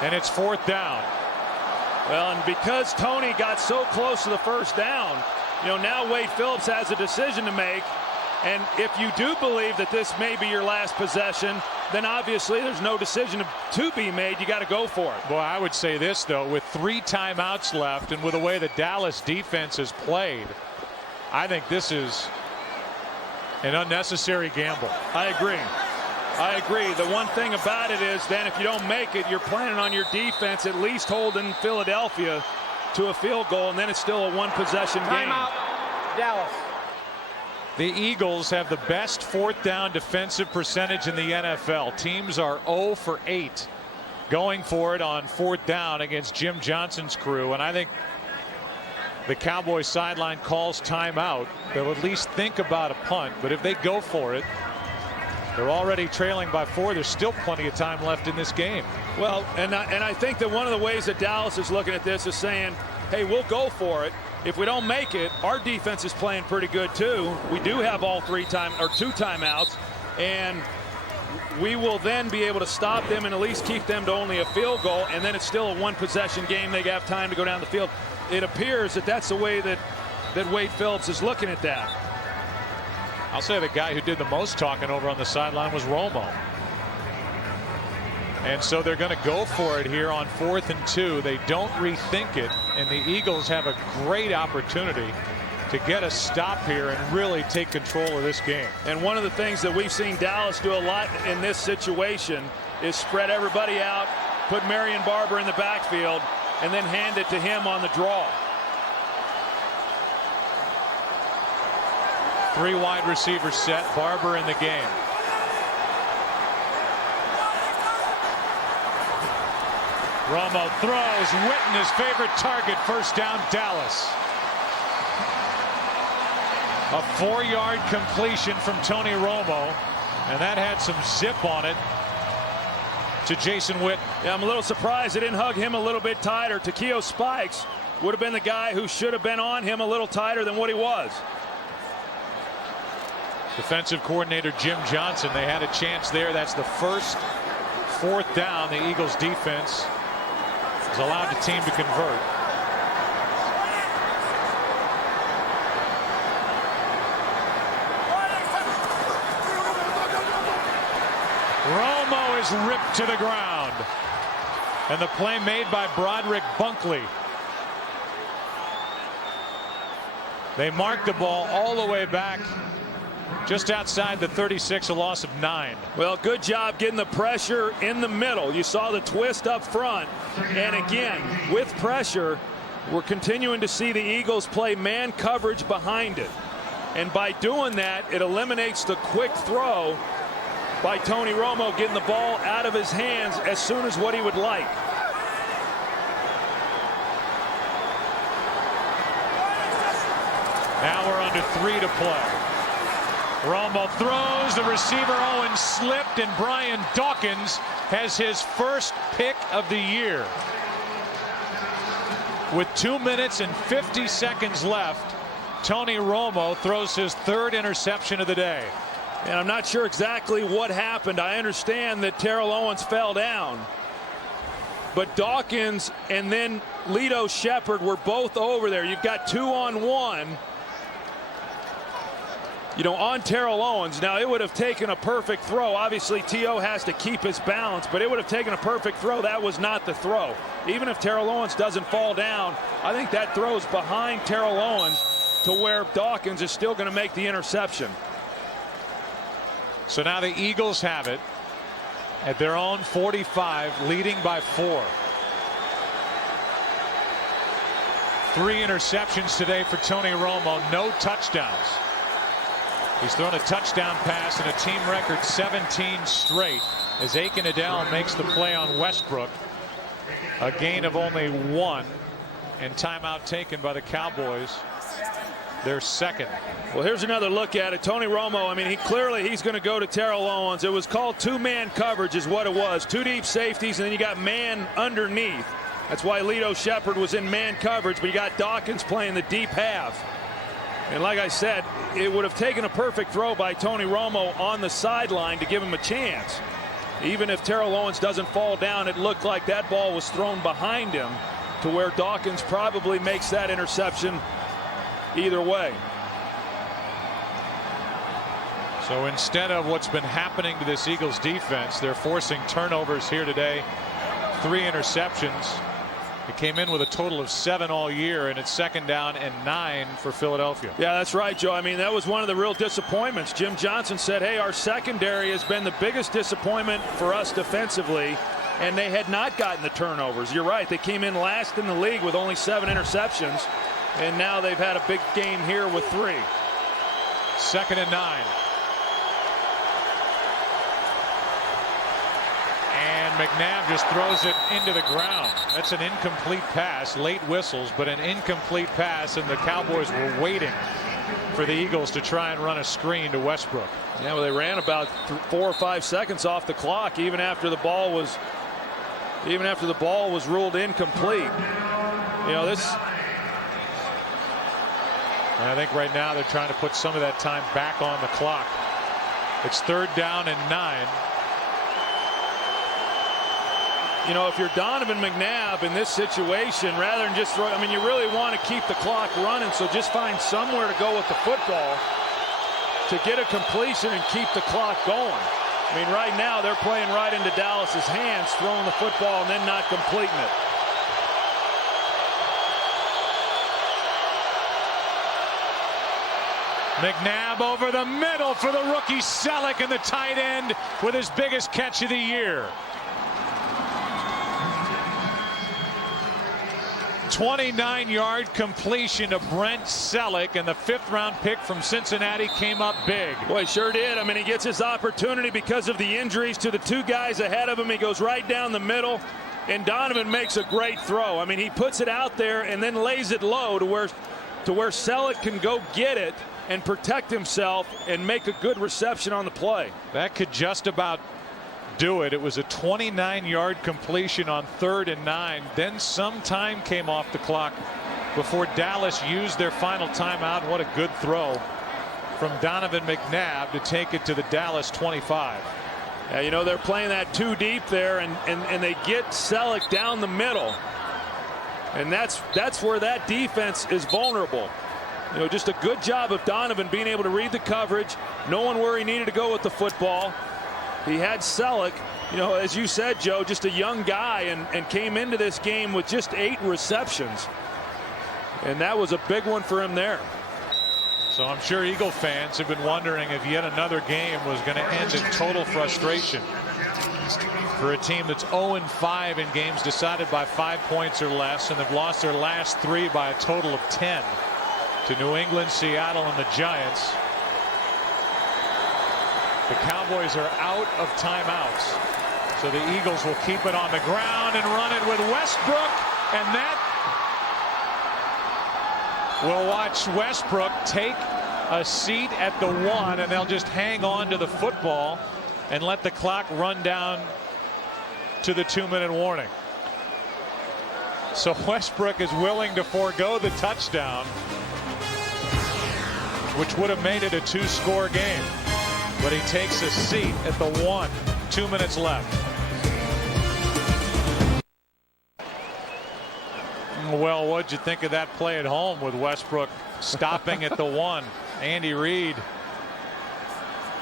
And it's 4th down. Well, and because Tony got so close to the 1st down, you know, now Wade Phillips has a decision to make. And if you do believe that this may be your last possession, then obviously there's no decision to be made. You got to go for it. Well, I would say this, though, with 3 timeouts left and with the way the Dallas defense has played, I think this is an unnecessary gamble. I agree. I agree. The one thing about it is then if you don't make it, you're planning on your defense at least holding Philadelphia to a field goal, and then it's still a 1-possession game. Timeout, Dallas. The Eagles have the best 4th down defensive percentage in the NFL. Teams are 0 for 8 going for it on 4th down against Jim Johnson's crew, and I think the Cowboys sideline calls timeout. They'll at least think about a punt, but if they go for it, they're already trailing by 4. There's still plenty of time left in this game. Well, and I think that one of the ways that Dallas is looking at this is saying, hey, we'll go for it. If we don't make it, our defense is playing pretty good too. We do have all 2 timeouts, and we will then be able to stop them and at least keep them to only a field goal, and then it's still a 1-possession game. They have time to go down the field. It appears that that's the way that Wade Phillips is looking at that. I'll say the guy who did the most talking over on the sideline was Romo. And so they're going to go for it here on 4th and 2. They don't rethink it, and the Eagles have a great opportunity to get a stop here and really take control of this game. And one of the things that we've seen Dallas do a lot in this situation is spread everybody out, put Marion Barber in the backfield, and then hand it to him on the draw. 3 wide receivers set. Barber in the game. Romo throws. Witten, his favorite target. 1st down, Dallas. A 4-yard completion from Tony Romo, and that had some zip on it to Jason Witten. Yeah, I'm a little surprised they didn't hug him a little bit tighter. Takeo Spikes would have been the guy who should have been on him a little tighter than what he was. Defensive coordinator Jim Johnson, they had a chance there. That's the first 4th down the Eagles defense has allowed the team to convert. Romo is ripped to the ground, and the play made by Broderick Bunkley. They marked the ball all the way back just outside the 36, a loss of 9. Well, good job getting the pressure in the middle. You saw the twist up front, and again with pressure we're continuing to see the Eagles play man coverage behind it. And by doing that, it eliminates the quick throw by Tony Romo, getting the ball out of his hands as soon as what he would like. Now we're under 3 to play. Romo throws, the receiver Owen slipped, and Brian Dawkins has his first pick of the year. With 2 minutes and 50 seconds left, Tony Romo throws his 3rd interception of the day. And I'm not sure exactly what happened. I understand that Terrell Owens fell down, but Dawkins and then Lito Shepherd were both over there. You've got 2-on-1. On Terrell Owens. Now, it would have taken a perfect throw. Obviously, T.O. has to keep his balance, but it would have taken a perfect throw. That was not the throw. Even if Terrell Owens doesn't fall down, I think that throws behind Terrell Owens to where Dawkins is still going to make the interception. So now the Eagles have it at their own 45, leading by 4. 3 interceptions today for Tony Romo, no touchdowns. He's thrown a touchdown pass and a team record 17 straight as Aikman makes the play on Westbrook. A gain of only 1, and timeout taken by the Cowboys, their 2nd. Well, here's another look at it. Tony Romo, I mean, he's going to go to Terrell Owens. It was called 2-man coverage is what it was. 2 deep safeties, and then you got man underneath. That's why Lito Shepherd was in man coverage, but you got Dawkins playing the deep half. And like I said, it would have taken a perfect throw by Tony Romo on the sideline to give him a chance. Even if Terrell Owens doesn't fall down, it looked like that ball was thrown behind him to where Dawkins probably makes that interception either way. So instead of what's been happening to this Eagles defense, they're forcing turnovers here today. 3 interceptions. It came in with a total of 7 all year, and it's 2nd down and 9 for Philadelphia. Yeah, that's right, Joe. I mean, that was one of the real disappointments. Jim Johnson said, hey, our secondary has been the biggest disappointment for us defensively, and they had not gotten the turnovers. You're right. They came in last in the league with only 7 interceptions, and now they've had a big game here with 3. 2nd and 9. And McNabb just throws it into the ground. That's an incomplete pass. Late whistles, but an incomplete pass, and the Cowboys were waiting for the Eagles to try and run a screen to Westbrook. Yeah, well, they ran about 4 or 5 seconds off the clock, even after the ball was ruled incomplete. And I think right now they're trying to put some of that time back on the clock. It's 3rd down and 9. If you're Donovan McNabb in this situation, rather than just throw, I mean, you really want to keep the clock running, so just find somewhere to go with the football to get a completion and keep the clock going. I mean, right now they're playing right into Dallas's hands, throwing the football and then not completing it. McNabb over the middle for the rookie Selleck, and the tight end with his biggest catch of the year. 29-yard completion to Brent Selleck, and the 5th-round pick from Cincinnati came up big. Boy, he sure did. I mean, he gets his opportunity because of the injuries to the 2 guys ahead of him. He goes right down the middle, and Donovan makes a great throw. I mean, he puts it out there and then lays it low to where Selleck can go get it and protect himself and make a good reception on the play. That could just about do it. It was a 29-yard completion on 3rd and 9. Then some time came off the clock before Dallas used their final timeout. What a good throw from Donovan McNabb to take it to the Dallas 25. Yeah, they're playing that 2 deep there, and they get Selleck down the middle, and that's where that defense is vulnerable. Just a good job of Donovan being able to read the coverage, knowing where he needed to go with the football. He had Selleck, as you said, Joe, just a young guy, and came into this game with just 8 receptions. And that was a big one for him there. So I'm sure Eagle fans have been wondering if yet another game was going to end in total frustration for a team that's 0-5 in games decided by 5 points or less, and they've lost their last 3 by a total of 10. to New England, Seattle, and the Giants. The Cowboys are out of timeouts, so the Eagles will keep it on the ground and run it with Westbrook, and that will watch Westbrook take a seat at the 1, and they'll just hang on to the football and let the clock run down to the 2-minute warning. So Westbrook is willing to forego the touchdown, which would have made it a 2-score game. But he takes a seat at the 1, 2 minutes left. Well, what'd you think of that play at home with Westbrook stopping at the 1? Andy Reid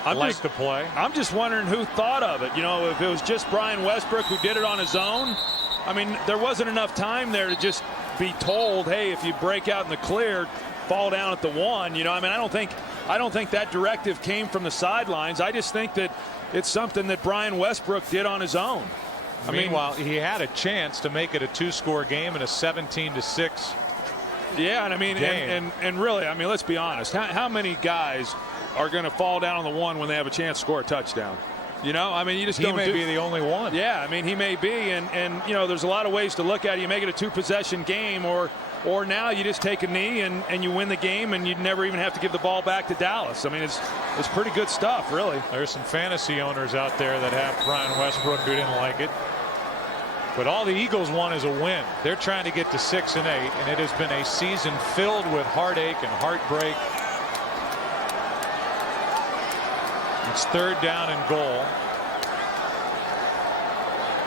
liked the play. I'm just wondering who thought of it. You know, if it was just Brian Westbrook who did it on his own. I mean, there wasn't enough time there to just be told, hey, if you break out in the clear, fall down at the 1. You know, I mean, I don't think that directive came from the sidelines. I just think that it's something that Brian Westbrook did on his own. Meanwhile, he had a chance to make it a 2-score game in a 17-6. Yeah, and I mean, and really, I mean, let's be honest. How many guys are going to fall down on the 1 when they have a chance to score a touchdown? You know, I mean, you just don't. He may be the only one. Yeah, I mean, he may be, and you know, there's a lot of ways to look at it. You make it a 2-possession game, or now you just take a knee and you win the game, and you never even have to give the ball back to Dallas. I mean, it's pretty good stuff, really. There's some fantasy owners out there that have Brian Westbrook who didn't like it. But all the Eagles want is a win. They're trying to get to 6-8, and it has been a season filled with heartache and heartbreak. It's 3rd down and goal.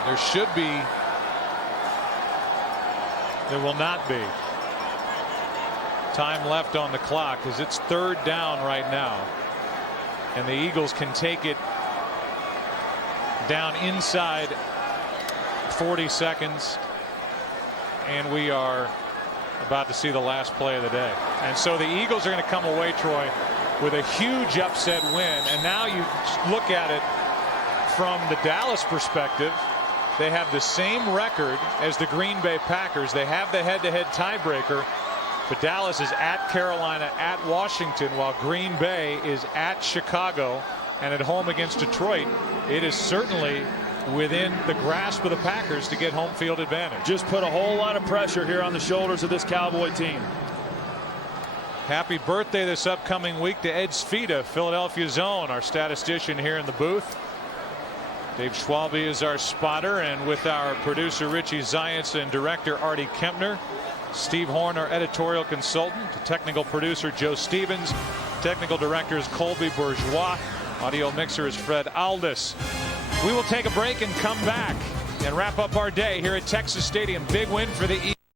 There should be. There will not be time left on the clock, as it's 3rd down right now, and the Eagles can take it down inside 40 seconds, and we are about to see the last play of the day. And so the Eagles are going to come away, Troy, with a huge upset win. And now you look at it from the Dallas perspective. They have the same record as the Green Bay Packers. They have the head-to-head tiebreaker, but Dallas is at Carolina, at Washington, while Green Bay is at Chicago and at home against Detroit. It is certainly within the grasp of the Packers to get home field advantage. Just put a whole lot of pressure here on the shoulders of this Cowboy team. Happy birthday this upcoming week to Ed Sfida, Philadelphia's own, our statistician here in the booth. Dave Schwalbe is our spotter, and with our producer Richie Zients and director Artie Kempner, Steve Horn, our editorial consultant, technical producer Joe Stevens, technical director is Colby Bourgeois, audio mixer is Fred Aldis. We will take a break and come back and wrap up our day here at Texas Stadium. Big win for the Eagles.